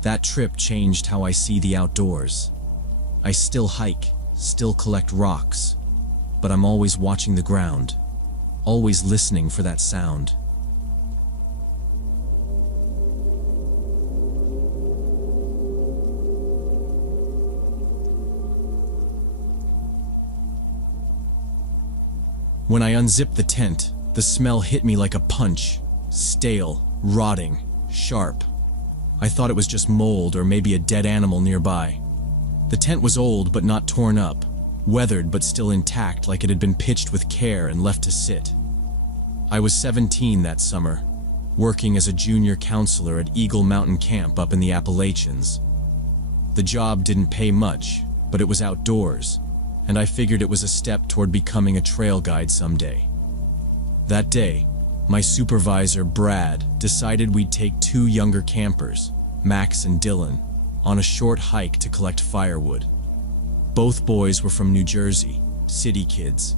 That trip changed how I see the outdoors. I still hike, still collect rocks, but I'm always watching the ground, always listening for that sound. When I unzipped the tent, the smell hit me like a punch. Stale, rotting, sharp. I thought it was just mold or maybe a dead animal nearby. The tent was old but not torn up, weathered but still intact like it had been pitched with care and left to sit. I was 17 that summer, working as a junior counselor at Eagle Mountain Camp up in the Appalachians. The job didn't pay much, but it was outdoors, and I figured it was a step toward becoming a trail guide someday. That day, my supervisor, Brad, decided we'd take 2 younger campers, Max and Dylan, on a short hike to collect firewood. Both boys were from New Jersey, city kids,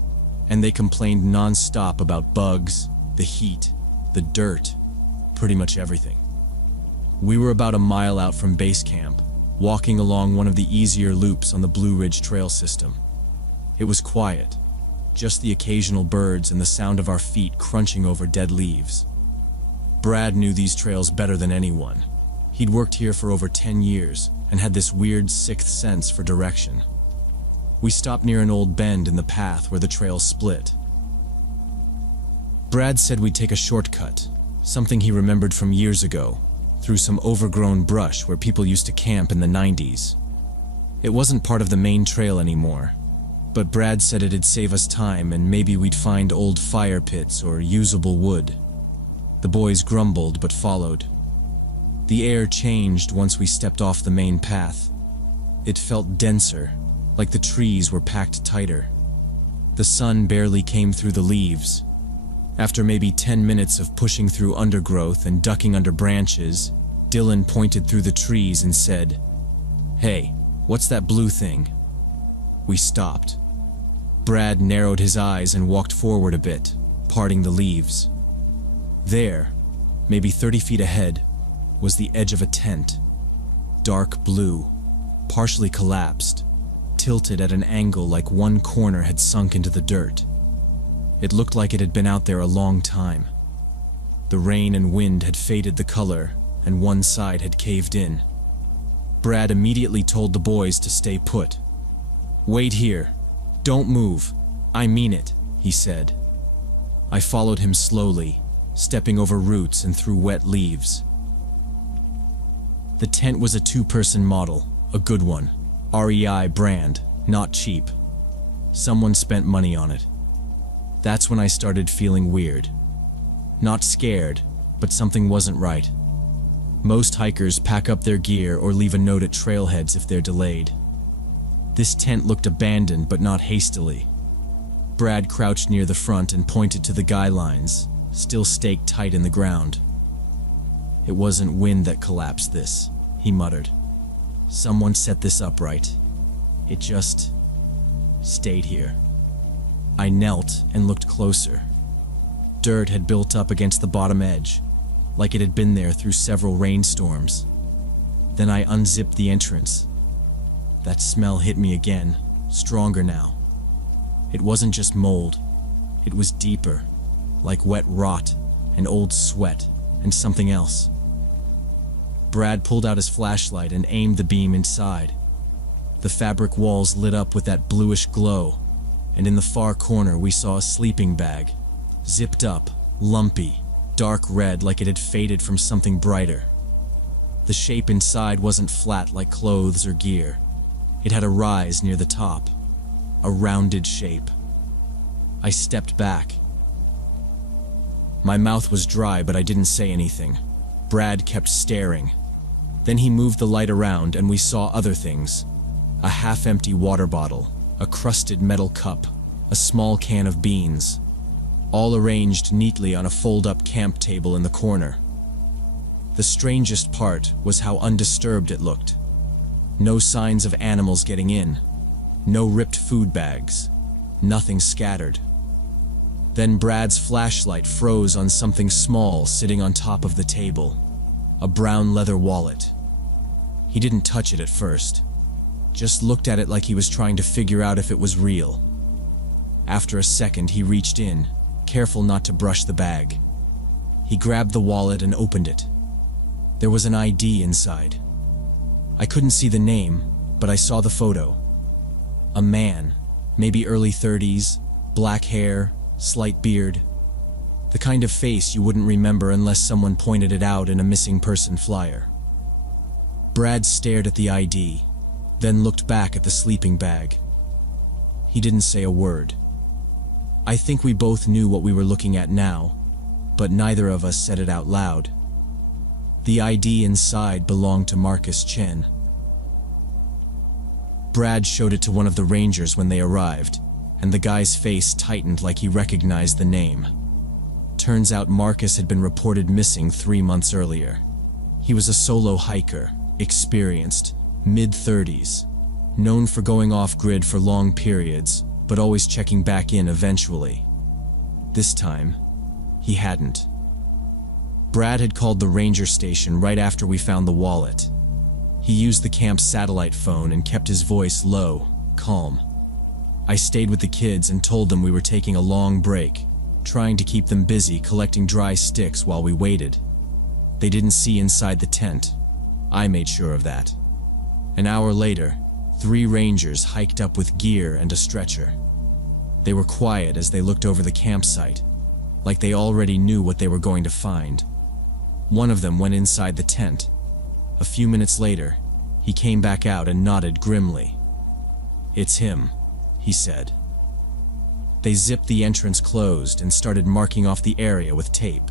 and they complained non-stop about bugs, the heat, the dirt, pretty much everything. We were about a mile out from base camp, walking along one of the easier loops on the Blue Ridge Trail system. It was quiet, just the occasional birds and the sound of our feet crunching over dead leaves. Brad knew these trails better than anyone. He'd worked here for over 10 years and had this weird sixth sense for direction. We stopped near an old bend in the path where the trail split. Brad said we'd take a shortcut, something he remembered from years ago, through some overgrown brush where people used to camp in the 90s. It wasn't part of the main trail anymore, but Brad said it'd save us time and maybe we'd find old fire pits or usable wood. The boys grumbled but followed. The air changed once we stepped off the main path. It felt denser, like the trees were packed tighter. The sun barely came through the leaves. After maybe 10 minutes of pushing through undergrowth and ducking under branches, Dylan pointed through the trees and said, "Hey, what's that blue thing?" We stopped. Brad narrowed his eyes and walked forward a bit, parting the leaves. There, maybe 30 feet ahead, was the edge of a tent. Dark blue, partially collapsed, tilted at an angle like one corner had sunk into the dirt. It looked like it had been out there a long time. The rain and wind had faded the color, and one side had caved in. Brad immediately told the boys to stay put. "Wait here. Don't move. I mean it," he said. I followed him slowly, stepping over roots and through wet leaves. The tent was a two-person model, a good one. REI brand, not cheap. Someone spent money on it. That's when I started feeling weird. Not scared, but something wasn't right. Most hikers pack up their gear or leave a note at trailheads if they're delayed. This tent looked abandoned, but not hastily. Brad crouched near the front and pointed to the guy lines, still staked tight in the ground. "It wasn't wind that collapsed this," he muttered. "Someone set this up right. It just stayed here." I knelt and looked closer. Dirt had built up against the bottom edge, like it had been there through several rainstorms. Then I unzipped the entrance. That smell hit me again, stronger now. It wasn't just mold. It was deeper, like wet rot and old sweat and something else. Brad pulled out his flashlight and aimed the beam inside. The fabric walls lit up with that bluish glow, and in the far corner we saw a sleeping bag, zipped up, lumpy, dark red like it had faded from something brighter. The shape inside wasn't flat like clothes or gear. It had a rise near the top, a rounded shape. I stepped back. My mouth was dry, but I didn't say anything. Brad kept staring. Then he moved the light around and we saw other things. A half-empty water bottle, a crusted metal cup, a small can of beans, all arranged neatly on a fold-up camp table in the corner. The strangest part was how undisturbed it looked. No signs of animals getting in, no ripped food bags, nothing scattered. Then Brad's flashlight froze on something small sitting on top of the table, a brown leather wallet. He didn't touch it at first, just looked at it like he was trying to figure out if it was real. After a second, he reached in, careful not to brush the bag. He grabbed the wallet and opened it. There was an ID inside. I couldn't see the name, but I saw the photo. A man, maybe early 30s, black hair, slight beard. The kind of face you wouldn't remember unless someone pointed it out in a missing person flyer. Brad stared at the ID, then looked back at the sleeping bag. He didn't say a word. I think we both knew what we were looking at now, but neither of us said it out loud. The ID inside belonged to Marcus Chen. Brad showed it to one of the rangers when they arrived, and the guy's face tightened like he recognized the name. Turns out Marcus had been reported missing 3 months earlier. He was a solo hiker, experienced, mid-30s, known for going off-grid for long periods, but always checking back in eventually. This time, he hadn't. Brad had called the ranger station right after we found the wallet. He used the camp's satellite phone and kept his voice low, calm. I stayed with the kids and told them we were taking a long break, trying to keep them busy collecting dry sticks while we waited. They didn't see inside the tent. I made sure of that. An hour later, 3 rangers hiked up with gear and a stretcher. They were quiet as they looked over the campsite, like they already knew what they were going to find. One of them went inside the tent. A few minutes later, he came back out and nodded grimly. "It's him," he said. They zipped the entrance closed and started marking off the area with tape.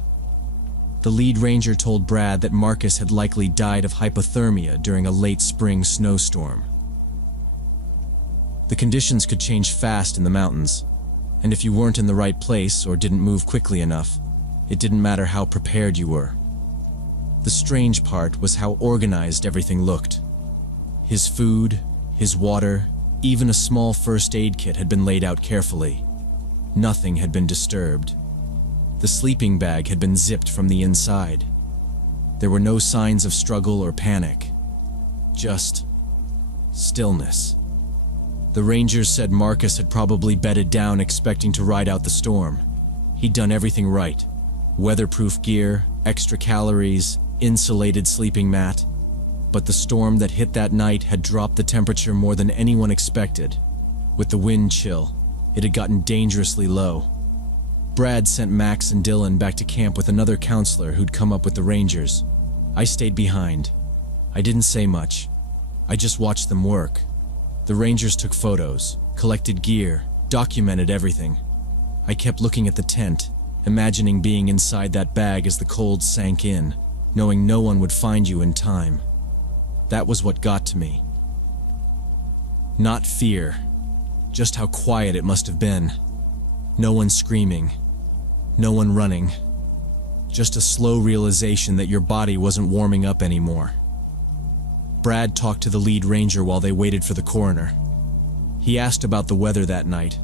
The lead ranger told Brad that Marcus had likely died of hypothermia during a late spring snowstorm. The conditions could change fast in the mountains, and if you weren't in the right place or didn't move quickly enough, it didn't matter how prepared you were. The strange part was how organized everything looked. His food, his water, even a small first aid kit had been laid out carefully. Nothing had been disturbed. The sleeping bag had been zipped from the inside. There were no signs of struggle or panic. Just stillness. The rangers said Marcus had probably bedded down expecting to ride out the storm. He'd done everything right. Weatherproof gear, extra calories, insulated sleeping mat. But the storm that hit that night had dropped the temperature more than anyone expected. With the wind chill, it had gotten dangerously low. Brad sent Max and Dylan back to camp with another counselor who'd come up with the rangers. I stayed behind. I didn't say much. I just watched them work. The rangers took photos, collected gear, documented everything. I kept looking at the tent, imagining being inside that bag as the cold sank in, knowing no one would find you in time. That was what got to me. Not fear, just how quiet it must have been. No one screaming, no one running. Just a slow realization that your body wasn't warming up anymore. Brad talked to the lead ranger while they waited for the coroner. He asked about the weather that night.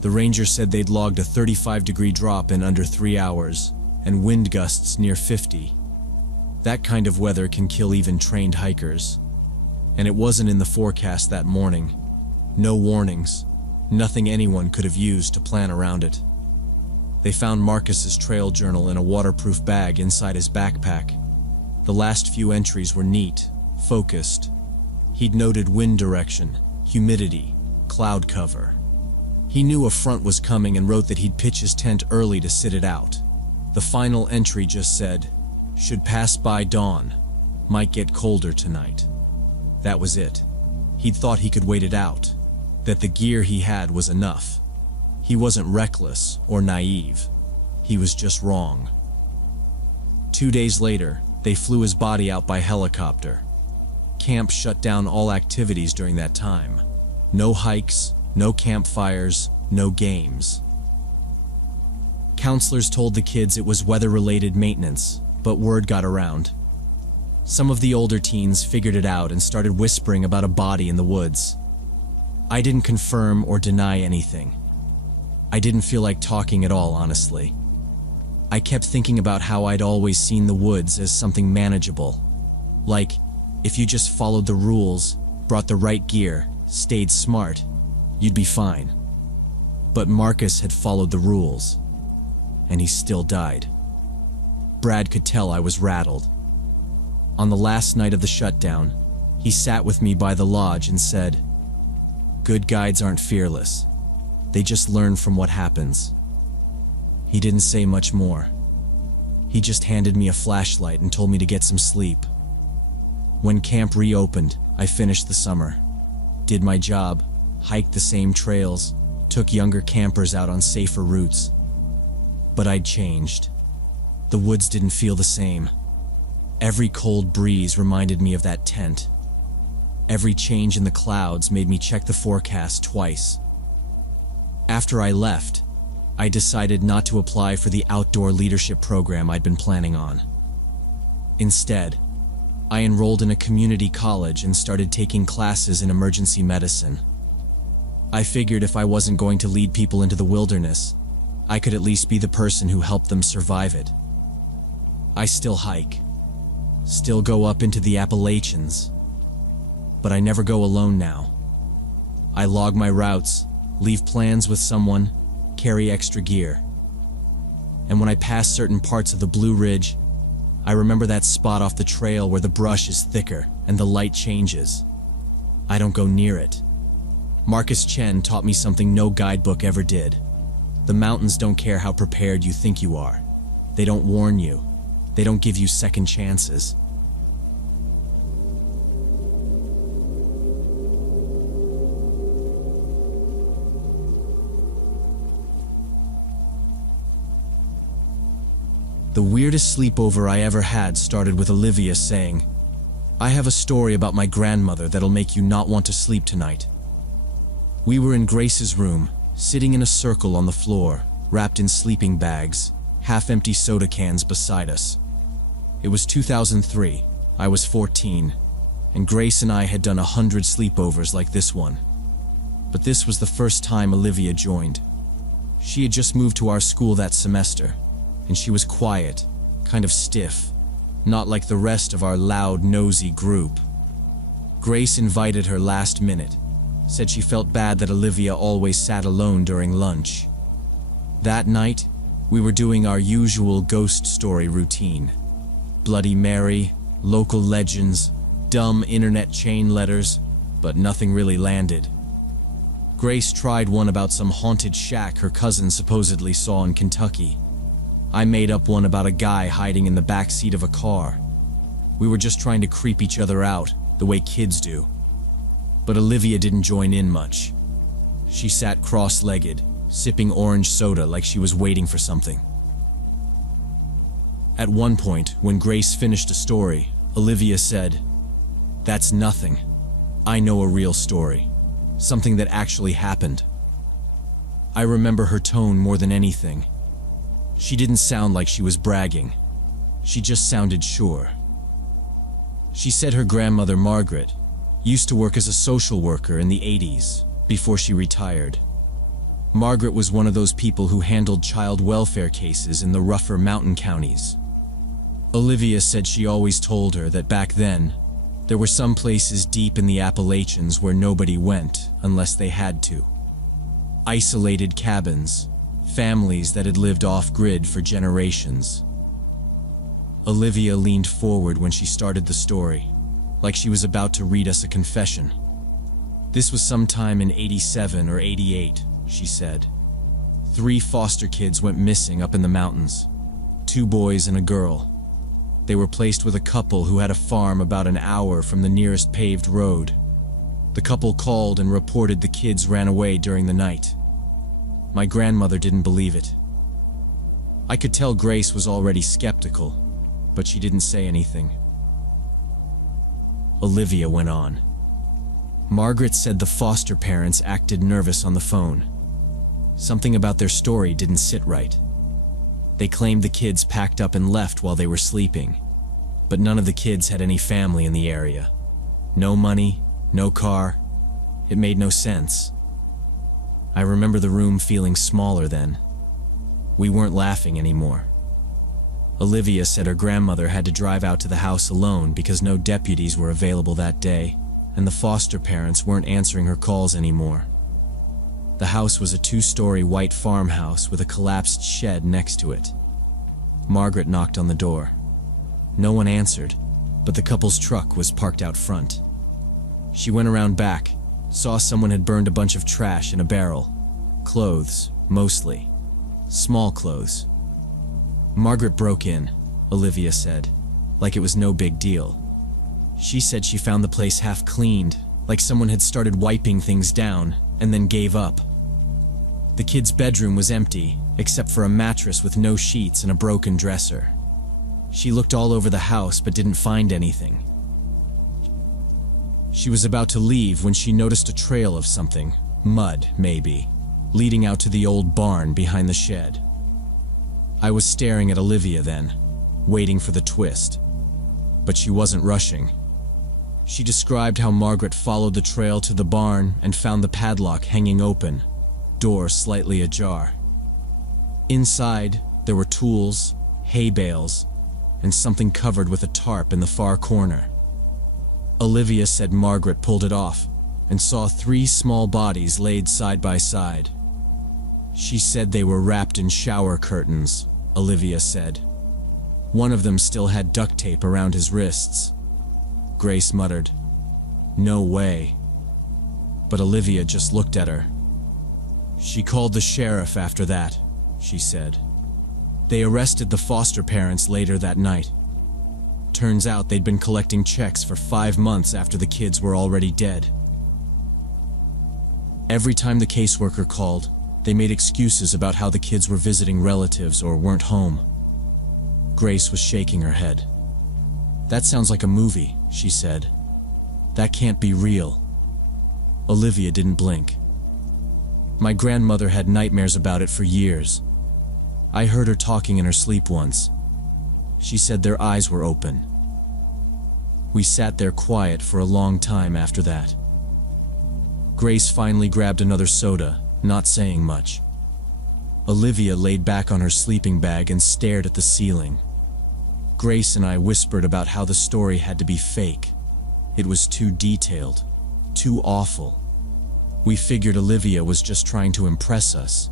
The ranger said they'd logged a 35-degree drop in under 3 hours, and wind gusts near 50. That kind of weather can kill even trained hikers. And it wasn't in the forecast that morning. No warnings. Nothing anyone could have used to plan around it. They found Marcus's trail journal in a waterproof bag inside his backpack. The last few entries were neat, focused. He'd noted wind direction, humidity, cloud cover. He knew a front was coming and wrote that he'd pitch his tent early to sit it out. The final entry just said, "Should pass by dawn. Might get colder tonight." That was it. He'd thought he could wait it out, that the gear he had was enough. He wasn't reckless or naive. He was just wrong. 2 days later, they flew his body out by helicopter. Camp shut down all activities during that time. No hikes, no campfires, no games. Counselors told the kids it was weather-related maintenance, but word got around. Some of the older teens figured it out and started whispering about a body in the woods. I didn't confirm or deny anything. I didn't feel like talking at all, honestly. I kept thinking about how I'd always seen the woods as something manageable. Like, if you just followed the rules, brought the right gear, stayed smart, you'd be fine. But Marcus had followed the rules, and he still died. Brad could tell I was rattled. On the last night of the shutdown, he sat with me by the lodge and said, "Good guides aren't fearless. They just learn from what happens." He didn't say much more. He just handed me a flashlight and told me to get some sleep. When camp reopened, I finished the summer. Did my job, hiked the same trails, took younger campers out on safer routes. But I'd changed. The woods didn't feel the same. Every cold breeze reminded me of that tent. Every change in the clouds made me check the forecast twice. After I left, I decided not to apply for the outdoor leadership program I'd been planning on. Instead, I enrolled in a community college and started taking classes in emergency medicine. I figured if I wasn't going to lead people into the wilderness, I could at least be the person who helped them survive it. I still hike, still go up into the Appalachians, but I never go alone now. I log my routes, leave plans with someone, carry extra gear. And when I pass certain parts of the Blue Ridge, I remember that spot off the trail where the brush is thicker and the light changes. I don't go near it. Marcus Chen taught me something no guidebook ever did. The mountains don't care how prepared you think you are. They don't warn you. They don't give you second chances. The weirdest sleepover I ever had started with Olivia saying, "I have a story about my grandmother that'll make you not want to sleep tonight." We were in Grace's room, sitting in a circle on the floor, wrapped in sleeping bags, half-empty soda cans beside us. It was 2003, I was 14, and Grace and I had done 100 sleepovers like this one. But this was the first time Olivia joined. She had just moved to our school that semester, and she was quiet, kind of stiff, not like the rest of our loud, nosy group. Grace invited her last minute, said she felt bad that Olivia always sat alone during lunch. That night, we were doing our usual ghost story routine. Bloody Mary, local legends, dumb internet chain letters, but nothing really landed. Grace tried one about some haunted shack her cousin supposedly saw in Kentucky. I made up one about a guy hiding in the back seat of a car. We were just trying to creep each other out, the way kids do. But Olivia didn't join in much. She sat cross-legged, sipping orange soda like she was waiting for something. At one point, when Grace finished a story, Olivia said, "That's nothing. I know a real story. Something that actually happened." I remember her tone more than anything. She didn't sound like she was bragging. She just sounded sure. She said her grandmother, Margaret, used to work as a social worker in the 80s, before she retired. Margaret was one of those people who handled child welfare cases in the rougher mountain counties. Olivia said she always told her that back then, there were some places deep in the Appalachians where nobody went unless they had to. Isolated cabins, families that had lived off-grid for generations. Olivia leaned forward when she started the story, like she was about to read us a confession. This was sometime in 87 or 88, she said. 3 foster kids went missing up in the mountains. 2 boys and a girl. They were placed with a couple who had a farm about an hour from the nearest paved road. The couple called and reported the kids ran away during the night. My grandmother didn't believe it. I could tell Grace was already skeptical, but she didn't say anything. Olivia went on. Margaret said the foster parents acted nervous on the phone. Something about their story didn't sit right. They claimed the kids packed up and left while they were sleeping, but none of the kids had any family in the area. No money, no car. It made no sense. I remember the room feeling smaller then. We weren't laughing anymore. Olivia said her grandmother had to drive out to the house alone because no deputies were available that day, and the foster parents weren't answering her calls anymore. The house was a 2-story white farmhouse with a collapsed shed next to it. Margaret knocked on the door. No one answered, but the couple's truck was parked out front. She went around back, saw someone had burned a bunch of trash in a barrel. Clothes, mostly. Small clothes. Margaret broke in, Olivia said, like it was no big deal. She said she found the place half cleaned, like someone had started wiping things down, and then gave up. The kid's bedroom was empty, except for a mattress with no sheets and a broken dresser. She looked all over the house but didn't find anything. She was about to leave when she noticed a trail of something, mud maybe, leading out to the old barn behind the shed. I was staring at Olivia then, waiting for the twist. But she wasn't rushing. She described how Margaret followed the trail to the barn and found the padlock hanging open, door slightly ajar. Inside, there were tools, hay bales, and something covered with a tarp in the far corner. Olivia said Margaret pulled it off and saw 3 small bodies laid side by side. She said they were wrapped in shower curtains, Olivia said. One of them still had duct tape around his wrists. Grace muttered, "No way." But Olivia just looked at her. "She called the sheriff after that," she said. "They arrested the foster parents later that night. Turns out they'd been collecting checks for 5 months after the kids were already dead. Every time the caseworker called, they made excuses about how the kids were visiting relatives or weren't home." Grace was shaking her head. "That sounds like a movie," she said. "That can't be real." Olivia didn't blink. "My grandmother had nightmares about it for years. I heard her talking in her sleep once. She said their eyes were open." We sat there quiet for a long time after that. Grace finally grabbed another soda, not saying much. Olivia laid back on her sleeping bag and stared at the ceiling. Grace and I whispered about how the story had to be fake. It was too detailed, too awful. We figured Olivia was just trying to impress us,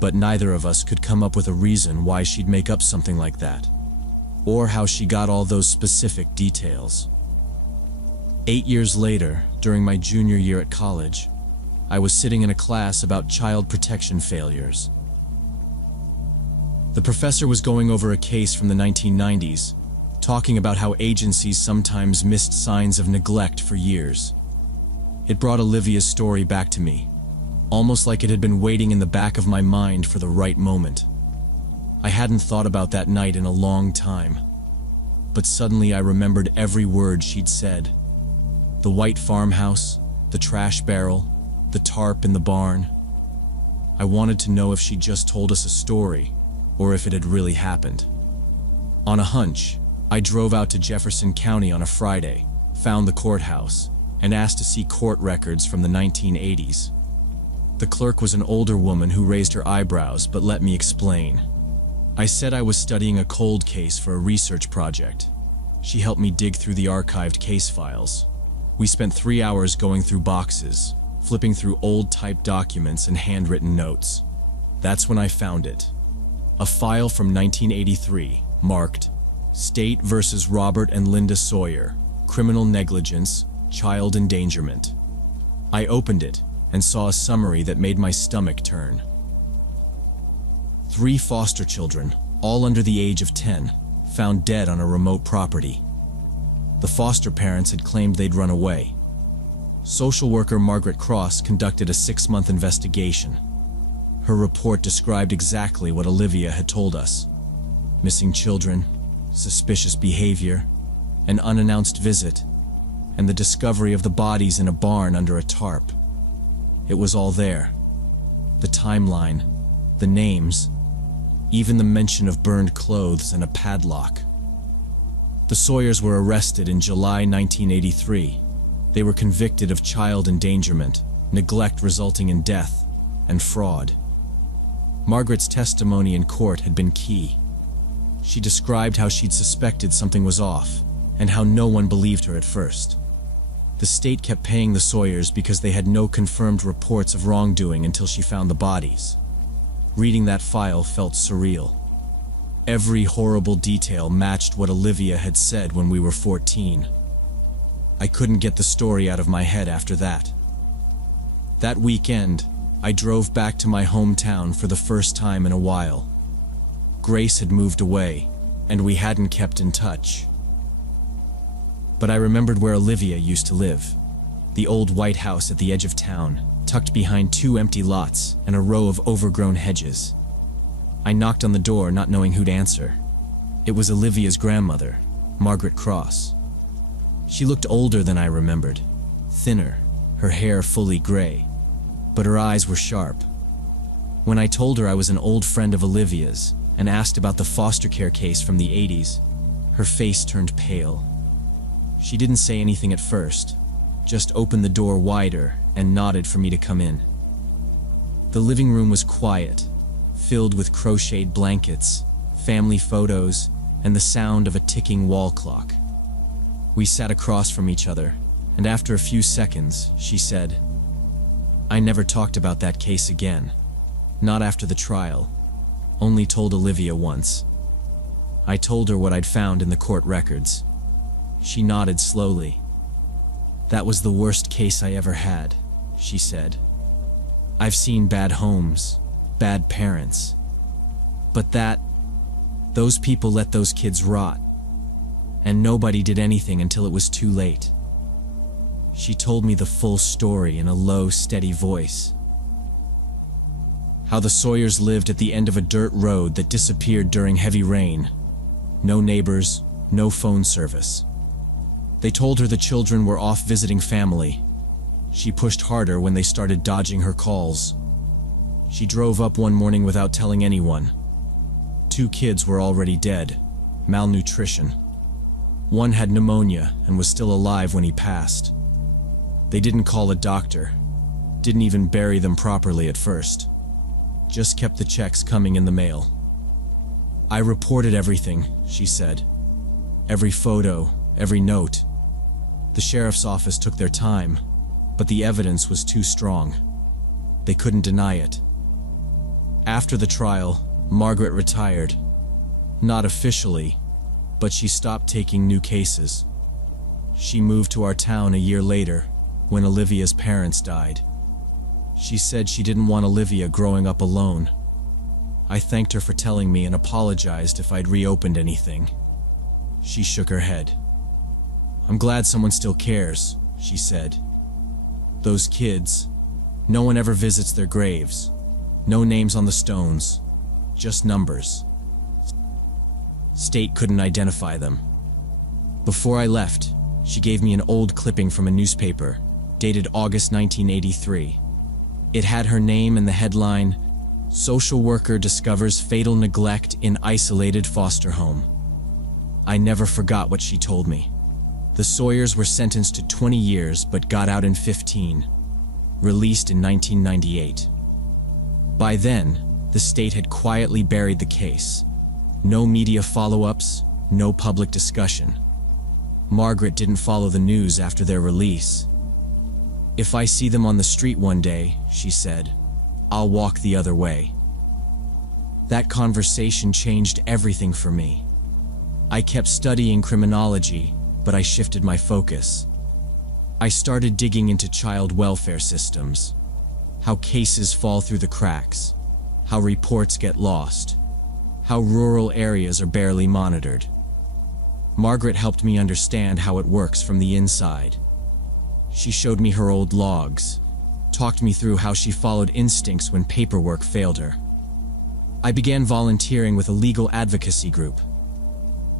but neither of us could come up with a reason why she'd make up something like that, or how she got all those specific details. 8 years later, during my junior year at college, I was sitting in a class about child protection failures. The professor was going over a case from the 1990s, talking about how agencies sometimes missed signs of neglect for years. It brought Olivia's story back to me, almost like it had been waiting in the back of my mind for the right moment. I hadn't thought about that night in a long time, but suddenly I remembered every word she'd said. The white farmhouse, the trash barrel, the tarp in the barn. I wanted to know if she'd just told us a story, or if it had really happened. On a hunch, I drove out to Jefferson County on a Friday, found the courthouse, and asked to see court records from the 1980s. The clerk was an older woman who raised her eyebrows but let me explain. I said I was studying a cold case for a research project. She helped me dig through the archived case files. We spent 3 hours going through boxes, flipping through old typed documents and handwritten notes. That's when I found it. A file from 1983, marked State versus Robert and Linda Sawyer, Criminal Negligence, Child Endangerment. I opened it and saw a summary that made my stomach turn. 3 foster children, all under the age of 10, found dead on a remote property. The foster parents had claimed they'd run away. Social worker Margaret Cross conducted a 6-month investigation. Her report described exactly what Olivia had told us. Missing children, suspicious behavior, an unannounced visit, and the discovery of the bodies in a barn under a tarp. It was all there. The timeline, the names, even the mention of burned clothes and a padlock. The Sawyers were arrested in July 1983. They were convicted of child endangerment, neglect resulting in death, and fraud. Margaret's testimony in court had been key. She described how she'd suspected something was off, and how no one believed her at first. The state kept paying the Sawyers because they had no confirmed reports of wrongdoing until she found the bodies. Reading that file felt surreal. Every horrible detail matched what Olivia had said when we were 14. I couldn't get the story out of my head after that. That weekend, I drove back to my hometown for the first time in a while. Grace had moved away, and we hadn't kept in touch. But I remembered where Olivia used to live. The old white house at the edge of town, tucked behind 2 empty lots and a row of overgrown hedges. I knocked on the door, not knowing who'd answer. It was Olivia's grandmother, Margaret Cross. She looked older than I remembered, thinner, her hair fully gray, but her eyes were sharp. When I told her I was an old friend of Olivia's and asked about the foster care case from the 80s, her face turned pale. She didn't say anything at first, just opened the door wider and nodded for me to come in. The living room was quiet, filled with crocheted blankets, family photos, and the sound of a ticking wall clock. We sat across from each other, and after a few seconds, she said, "I never talked about that case again. Not after the trial. Only told Olivia once." I told her what I'd found in the court records. She nodded slowly. "That was the worst case I ever had," she said. "I've seen bad homes, bad parents. But those people let those kids rot. And nobody did anything until it was too late." She told me the full story in a low, steady voice. How the Sawyers lived at the end of a dirt road that disappeared during heavy rain. No neighbors, no phone service. They told her the children were off visiting family. She pushed harder when they started dodging her calls. She drove up one morning without telling anyone. 2 kids were already dead, malnutrition. One had pneumonia and was still alive when he passed. They didn't call a doctor, didn't even bury them properly at first. Just kept the checks coming in the mail. "I reported everything," she said. "Every photo, every note. The sheriff's office took their time, but the evidence was too strong. They couldn't deny it." After the trial, Margaret retired. Not officially, but she stopped taking new cases. She moved to our town a year later, when Olivia's parents died. She said she didn't want Olivia growing up alone. I thanked her for telling me and apologized if I'd reopened anything. She shook her head. "I'm glad someone still cares," she said. "Those kids, no one ever visits their graves. No names on the stones, just numbers. State couldn't identify them." Before I left, she gave me an old clipping from a newspaper, dated August 1983. It had her name and the headline, "Social worker discovers fatal neglect in isolated foster home." I never forgot what she told me. The Sawyers were sentenced to 20 years but got out in 15, released in 1998. By then, the state had quietly buried the case. No media follow-ups, no public discussion. Margaret didn't follow the news after their release. "If I see them on the street one day," she said, "I'll walk the other way." That conversation changed everything for me. I kept studying criminology, but I shifted my focus. I started digging into child welfare systems, how cases fall through the cracks, how reports get lost, how rural areas are barely monitored. Margaret helped me understand how it works from the inside. She showed me her old logs, talked me through how she followed instincts when paperwork failed her. I began volunteering with a legal advocacy group.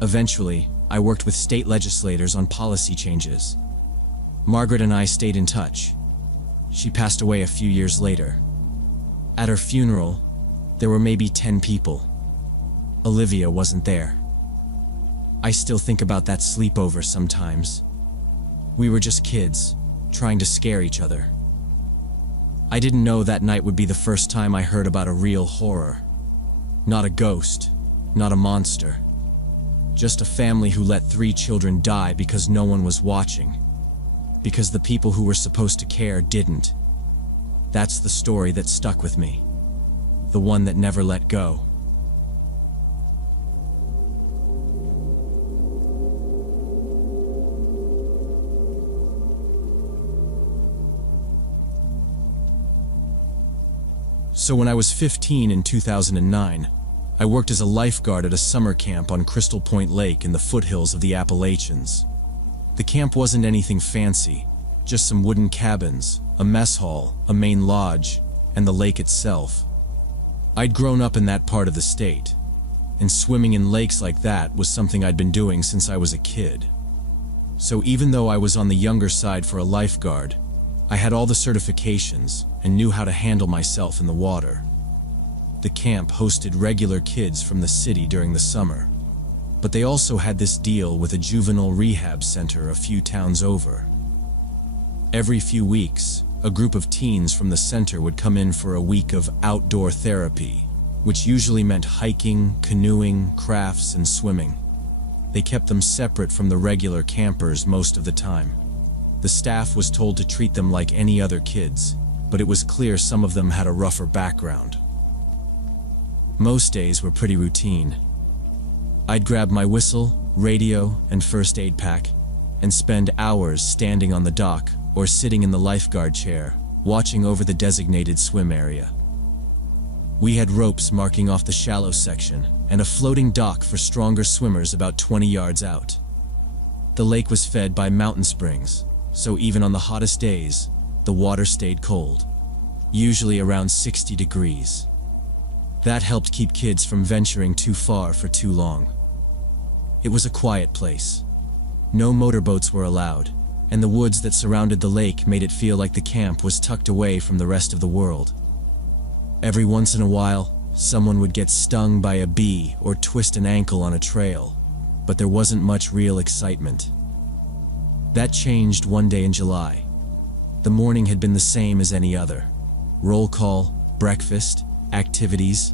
Eventually, I worked with state legislators on policy changes. Margaret and I stayed in touch. She passed away a few years later. At her funeral, there were maybe 10 people. Olivia wasn't there. I still think about that sleepover sometimes. We were just kids, trying to scare each other. I didn't know that night would be the first time I heard about a real horror. Not a ghost, not a monster. Just a family who let 3 children die because no one was watching. Because the people who were supposed to care didn't. That's the story that stuck with me. The one that never let go. So when I was 15 in 2009, I worked as a lifeguard at a summer camp on Crystal Point Lake in the foothills of the Appalachians. The camp wasn't anything fancy, just some wooden cabins, a mess hall, a main lodge, and the lake itself. I'd grown up in that part of the state, and swimming in lakes like that was something I'd been doing since I was a kid. So even though I was on the younger side for a lifeguard, I had all the certifications and knew how to handle myself in the water. The camp hosted regular kids from the city during the summer, but they also had this deal with a juvenile rehab center a few towns over. Every few weeks, a group of teens from the center would come in for a week of outdoor therapy, which usually meant hiking, canoeing, crafts, and swimming. They kept them separate from the regular campers most of the time. The staff was told to treat them like any other kids, but it was clear some of them had a rougher background. Most days were pretty routine. I'd grab my whistle, radio, and first aid pack, and spend hours standing on the dock or sitting in the lifeguard chair, watching over the designated swim area. We had ropes marking off the shallow section, and a floating dock for stronger swimmers about 20 yards out. The lake was fed by mountain springs, so even on the hottest days, the water stayed cold, usually around 60 degrees. That helped keep kids from venturing too far for too long. It was a quiet place. No motorboats were allowed, and the woods that surrounded the lake made it feel like the camp was tucked away from the rest of the world. Every once in a while, someone would get stung by a bee or twist an ankle on a trail, but there wasn't much real excitement. That changed one day in July. The morning had been the same as any other. Roll call, breakfast, activities.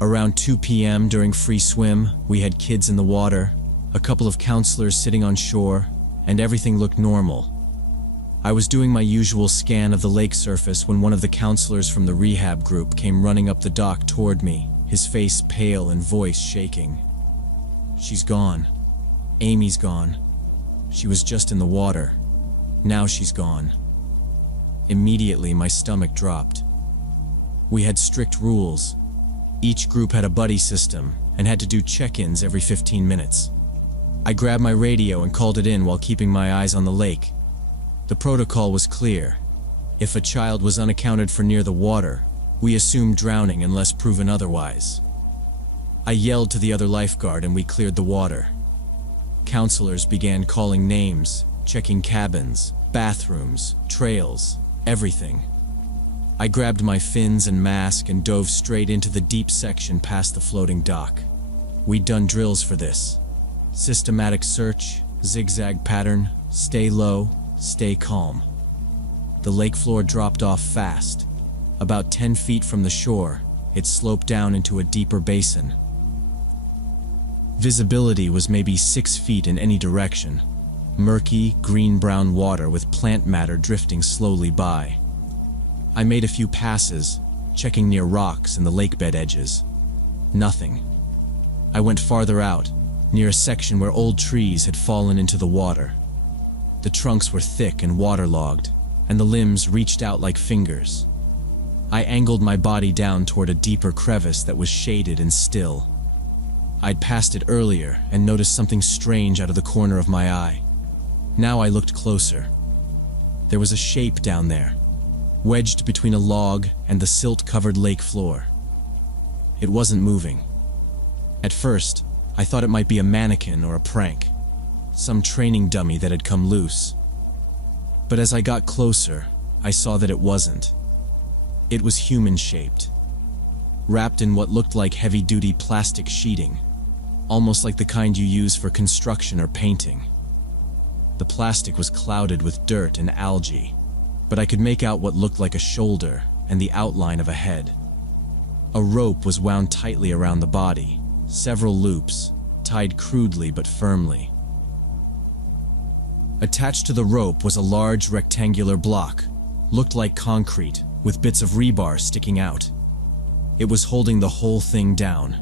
Around 2 p.m. during free swim, we had kids in the water, a couple of counselors sitting on shore, and everything looked normal. I was doing my usual scan of the lake surface when one of the counselors from the rehab group came running up the dock toward me, his face pale and voice shaking. "She's gone. Amy's gone. She was just in the water. Now she's gone." Immediately, my stomach dropped. We had strict rules. Each group had a buddy system and had to do check-ins every 15 minutes. I grabbed my radio and called it in while keeping my eyes on the lake. The protocol was clear. If a child was unaccounted for near the water, we assumed drowning unless proven otherwise. I yelled to the other lifeguard and we cleared the water. Counselors began calling names, checking cabins, bathrooms, trails, everything. I grabbed my fins and mask and dove straight into the deep section past the floating dock. We'd done drills for this. Systematic search, zigzag pattern, stay low, stay calm. The lake floor dropped off fast. About 10 feet from the shore, it sloped down into a deeper basin. Visibility was maybe 6 feet in any direction. Murky, green-brown water with plant matter drifting slowly by. I made a few passes, checking near rocks and the lakebed edges. Nothing. I went farther out, near a section where old trees had fallen into the water. The trunks were thick and waterlogged, and the limbs reached out like fingers. I angled my body down toward a deeper crevice that was shaded and still. I'd passed it earlier and noticed something strange out of the corner of my eye. Now I looked closer. There was a shape down there, wedged between a log and the silt-covered lake floor. It wasn't moving. At first, I thought it might be a mannequin or a prank, some training dummy that had come loose. But as I got closer, I saw that it wasn't. It was human-shaped, wrapped in what looked like heavy-duty plastic sheeting, almost like the kind you use for construction or painting. The plastic was clouded with dirt and algae, but I could make out what looked like a shoulder and the outline of a head. A rope was wound tightly around the body, several loops, tied crudely but firmly. Attached to the rope was a large rectangular block, looked like concrete, with bits of rebar sticking out. It was holding the whole thing down.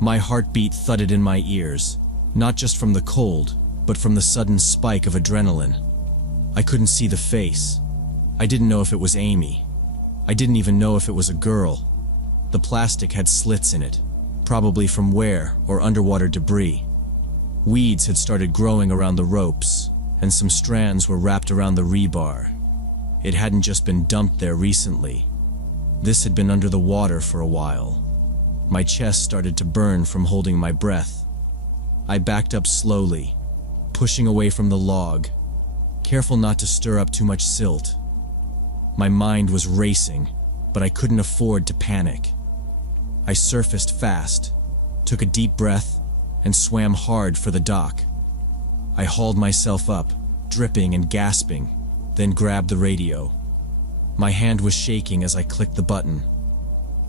My heartbeat thudded in my ears, not just from the cold, but from the sudden spike of adrenaline. I couldn't see the face. I didn't know if it was Amy. I didn't even know if it was a girl. The plastic had slits in it, probably from wear or underwater debris. Weeds had started growing around the ropes, and some strands were wrapped around the rebar. It hadn't just been dumped there recently. This had been under the water for a while. My chest started to burn from holding my breath. I backed up slowly, pushing away from the log, careful not to stir up too much silt. My mind was racing, but I couldn't afford to panic. I surfaced fast, took a deep breath, and swam hard for the dock. I hauled myself up, dripping and gasping, then grabbed the radio. My hand was shaking as I clicked the button.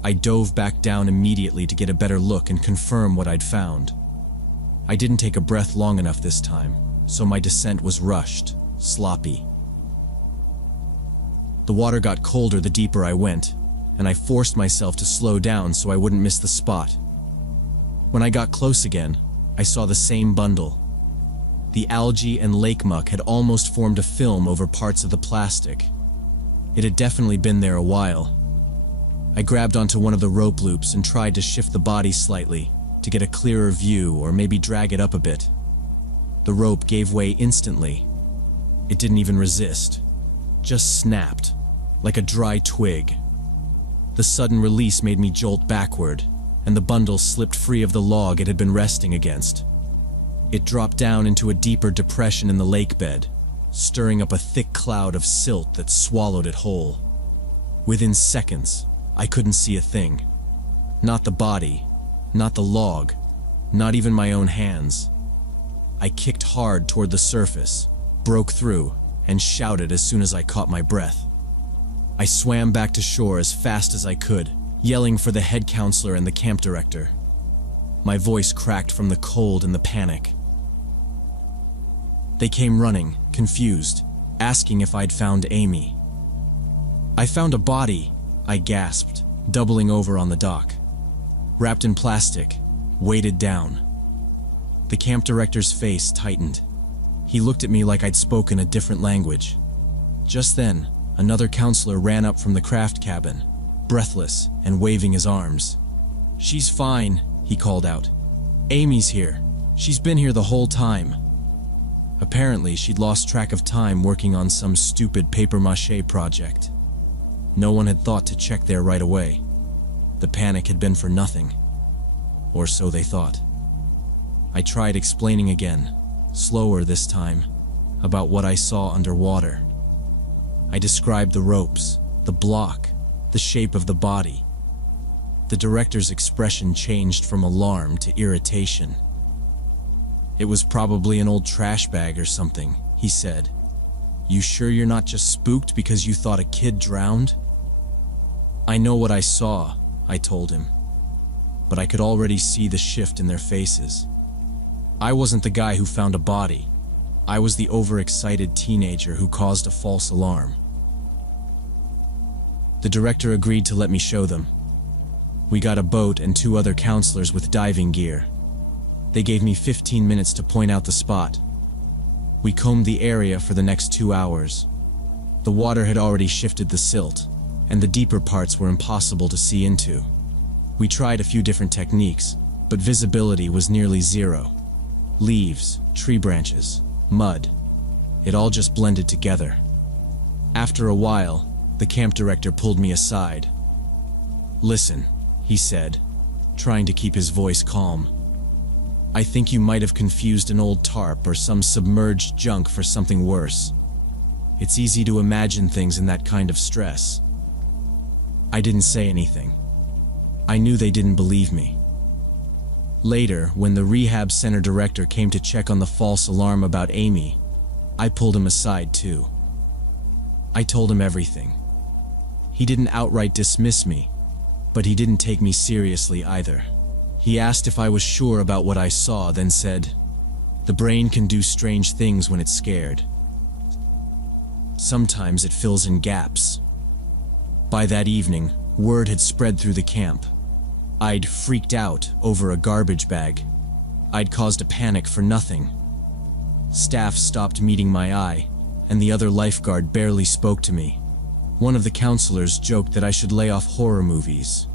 I dove back down immediately to get a better look and confirm what I'd found. I didn't take a breath long enough this time, so my descent was rushed, sloppy. The water got colder the deeper I went, and I forced myself to slow down so I wouldn't miss the spot. When I got close again, I saw the same bundle. The algae and lake muck had almost formed a film over parts of the plastic. It had definitely been there a while. I grabbed onto one of the rope loops and tried to shift the body slightly to get a clearer view or maybe drag it up a bit. The rope gave way instantly. It didn't even resist, just snapped, like a dry twig. The sudden release made me jolt backward, and the bundle slipped free of the log it had been resting against. It dropped down into a deeper depression in the lake bed, stirring up a thick cloud of silt that swallowed it whole. Within seconds, I couldn't see a thing. Not the body, not the log, not even my own hands. I kicked hard toward the surface, broke through, and shouted as soon as I caught my breath. I swam back to shore as fast as I could, yelling for the head counselor and the camp director. My voice cracked from the cold and the panic. They came running, confused, asking if I'd found Amy. "I found a body," I gasped, doubling over on the dock. Wrapped in plastic, weighted down. The camp director's face tightened. He looked at me like I'd spoken a different language. Just then, another counselor ran up from the craft cabin, breathless and waving his arms. "She's fine," he called out. "Amy's here. She's been here the whole time." Apparently, she'd lost track of time working on some stupid papier-mâché project. No one had thought to check there right away. The panic had been for nothing. Or so they thought. I tried explaining again, slower this time, about what I saw underwater. I described the ropes, the block, the shape of the body. The director's expression changed from alarm to irritation. "It was probably an old trash bag or something," he said. "You sure you're not just spooked because you thought a kid drowned?" "I know what I saw," I told him. But I could already see the shift in their faces. I wasn't the guy who found a body. I was the overexcited teenager who caused a false alarm. The director agreed to let me show them. We got a boat and 2 other counselors with diving gear. They gave me 15 minutes to point out the spot. We combed the area for the next 2 hours. The water had already shifted the silt, and the deeper parts were impossible to see into. We tried a few different techniques, but visibility was nearly zero. Leaves, tree branches, mud. It all just blended together. After a while, the camp director pulled me aside. "Listen," he said, trying to keep his voice calm. "I think you might have confused an old tarp or some submerged junk for something worse. It's easy to imagine things in that kind of stress." I didn't say anything. I knew they didn't believe me. Later, when the rehab center director came to check on the false alarm about Amy, I pulled him aside too. I told him everything. He didn't outright dismiss me, but he didn't take me seriously either. He asked if I was sure about what I saw, then said, "The brain can do strange things when it's scared. Sometimes it fills in gaps." By that evening, word had spread through the camp. I'd freaked out over a garbage bag. I'd caused a panic for nothing. Staff stopped meeting my eye, and the other lifeguard barely spoke to me. One of the counselors joked that I should lay off horror movies.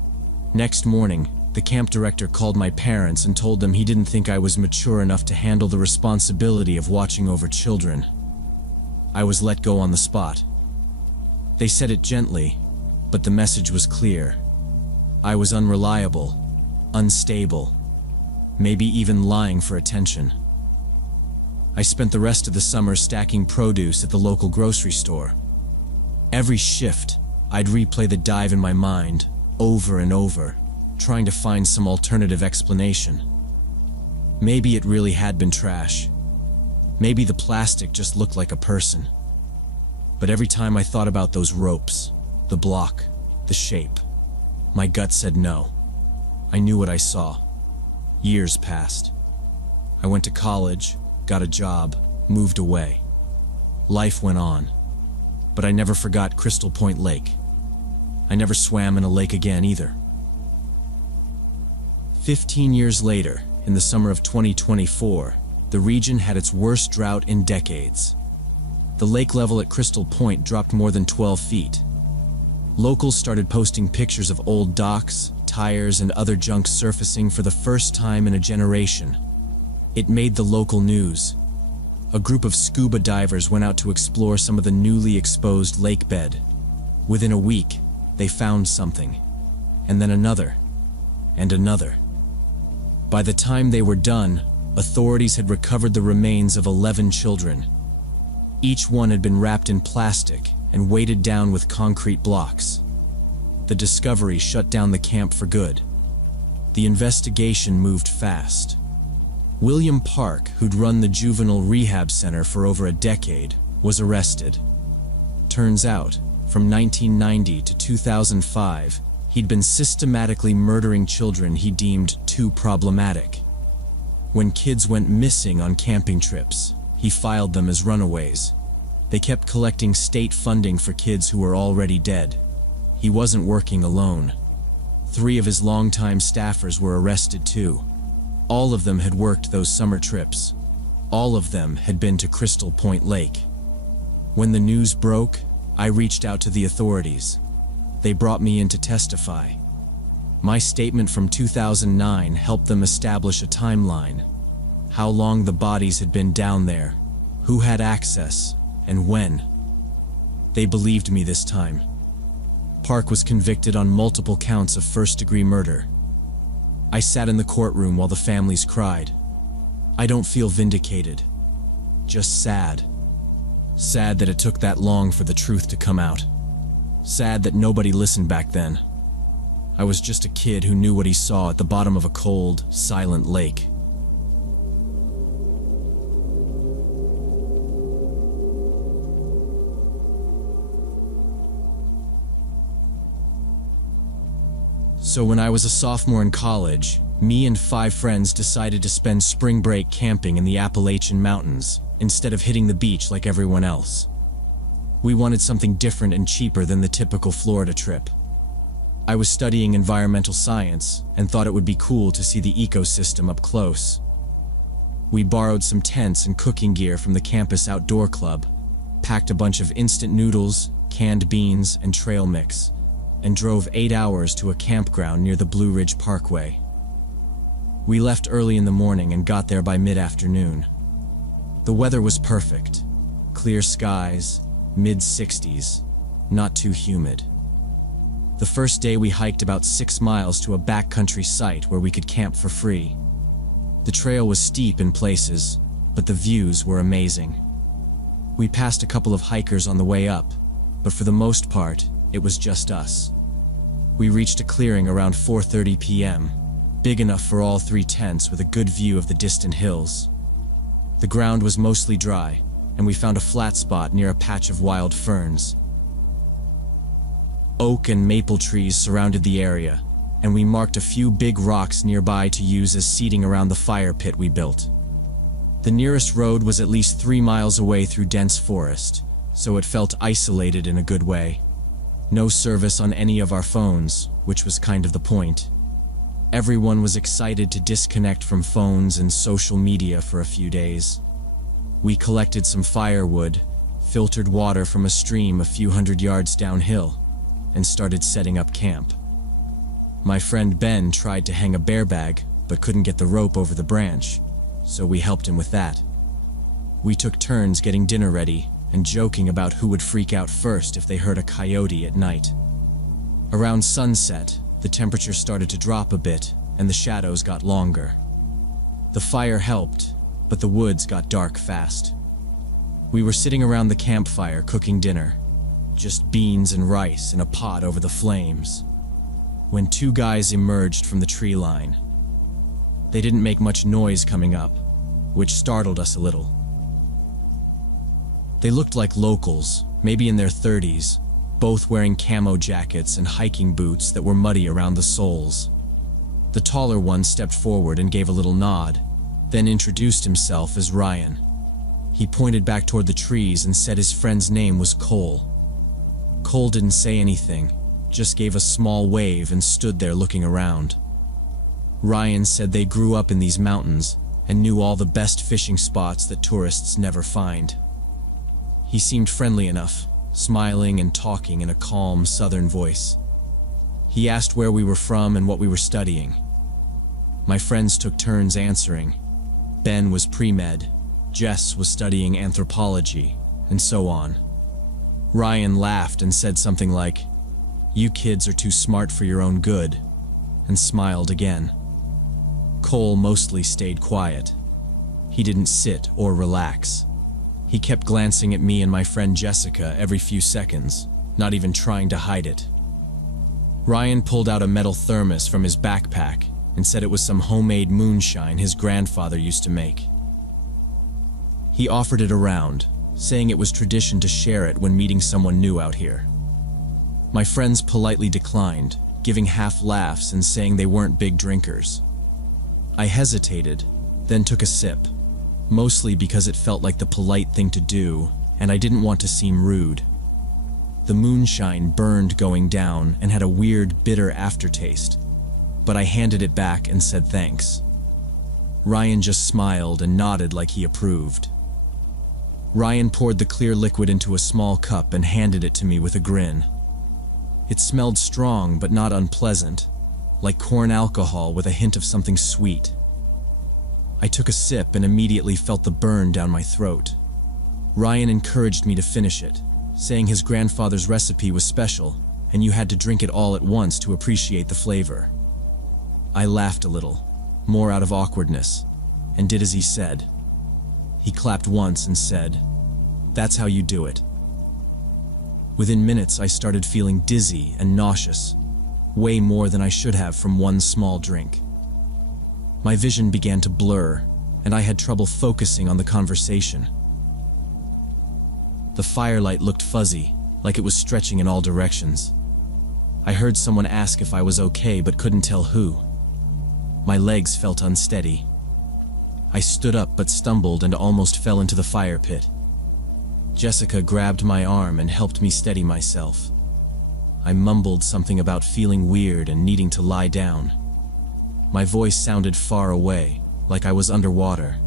Next morning, the camp director called my parents and told them he didn't think I was mature enough to handle the responsibility of watching over children. I was let go on the spot. They said it gently, but the message was clear. I was unreliable, unstable, maybe even lying for attention. I spent the rest of the summer stacking produce at the local grocery store. Every shift, I'd replay the dive in my mind, over and over, trying to find some alternative explanation. Maybe it really had been trash. Maybe the plastic just looked like a person. But every time I thought about those ropes, the block, the shape, my gut said no. I knew what I saw. Years passed. I went to college, got a job, moved away. Life went on. But I never forgot Crystal Point Lake. I never swam in a lake again either. 15 years later, in the summer of 2024, the region had its worst drought in decades. The lake level at Crystal Point dropped more than 12 feet. Locals started posting pictures of old docks, tires, and other junk surfacing for the first time in a generation. It made the local news. A group of scuba divers went out to explore some of the newly exposed lake bed. Within a week, they found something, and then another, and another. By the time they were done, authorities had recovered the remains of 11 children. Each one had been wrapped in plastic and weighted down with concrete blocks. The discovery shut down the camp for good. The investigation moved fast. William Park, who'd run the juvenile rehab center for over a decade, was arrested. Turns out, from 1990 to 2005, he'd been systematically murdering children he deemed too problematic. When kids went missing on camping trips, he filed them as runaways. They kept collecting state funding for kids who were already dead. He wasn't working alone. 3 of his longtime staffers were arrested too. All of them had worked those summer trips. All of them had been to Crystal Point Lake. When the news broke, I reached out to the authorities. They brought me in to testify. My statement from 2009 helped them establish a timeline. How long the bodies had been down there, who had access, and when. They believed me this time. Park was convicted on multiple counts of first-degree murder. I sat in the courtroom while the families cried. I don't feel vindicated, just sad. Sad that it took that long for the truth to come out. Sad that nobody listened back then. I was just a kid who knew what he saw at the bottom of a cold, silent lake. So when I was a sophomore in college, me and 5 friends decided to spend spring break camping in the Appalachian Mountains, instead of hitting the beach like everyone else. We wanted something different and cheaper than the typical Florida trip. I was studying environmental science and thought it would be cool to see the ecosystem up close. We borrowed some tents and cooking gear from the campus outdoor club, packed a bunch of instant noodles, canned beans, and trail mix, and drove 8 hours to a campground near the Blue Ridge Parkway. We left early in the morning and got there by mid-afternoon. The weather was perfect. Clear skies, mid-60s, not too humid. The first day we hiked about 6 miles to a backcountry site where we could camp for free. The trail was steep in places, but the views were amazing. We passed a couple of hikers on the way up, but for the most part, it was just us. We reached a clearing around 4:30 p.m., big enough for all 3 tents with a good view of the distant hills. The ground was mostly dry, and we found a flat spot near a patch of wild ferns. Oak and maple trees surrounded the area, and we marked a few big rocks nearby to use as seating around the fire pit we built. The nearest road was at least 3 miles away through dense forest, so it felt isolated in a good way. No service on any of our phones, which was kind of the point. Everyone was excited to disconnect from phones and social media for a few days. We collected some firewood, filtered water from a stream a few hundred yards downhill, and started setting up camp. My friend Ben tried to hang a bear bag, but couldn't get the rope over the branch, so we helped him with that. We took turns getting dinner ready and joking about who would freak out first if they heard a coyote at night. Around sunset, the temperature started to drop a bit and the shadows got longer. The fire helped, but the woods got dark fast. We were sitting around the campfire cooking dinner, just beans and rice in a pot over the flames, when 2 guys emerged from the tree line. They didn't make much noise coming up, which startled us a little. They looked like locals, maybe in their 30s, both wearing camo jackets and hiking boots that were muddy around the soles. The taller one stepped forward and gave a little nod, then introduced himself as Ryan. He pointed back toward the trees and said his friend's name was Cole. Cole didn't say anything, just gave a small wave and stood there looking around. Ryan said they grew up in these mountains and knew all the best fishing spots that tourists never find. He seemed friendly enough, smiling and talking in a calm southern voice. He asked where we were from and what we were studying. My friends took turns answering. Ben was pre-med, Jess was studying anthropology, and so on. Ryan laughed and said something like, "You kids are too smart for your own good," and smiled again. Cole mostly stayed quiet. He didn't sit or relax. He kept glancing at me and my friend Jessica every few seconds, not even trying to hide it. Ryan pulled out a metal thermos from his backpack and said it was some homemade moonshine his grandfather used to make. He offered it around, saying it was tradition to share it when meeting someone new out here. My friends politely declined, giving half laughs and saying they weren't big drinkers. I hesitated, then took a sip, mostly because it felt like the polite thing to do, and I didn't want to seem rude. The moonshine burned going down and had a weird, bitter aftertaste, but I handed it back and said thanks. Ryan just smiled and nodded like he approved. Ryan poured the clear liquid into a small cup and handed it to me with a grin. It smelled strong but not unpleasant, like corn alcohol with a hint of something sweet. I took a sip and immediately felt the burn down my throat. Ryan encouraged me to finish it, saying his grandfather's recipe was special and you had to drink it all at once to appreciate the flavor. I laughed a little, more out of awkwardness, and did as he said. He clapped once and said, "That's how you do it." Within minutes, I started feeling dizzy and nauseous, way more than I should have from one small drink. My vision began to blur, and I had trouble focusing on the conversation. The firelight looked fuzzy, like it was stretching in all directions. I heard someone ask if I was okay but couldn't tell who. My legs felt unsteady. I stood up but stumbled and almost fell into the fire pit. Jessica grabbed my arm and helped me steady myself. I mumbled something about feeling weird and needing to lie down. My voice sounded far away, like I was underwater.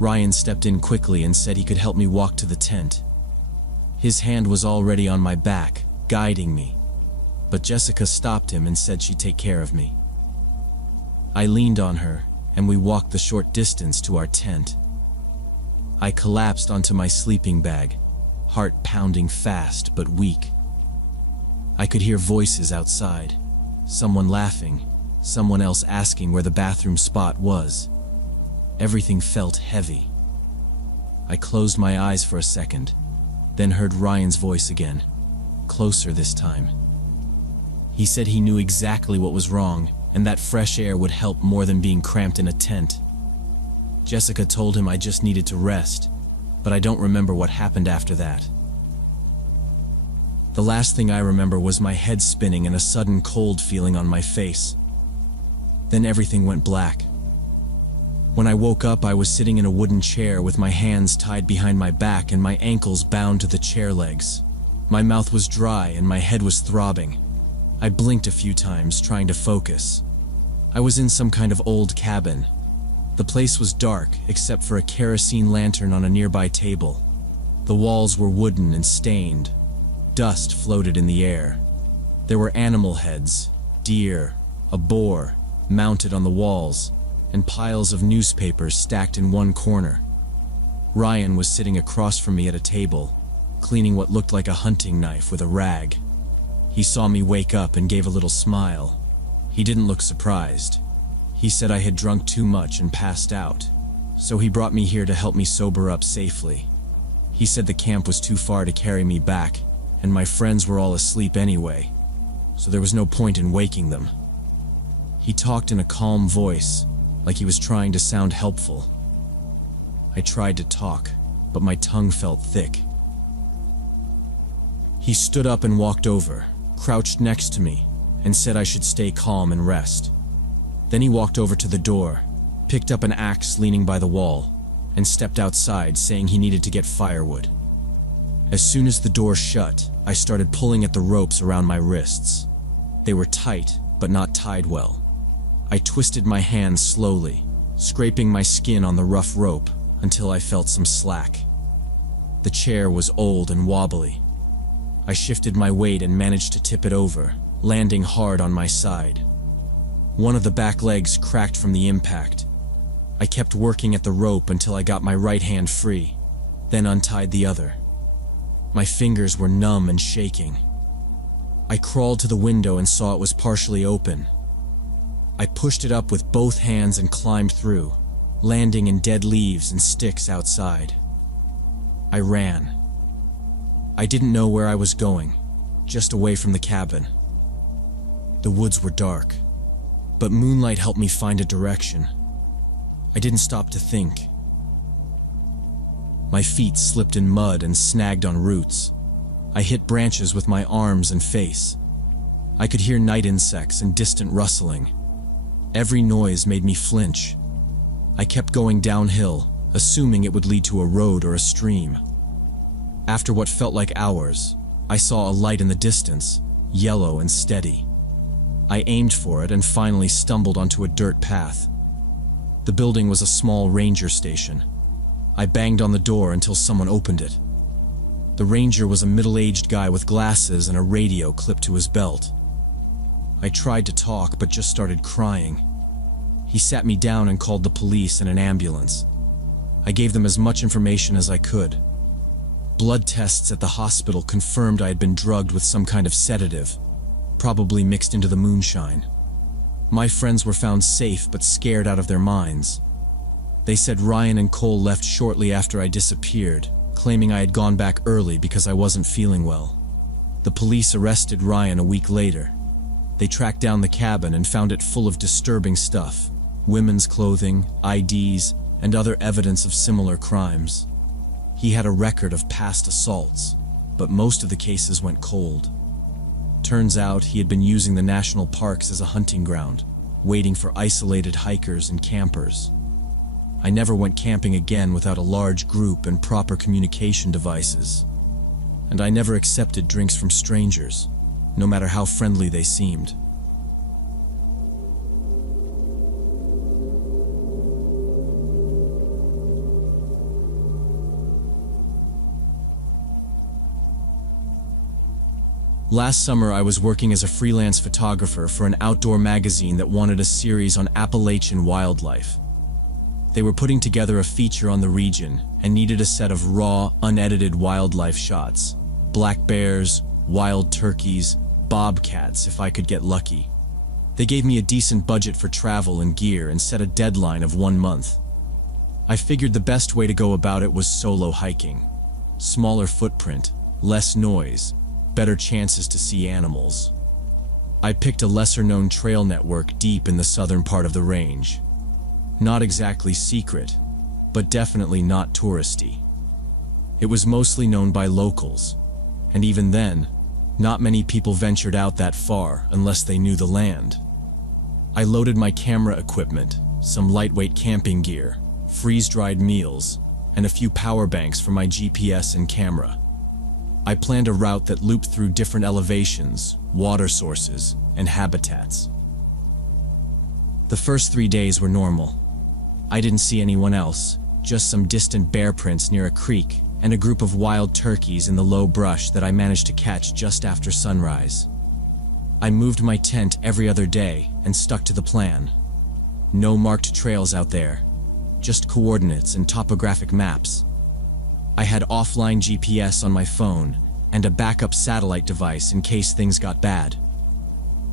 Ryan stepped in quickly and said he could help me walk to the tent. His hand was already on my back, guiding me, but Jessica stopped him and said she'd take care of me. I leaned on her, and we walked the short distance to our tent. I collapsed onto my sleeping bag, heart pounding fast but weak. I could hear voices outside, someone laughing, someone else asking where the bathroom spot was. Everything felt heavy. I closed my eyes for a second, then heard Ryan's voice again, closer this time. He said he knew exactly what was wrong, and that fresh air would help more than being cramped in a tent. Jessica told him I just needed to rest, but I don't remember what happened after that. The last thing I remember was my head spinning and a sudden cold feeling on my face. Then everything went black. When I woke up, I was sitting in a wooden chair with my hands tied behind my back and my ankles bound to the chair legs. My mouth was dry and my head was throbbing. I blinked a few times, trying to focus. I was in some kind of old cabin. The place was dark, except for a kerosene lantern on a nearby table. The walls were wooden and stained. Dust floated in the air. There were animal heads, deer, a boar, mounted on the walls, and piles of newspapers stacked in one corner. Ryan was sitting across from me at a table, cleaning what looked like a hunting knife with a rag. He saw me wake up and gave a little smile. He didn't look surprised. He said I had drunk too much and passed out, so he brought me here to help me sober up safely. He said the camp was too far to carry me back, and my friends were all asleep anyway, so there was no point in waking them. He talked in a calm voice, like he was trying to sound helpful. I tried to talk, but my tongue felt thick. He stood up and walked over, crouched next to me, and said I should stay calm and rest. Then he walked over to the door, picked up an axe leaning by the wall, and stepped outside, saying he needed to get firewood. As soon as the door shut, I started pulling at the ropes around my wrists. They were tight, but not tied well. I twisted my hands slowly, scraping my skin on the rough rope until I felt some slack. The chair was old and wobbly. I shifted my weight and managed to tip it over, landing hard on my side. One of the back legs cracked from the impact. I kept working at the rope until I got my right hand free, then untied the other. My fingers were numb and shaking. I crawled to the window and saw it was partially open. I pushed it up with both hands and climbed through, landing in dead leaves and sticks outside. I ran. I didn't know where I was going, just away from the cabin. The woods were dark, but moonlight helped me find a direction. I didn't stop to think. My feet slipped in mud and snagged on roots. I hit branches with my arms and face. I could hear night insects and distant rustling. Every noise made me flinch. I kept going downhill, assuming it would lead to a road or a stream. After what felt like hours, I saw a light in the distance, yellow and steady. I aimed for it and finally stumbled onto a dirt path. The building was a small ranger station. I banged on the door until someone opened it. The ranger was a middle-aged guy with glasses and a radio clipped to his belt. I tried to talk but just started crying. He sat me down and called the police and an ambulance. I gave them as much information as I could. Blood tests at the hospital confirmed I had been drugged with some kind of sedative, probably mixed into the moonshine. My friends were found safe but scared out of their minds. They said Ryan and Cole left shortly after I disappeared, claiming I had gone back early because I wasn't feeling well. The police arrested Ryan a week later. They tracked down the cabin and found it full of disturbing stuff: women's clothing, IDs, and other evidence of similar crimes. He had a record of past assaults, but most of the cases went cold. Turns out he had been using the national parks as a hunting ground, waiting for isolated hikers and campers. I never went camping again without a large group and proper communication devices. And I never accepted drinks from strangers, no matter how friendly they seemed. Last summer, I was working as a freelance photographer for an outdoor magazine that wanted a series on Appalachian wildlife. They were putting together a feature on the region and needed a set of raw, unedited wildlife shots: black bears, wild turkeys, bobcats if I could get lucky. They gave me a decent budget for travel and gear and set a deadline of 1 month. I figured the best way to go about it was solo hiking. Smaller footprint, less noise, better chances to see animals. I picked a lesser-known trail network deep in the southern part of the range. Not exactly secret, but definitely not touristy. It was mostly known by locals, and even then, not many people ventured out that far unless they knew the land. I loaded my camera equipment, some lightweight camping gear, freeze-dried meals, and a few power banks for my GPS and camera. I planned a route that looped through different elevations, water sources, and habitats. The first 3 days were normal. I didn't see anyone else, just some distant bear prints near a creek and a group of wild turkeys in the low brush that I managed to catch just after sunrise. I moved my tent every other day and stuck to the plan. No marked trails out there, just coordinates and topographic maps. I had offline GPS on my phone and a backup satellite device in case things got bad.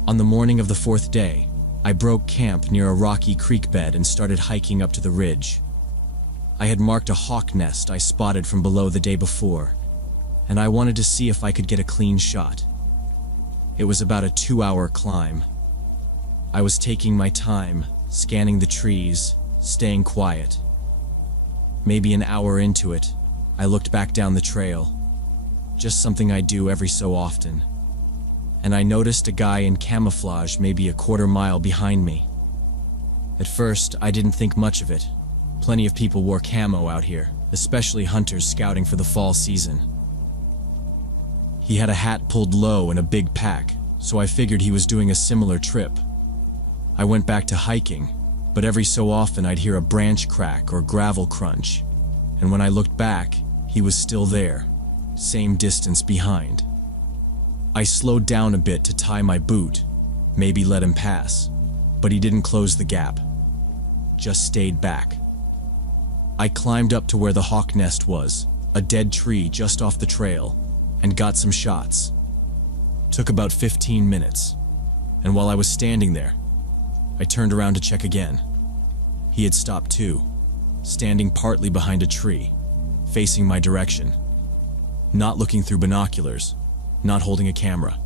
On the morning of the 4th day, I broke camp near a rocky creek bed and started hiking up to the ridge. I had marked a hawk nest I spotted from below the day before, and I wanted to see if I could get a clean shot. It was about a 2-hour climb. I was taking my time, scanning the trees, staying quiet. Maybe an hour into it, I looked back down the trail, just something I do every so often, and I noticed a guy in camouflage maybe a 1/4 mile behind me. At first, I didn't think much of it. Plenty of people wore camo out here, especially hunters scouting for the fall season. He had a hat pulled low and a big pack, so I figured he was doing a similar trip. I went back to hiking, but every so often I'd hear a branch crack or gravel crunch, and when I looked back, he was still there, same distance behind. I slowed down a bit to tie my boot, maybe let him pass, but he didn't close the gap, just stayed back. I climbed up to where the hawk nest was, a dead tree just off the trail, and got some shots. Took about 15 minutes, and while I was standing there, I turned around to check again. He had stopped too, standing partly behind a tree, facing my direction. Not looking through binoculars, not holding a camera,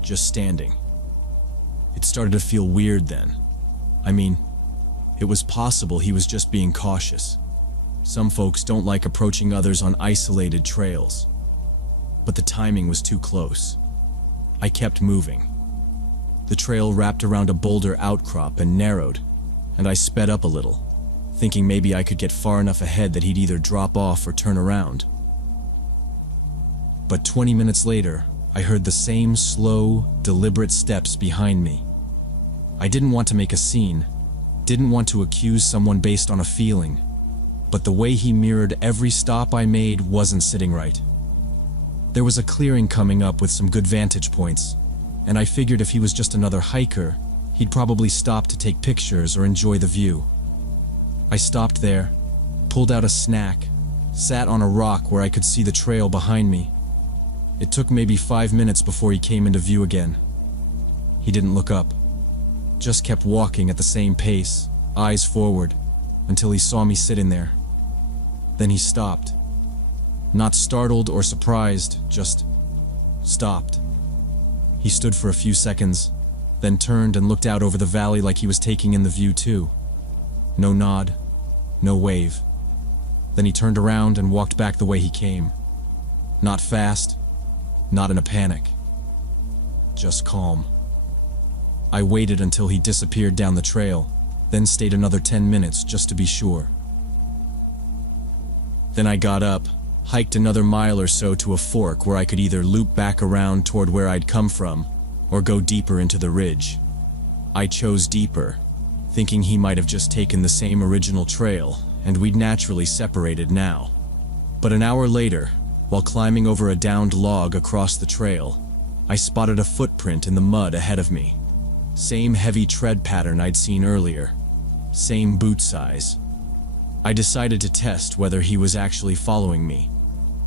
just standing. It started to feel weird then. I mean, it was possible he was just being cautious. Some folks don't like approaching others on isolated trails. But the timing was too close. I kept moving. The trail wrapped around a boulder outcrop and narrowed, and I sped up a little, thinking maybe I could get far enough ahead that he'd either drop off or turn around. But 20 minutes later, I heard the same slow, deliberate steps behind me. I didn't want to make a scene, didn't want to accuse someone based on a feeling, but the way he mirrored every stop I made wasn't sitting right. There was a clearing coming up with some good vantage points, and I figured if he was just another hiker, he'd probably stop to take pictures or enjoy the view. I stopped there, pulled out a snack, sat on a rock where I could see the trail behind me. It took maybe 5 minutes before he came into view again. He didn't look up, just kept walking at the same pace, eyes forward, until he saw me sitting there. Then he stopped. Not startled or surprised, just stopped. He stood for a few seconds, then turned and looked out over the valley like he was taking in the view too. No nod, no wave. Then he turned around and walked back the way he came. Not fast, not in a panic. Just calm. I waited until he disappeared down the trail, then stayed another 10 minutes just to be sure. Then I got up, hiked another mile or so to a fork where I could either loop back around toward where I'd come from, or go deeper into the ridge. I chose deeper, thinking he might have just taken the same original trail, and we'd naturally separated now. But an hour later, while climbing over a downed log across the trail, I spotted a footprint in the mud ahead of me. Same heavy tread pattern I'd seen earlier, same boot size. I decided to test whether he was actually following me.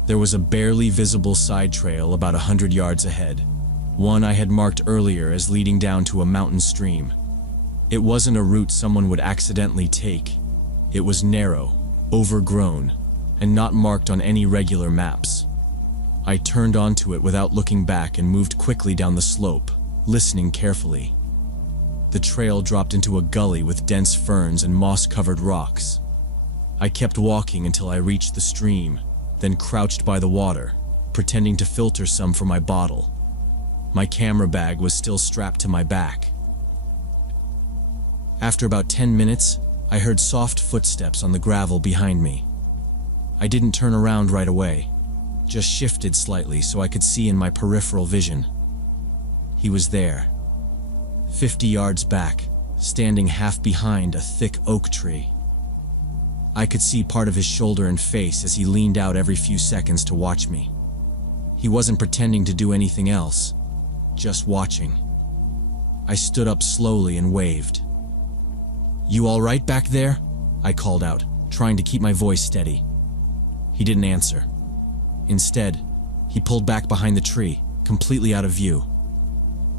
There was a barely visible side trail about 100 yards ahead, one I had marked earlier as leading down to a mountain stream. It wasn't a route someone would accidentally take. It was narrow, overgrown, and not marked on any regular maps. I turned onto it without looking back and moved quickly down the slope, listening carefully. The trail dropped into a gully with dense ferns and moss-covered rocks. I kept walking until I reached the stream, then crouched by the water, pretending to filter some from my bottle. My camera bag was still strapped to my back. After about 10 minutes, I heard soft footsteps on the gravel behind me. I didn't turn around right away, just shifted slightly so I could see in my peripheral vision. He was there, 50 yards back, standing half behind a thick oak tree. I could see part of his shoulder and face as he leaned out every few seconds to watch me. He wasn't pretending to do anything else, just watching. I stood up slowly and waved. "You all right back there?" I called out, trying to keep my voice steady. He didn't answer. Instead, he pulled back behind the tree, completely out of view.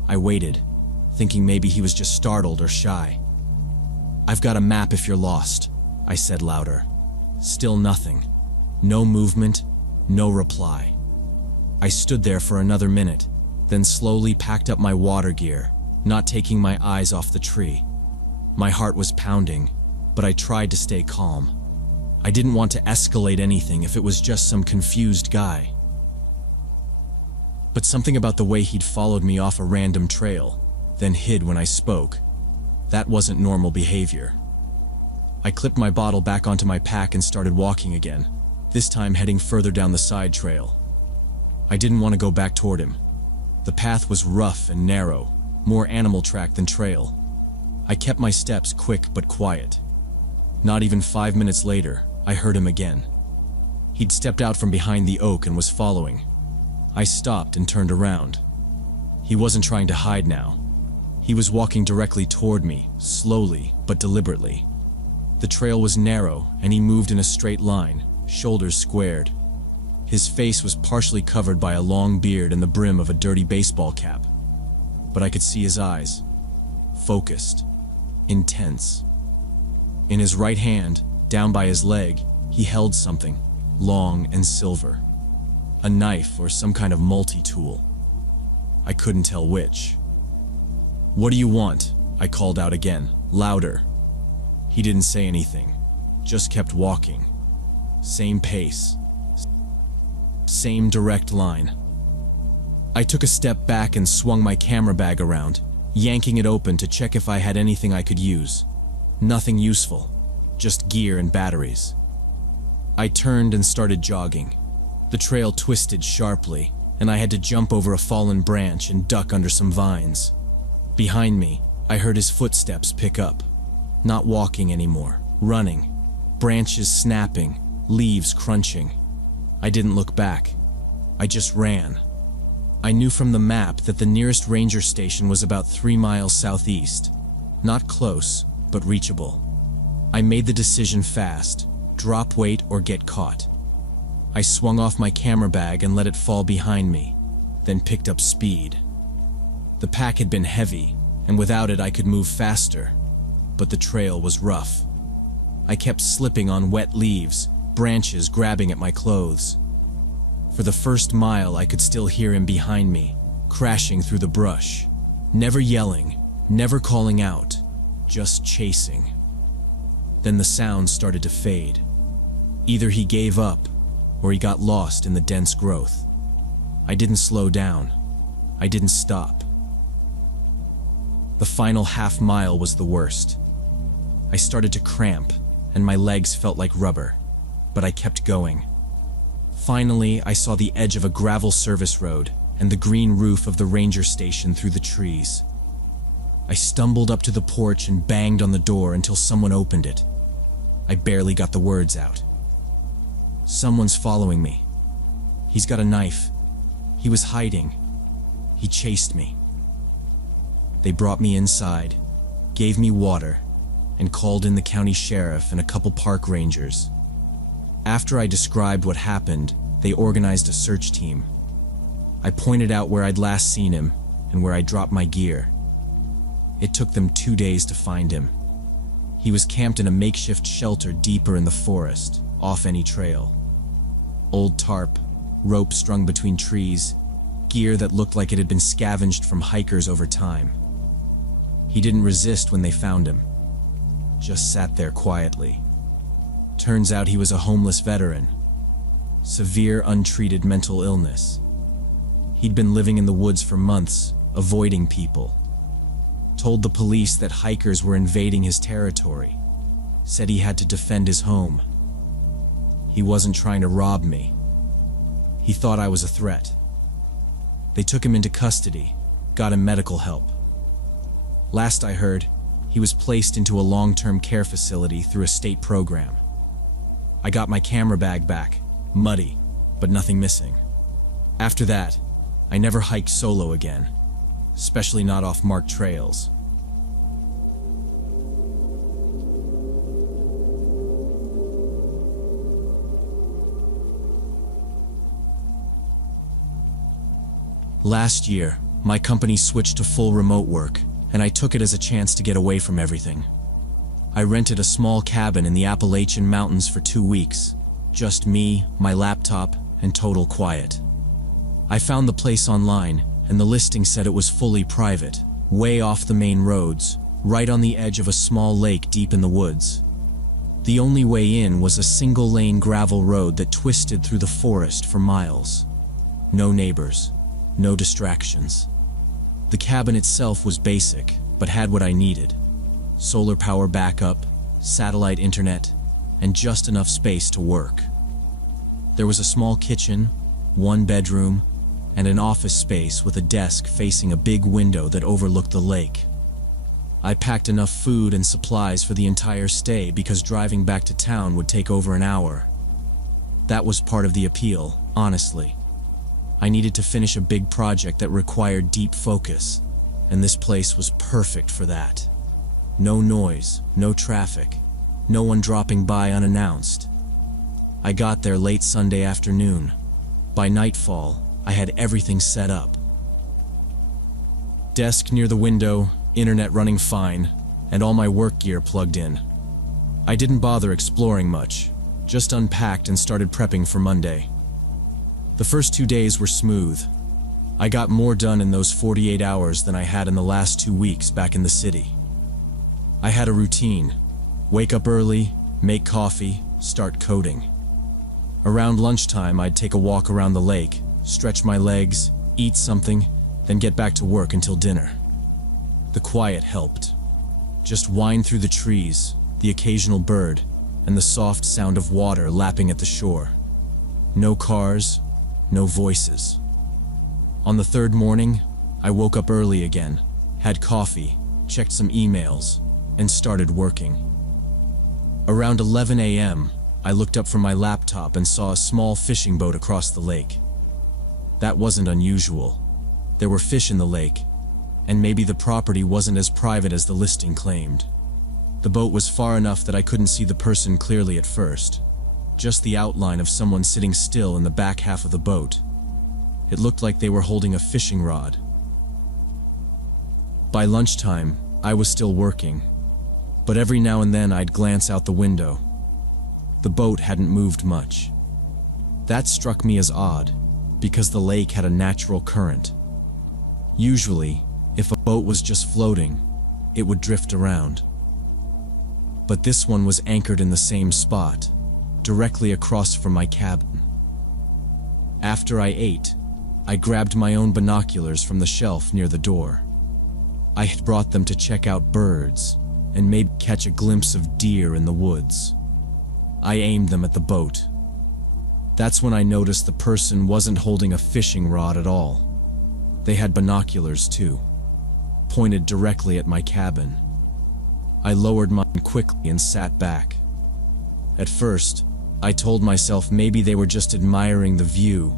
I waited, thinking maybe he was just startled or shy. "I've got a map if you're lost," I said louder. Still nothing. No movement, no reply. I stood there for another minute, then slowly packed up my water gear, not taking my eyes off the tree. My heart was pounding, but I tried to stay calm. I didn't want to escalate anything if it was just some confused guy. But something about the way he'd followed me off a random trail, then hid when I spoke, that wasn't normal behavior. I clipped my bottle back onto my pack and started walking again, this time heading further down the side trail. I didn't want to go back toward him. The path was rough and narrow, more animal track than trail. I kept my steps quick but quiet. Not even 5 minutes later, I heard him again. He'd stepped out from behind the oak and was following. I stopped and turned around. He wasn't trying to hide now. He was walking directly toward me, slowly but deliberately. The trail was narrow and he moved in a straight line, shoulders squared. His face was partially covered by a long beard and the brim of a dirty baseball cap. But I could see his eyes. Focused. Intense. In his right hand, down by his leg, he held something, long and silver. A knife or some kind of multi-tool. I couldn't tell which. "What do you want?" I called out again, louder. He didn't say anything, just kept walking. Same pace. Same direct line. I took a step back and swung my camera bag around, yanking it open to check if I had anything I could use. Nothing useful, just gear and batteries. I turned and started jogging. The trail twisted sharply, and I had to jump over a fallen branch and duck under some vines. Behind me, I heard his footsteps pick up. Not walking anymore, running. Branches snapping, leaves crunching. I didn't look back. I just ran. I knew from the map that the nearest ranger station was about 3 miles southeast. Not close, but reachable. I made the decision fast, drop weight or get caught. I swung off my camera bag and let it fall behind me, then picked up speed. The pack had been heavy, and without it I could move faster, but the trail was rough. I kept slipping on wet leaves, branches grabbing at my clothes. For the first mile I could still hear him behind me, crashing through the brush. Never yelling, never calling out, just chasing. Then the sound started to fade. Either he gave up, or he got lost in the dense growth. I didn't slow down. I didn't stop. The final half mile was the worst. I started to cramp, and my legs felt like rubber, but I kept going. Finally, I saw the edge of a gravel service road and the green roof of the ranger station through the trees. I stumbled up to the porch and banged on the door until someone opened it. I barely got the words out. "Someone's following me. He's got a knife. He was hiding. He chased me." They brought me inside, gave me water, and called in the county sheriff and a couple park rangers. After I described what happened, they organized a search team. I pointed out where I'd last seen him and where I dropped my gear. It took them 2 days to find him. He was camped in a makeshift shelter deeper in the forest, off any trail. Old tarp, rope strung between trees, gear that looked like it had been scavenged from hikers over time. He didn't resist when they found him, just sat there quietly. Turns out he was a homeless veteran. Severe untreated mental illness. He'd been living in the woods for months, avoiding people. Told the police that hikers were invading his territory. Said he had to defend his home. He wasn't trying to rob me. He thought I was a threat. They took him into custody, got him medical help. Last I heard, he was placed into a long-term care facility through a state program. I got my camera bag back, muddy, but nothing missing. After that, I never hiked solo again, especially not off marked trails. Last year, my company switched to full remote work, and I took it as a chance to get away from everything. I rented a small cabin in the Appalachian Mountains for 2 weeks. Just me, my laptop, and total quiet. I found the place online, and the listing said it was fully private, way off the main roads, right on the edge of a small lake deep in the woods. The only way in was a single-lane gravel road that twisted through the forest for miles. No neighbors, no distractions. The cabin itself was basic, but had what I needed. Solar power backup, satellite internet, and just enough space to work. There was a small kitchen, 1 bedroom, and an office space with a desk facing a big window that overlooked the lake. I packed enough food and supplies for the entire stay because driving back to town would take over an hour. That was part of the appeal, honestly. I needed to finish a big project that required deep focus, and this place was perfect for that. No noise, no traffic, no one dropping by unannounced. I got there late Sunday afternoon. By nightfall, I had everything set up. Desk near the window, internet running fine, and all my work gear plugged in. I didn't bother exploring much, just unpacked and started prepping for Monday. The first 2 days were smooth. I got more done in those 48 hours than I had in the last 2 weeks back in the city. I had a routine. Wake up early, make coffee, start coding. Around lunchtime, I'd take a walk around the lake, stretch my legs, eat something, then get back to work until dinner. The quiet helped. Just wind through the trees, the occasional bird, and the soft sound of water lapping at the shore. No cars, no voices. On the third morning, I woke up early again, had coffee, checked some emails, and started working. Around 11 a.m., I looked up from my laptop and saw a small fishing boat across the lake. That wasn't unusual. There were fish in the lake, and maybe the property wasn't as private as the listing claimed. The boat was far enough that I couldn't see the person clearly at first, just the outline of someone sitting still in the back half of the boat. It looked like they were holding a fishing rod. By lunchtime, I was still working, but every now and then I'd glance out the window. The boat hadn't moved much. That struck me as odd, because the lake had a natural current. Usually, if a boat was just floating, it would drift around. But this one was anchored in the same spot, directly across from my cabin. After I ate, I grabbed my own binoculars from the shelf near the door. I had brought them to check out birds and maybe catch a glimpse of deer in the woods. I aimed them at the boat. That's when I noticed the person wasn't holding a fishing rod at all. They had binoculars too, pointed directly at my cabin. I lowered mine quickly and sat back. At first, I told myself maybe they were just admiring the view.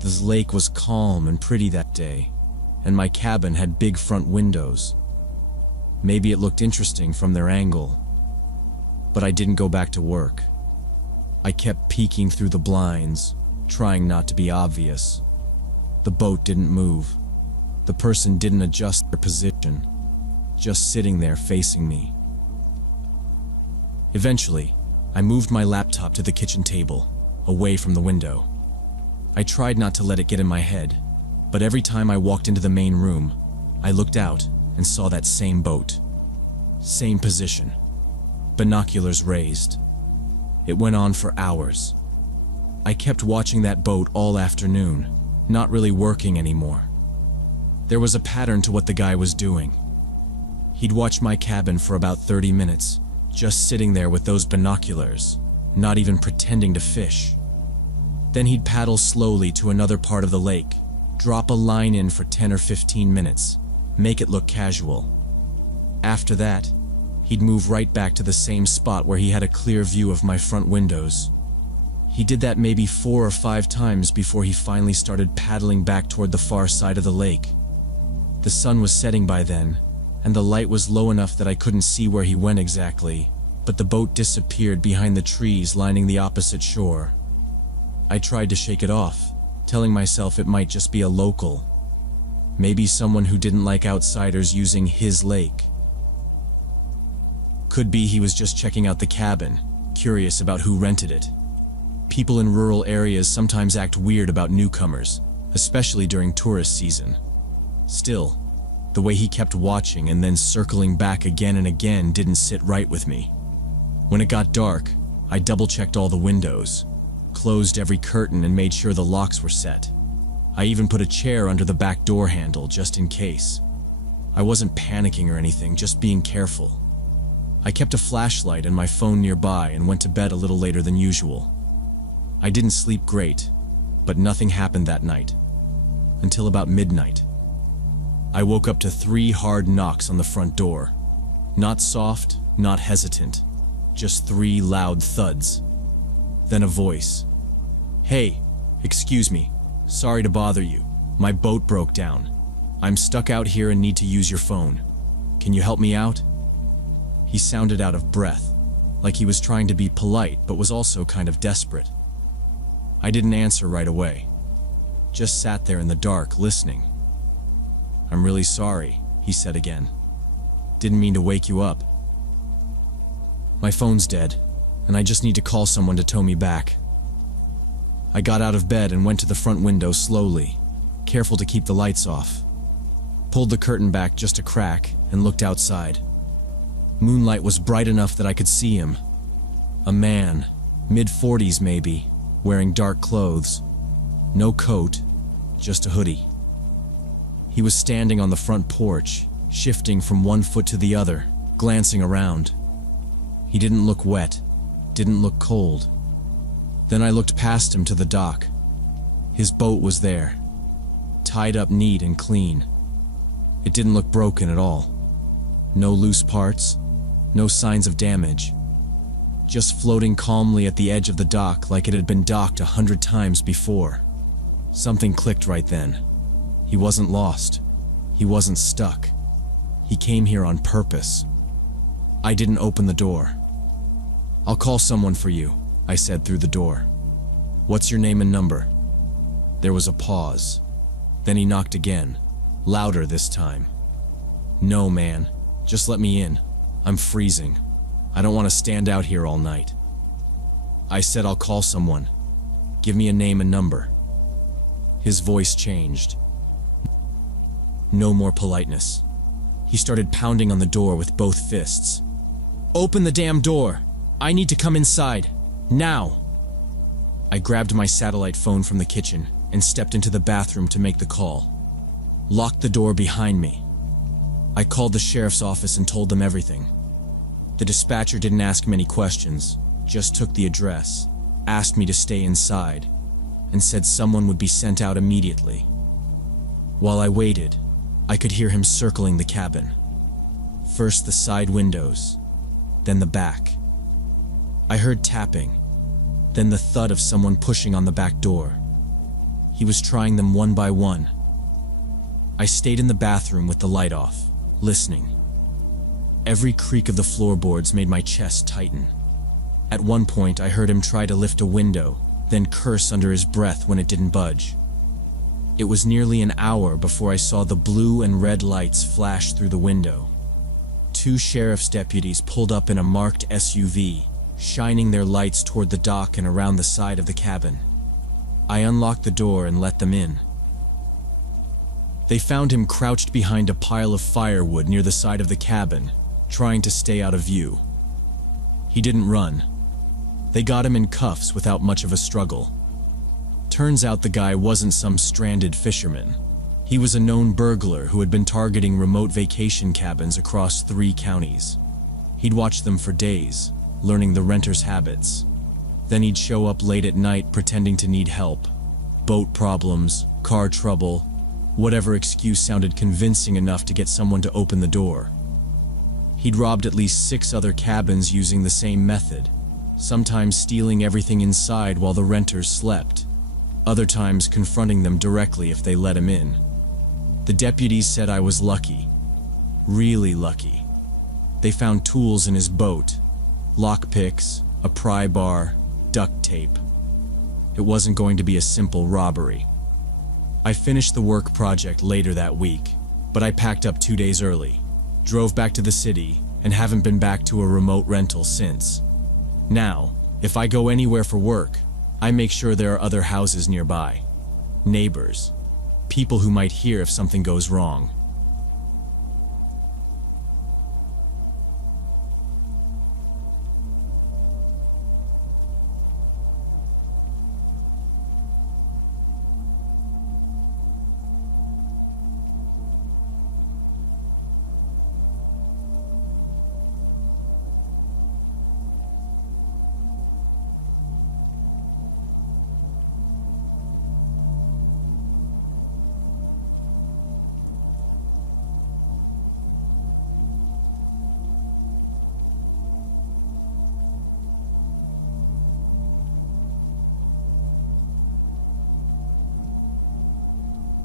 The lake was calm and pretty that day, and my cabin had big front windows. Maybe it looked interesting from their angle. But I didn't go back to work. I kept peeking through the blinds, trying not to be obvious. The boat didn't move. The person didn't adjust their position, just sitting there facing me. Eventually, I moved my laptop to the kitchen table, away from the window. I tried not to let it get in my head, but every time I walked into the main room, I looked out and saw that same boat. Same position. Binoculars raised. It went on for hours. I kept watching that boat all afternoon, not really working anymore. There was a pattern to what the guy was doing. He'd watch my cabin for about 30 minutes, just sitting there with those binoculars, not even pretending to fish. Then he'd paddle slowly to another part of the lake, drop a line in for 10 or 15 minutes, make it look casual. After that, he'd move right back to the same spot where he had a clear view of my front windows. He did that maybe 4 or 5 times before he finally started paddling back toward the far side of the lake. The sun was setting by then, and the light was low enough that I couldn't see where he went exactly, but the boat disappeared behind the trees lining the opposite shore. I tried to shake it off, telling myself it might just be a local. Maybe someone who didn't like outsiders using his lake. Could be he was just checking out the cabin, curious about who rented it. People in rural areas sometimes act weird about newcomers, especially during tourist season. Still, the way he kept watching and then circling back again and again didn't sit right with me. When it got dark, I double-checked all the windows, closed every curtain and made sure the locks were set. I even put a chair under the back door handle just in case. I wasn't panicking or anything, just being careful. I kept a flashlight and my phone nearby and went to bed a little later than usual. I didn't sleep great, but nothing happened that night. Until about midnight. I woke up to 3 hard knocks on the front door. Not soft, not hesitant, just 3 loud thuds. Then a voice. "Hey, excuse me. Sorry to bother you. My boat broke down. I'm stuck out here and need to use your phone. Can you help me out?" He sounded out of breath, like he was trying to be polite but was also kind of desperate. I didn't answer right away. Just sat there in the dark, listening. "I'm really sorry," he said again. "Didn't mean to wake you up. My phone's dead, and I just need to call someone to tow me back." I got out of bed and went to the front window slowly, careful to keep the lights off. Pulled the curtain back just a crack and looked outside. Moonlight was bright enough that I could see him. A man, mid-40s maybe, wearing dark clothes. No coat, just a hoodie. He was standing on the front porch, shifting from one foot to the other, glancing around. He didn't look wet, didn't look cold. Then I looked past him to the dock. His boat was there, tied up neat and clean. It didn't look broken at all. No loose parts, no signs of damage. Just floating calmly at the edge of the dock like it had been docked 100 times before. Something clicked right then. He wasn't lost. He wasn't stuck. He came here on purpose. I didn't open the door. "I'll call someone for you," I said through the door. "What's your name and number?" There was a pause. Then he knocked again, louder this time. "No, man. Just let me in. I'm freezing. I don't want to stand out here all night." I said, "I'll call someone. Give me a name and number." His voice changed. No more politeness. He started pounding on the door with both fists. "Open the damn door! I need to come inside. Now!" I grabbed my satellite phone from the kitchen and stepped into the bathroom to make the call. Locked the door behind me. I called the sheriff's office and told them everything. The dispatcher didn't ask many questions, just took the address, asked me to stay inside, and said someone would be sent out immediately. While I waited, I could hear him circling the cabin. First the side windows, then the back. I heard tapping, then the thud of someone pushing on the back door. He was trying them one by one. I stayed in the bathroom with the light off, listening. Every creak of the floorboards made my chest tighten. At one point, I heard him try to lift a window, then curse under his breath when it didn't budge. It was nearly an hour before I saw the blue and red lights flash through the window. 2 sheriff's deputies pulled up in a marked SUV, shining their lights toward the dock and around the side of the cabin. I unlocked the door and let them in. They found him crouched behind a pile of firewood near the side of the cabin, trying to stay out of view. He didn't run. They got him in cuffs without much of a struggle. Turns out the guy wasn't some stranded fisherman. He was a known burglar who had been targeting remote vacation cabins across 3 counties. He'd watched them for days, learning the renters' habits. Then he'd show up late at night pretending to need help. Boat problems, car trouble, whatever excuse sounded convincing enough to get someone to open the door. He'd robbed at least 6 other cabins using the same method, sometimes stealing everything inside while the renters slept, other times confronting them directly if they let him in. The deputies said I was lucky, really lucky. They found tools in his boat, lockpicks, a pry bar, duct tape. It wasn't going to be a simple robbery. I finished the work project later that week, but I packed up 2 days early, drove back to the city, and haven't been back to a remote rental since. Now, if I go anywhere for work, I make sure there are other houses nearby. Neighbors. People who might hear if something goes wrong.